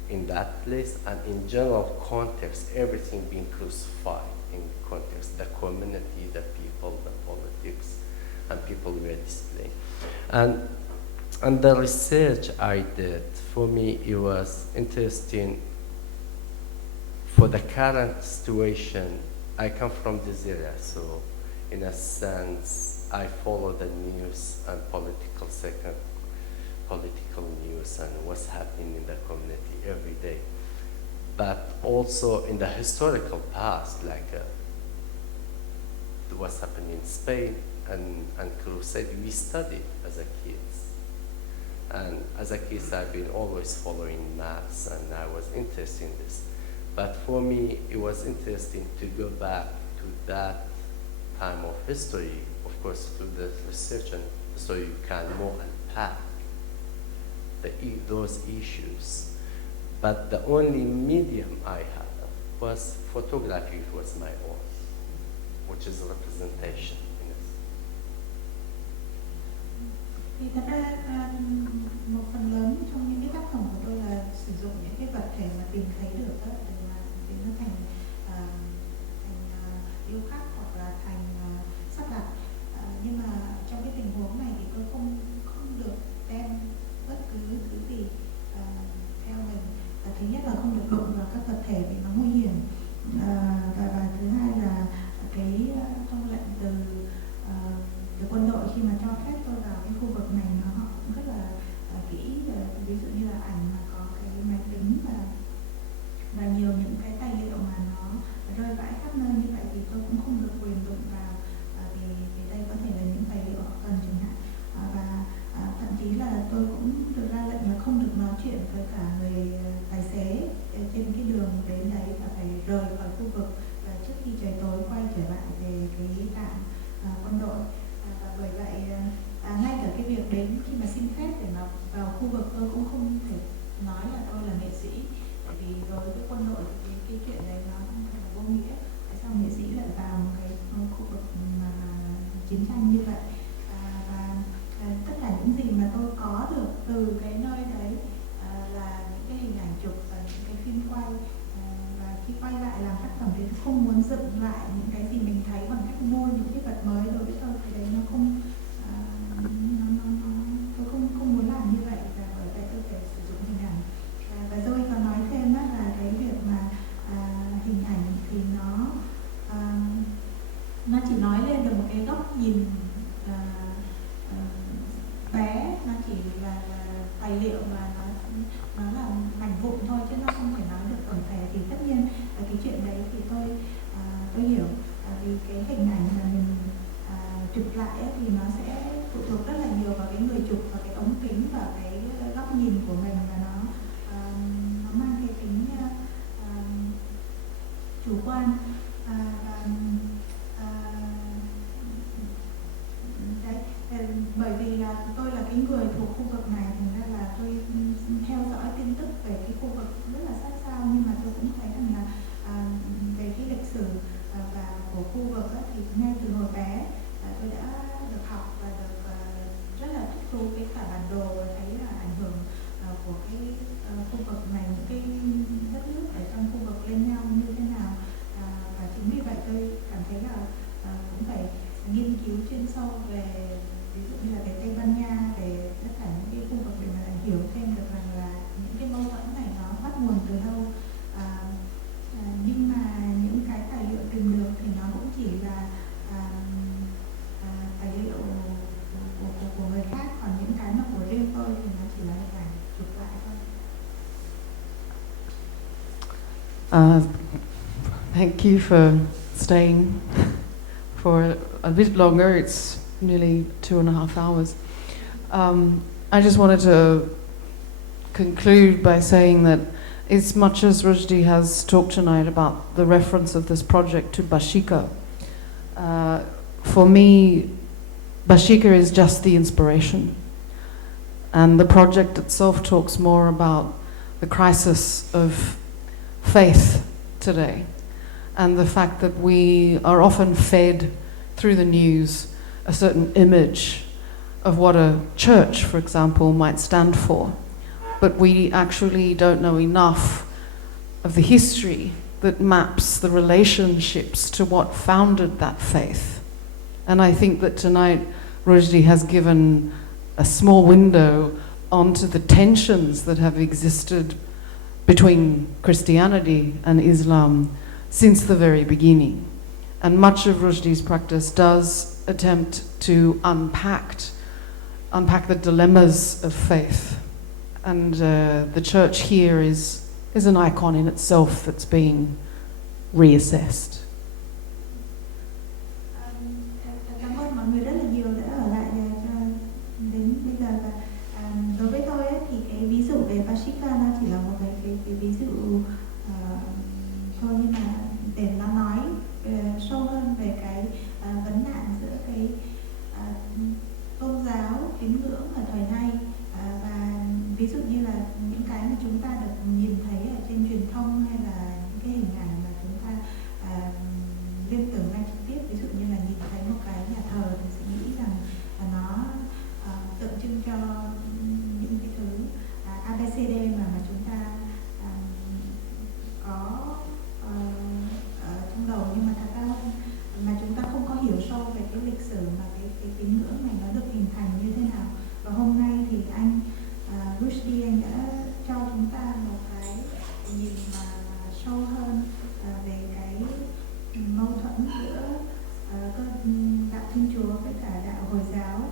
in that place, and in general context, everything being crucified in context, the community, the people, the politics, and people were displaying. And the research I did, for me, it was interesting. For the current situation, I come from this area, so in a sense, I follow the news and political news and what's happening in the community every day. But also in the historical past, like what's happening in Spain and Crusade, we studied as a kids. And as a kid, I've been always following maps, and I was interested in this. But for me, it was interesting to go back to that time of history. Of course, through the research, and so you can more unpack those issues. But the only medium I had was photography. It was my own, which is representation. Thì thật ra một phần lớn trong những cái tác phẩm của tôi là sử dụng những cái vật thể mà tìm thấy được đó, để mà biến nó thành điêu khắc hoặc là thành sắp đặt. Nhưng mà trong cái tình huống này thì tôi không được đem bất cứ thứ gì theo mình. Thứ nhất là không được đụng vào các vật thể vì nó nguy hiểm. Và thứ hai là cái thông lệnh từ quân đội khi mà cho phép tôi vào cái khu vực này, họ cũng rất là kỹ. Ví dụ như là ảnh mà có cái máy tính và nhiều những cái tài liệu mà nó rơi vãi khắp nơi như vậy thì tôi cũng không được quyền đụng vào. vực tôi cũng không thể nói là tôi là nghệ sĩ, tại vì đối với quân đội thì cái chuyện đấy nó không phải là vô nghĩa. Tại sao nghệ sĩ lại vào một cái khu vực mà chiến tranh như vậy? Và tất cả những gì mà tôi có được từ cái nơi đấy là những cái hình ảnh chụp và những cái phim quay, và khi quay lại làm tác phẩm thì tôi không muốn dựng lại những cái gì mình thấy bằng cách mua những cái vật mới. Đối với tôi thì đấy nó không tôi không muốn làm như vậy, và bởi vậy tôi phải sử dụng hình ảnh. Và rồi còn nói thêm là cái việc mà hình ảnh thì nó chỉ nói lên được một cái góc nhìn bé, nó chỉ là tài liệu mà nó là mảnh vụn thôi, chứ nó không thể nói được tổng thể. Thì tất nhiên cái chuyện đấy thì tôi hiểu, vì cái hình ảnh mà mình chụp lại ấy, thì nó sẽ phụ thuộc rất là nhiều vào cái người chụp và cái ống kính và cái góc nhìn của mình, và nó mang cái tính chủ quan. Bởi vì là tôi là cái người thuộc khu vực này, thành ra là tôi theo dõi tin tức về cái khu vực rất là sát sao, nhưng mà tôi cũng thấy rằng là về cái lịch sử và của khu vực ấy, thì ngay từ hồi bé tôi đã được học và được rất là thích thú cái cả bản đồ, và thấy là ảnh hưởng của cái khu vực này, những cái đất nước ở trong khu vực lên nhau như thế nào. Và chính vì vậy tôi cảm thấy là cũng phải nghiên cứu chuyên sâu về, ví dụ như là về Tây Ban Nha, về tất cả những cái khu vực để mà hiểu thêm được rằng là những cái mâu thuẫn này nó bắt nguồn từ đâu. Nhưng mà những cái tài liệu tìm được thì nó cũng chỉ là tài liệu của người khác, còn những cái mà của riêng tôi thì nó chỉ là hình ảnh chụp lại thôi. Thank you for staying for a bit longer. It's nearly 2.5 hours. I just wanted to conclude by saying that as much as Rushdi has talked tonight about the reference of this project to Bashiqa, for me, Bashiqa is just the inspiration. And the project itself talks more about the crisis of faith today, and the fact that we are often fed through the news a certain image of what a church, for example, might stand for. But we actually don't know enough of the history that maps the relationships to what founded that faith. And I think that tonight Rushdi has given a small window onto the tensions that have existed between Christianity and Islam since the very beginning. And much of Rushdi's practice does attempt to unpack the dilemmas of faith. And the church here is an icon in itself that's being reassessed. Cảm ơn mọi người rất là nhiều đã ở lại cho đến bây giờ. Và đối với tôi ấy, thì cái ví dụ về Bashiqa nó chỉ là một cái ví dụ thôi, nhưng mà để nó nói sâu hơn về cái vấn nạn giữa cái tôn giáo tín ngưỡng ở thời nay, và ví dụ như là những cái mà chúng ta được nhìn thấy ở trên truyền thông, hay là những cái hình ảnh mà chúng ta liên tưởng ngay trực tiếp, ví dụ như là nhìn thấy một cái nhà thờ thì sẽ nghĩ rằng nó tượng trưng cho những cái thứ ABCD mà chúng ta có ở trong đầu, nhưng mà thật ra mà chúng ta không có hiểu sâu về cái lịch sử mà cái tín ngưỡng này nó được hình thành như thế nào. Và hôm nay thì anh Rushdi anh đã cho chúng ta một cái nhìn mà sâu hơn về cái mâu thuẫn giữa đạo Thiên Chúa với cả đạo Hồi giáo,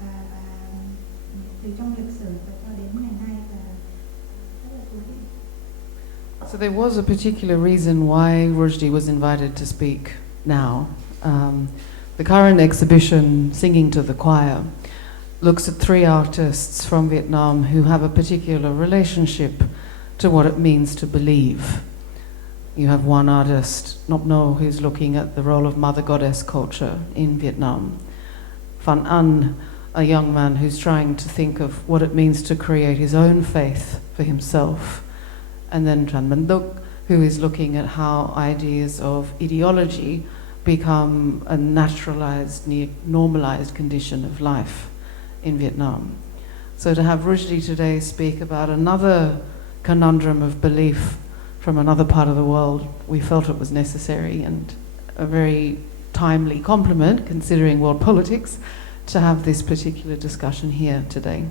và từ trong lịch sử và cho đến ngày nay, và rất là thú vị. So there was a particular reason why Rushdi was invited to speak now. The current exhibition, Singing to the Choir, looks at 3 artists from Vietnam who have a particular relationship to what it means to believe. You have one artist, Nop No, who's looking at the role of Mother Goddess culture in Vietnam. Phan An, a young man who's trying to think of what it means to create his own faith for himself. And then Tran Manduk, who is looking at how ideas of ideology become a naturalized, normalized condition of life in Vietnam. So to have Rushdi today speak about another conundrum of belief from another part of the world, we felt it was necessary and a very timely compliment, considering world politics, to have this particular discussion here today.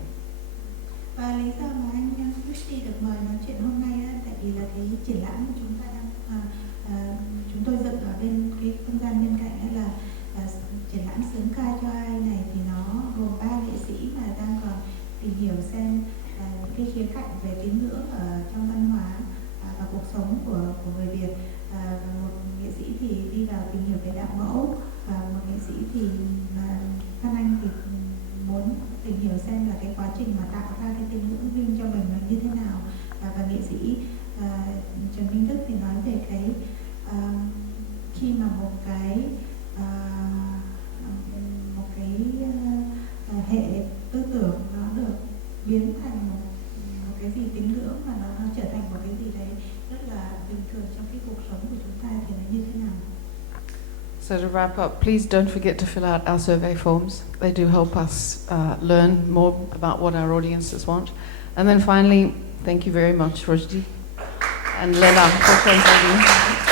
Và lý do mà anh Rushdi được mời nói chuyện hôm nay á, tại vì là cái triển lãm của chúng ta đang chúng tôi dựng ở bên cái không gian bên cạnh ấy là triển lãm Sướng ca cho ai này, thì nó gồm 3 nghệ sĩ mà đang còn tìm hiểu xem cái khía cạnh về tín ngưỡng ở trong văn hóa và cuộc sống của người Việt. Một nghệ sĩ thì đi vào tìm hiểu về đạo mẫu, và một nghệ sĩ thì Phan Anh thì muốn tìm hiểu xem là cái quá trình mà tạo ra cái tín ngưỡng riêng cho mình là như thế nào, và nghệ sĩ Trần Minh Đức thì nói về cái khi mà một cái hệ tư tưởng nó được biến thành một cái gì tín ngưỡng mà nó trở thành một cái gì đấy rất là bình thường trong cái cuộc sống của chúng ta thì nó như thế nào. So to wrap up, please don't forget to fill out our survey forms. They do help us learn more about what our audiences want. And then finally, thank you very much, Rushdi and Lena, for translating.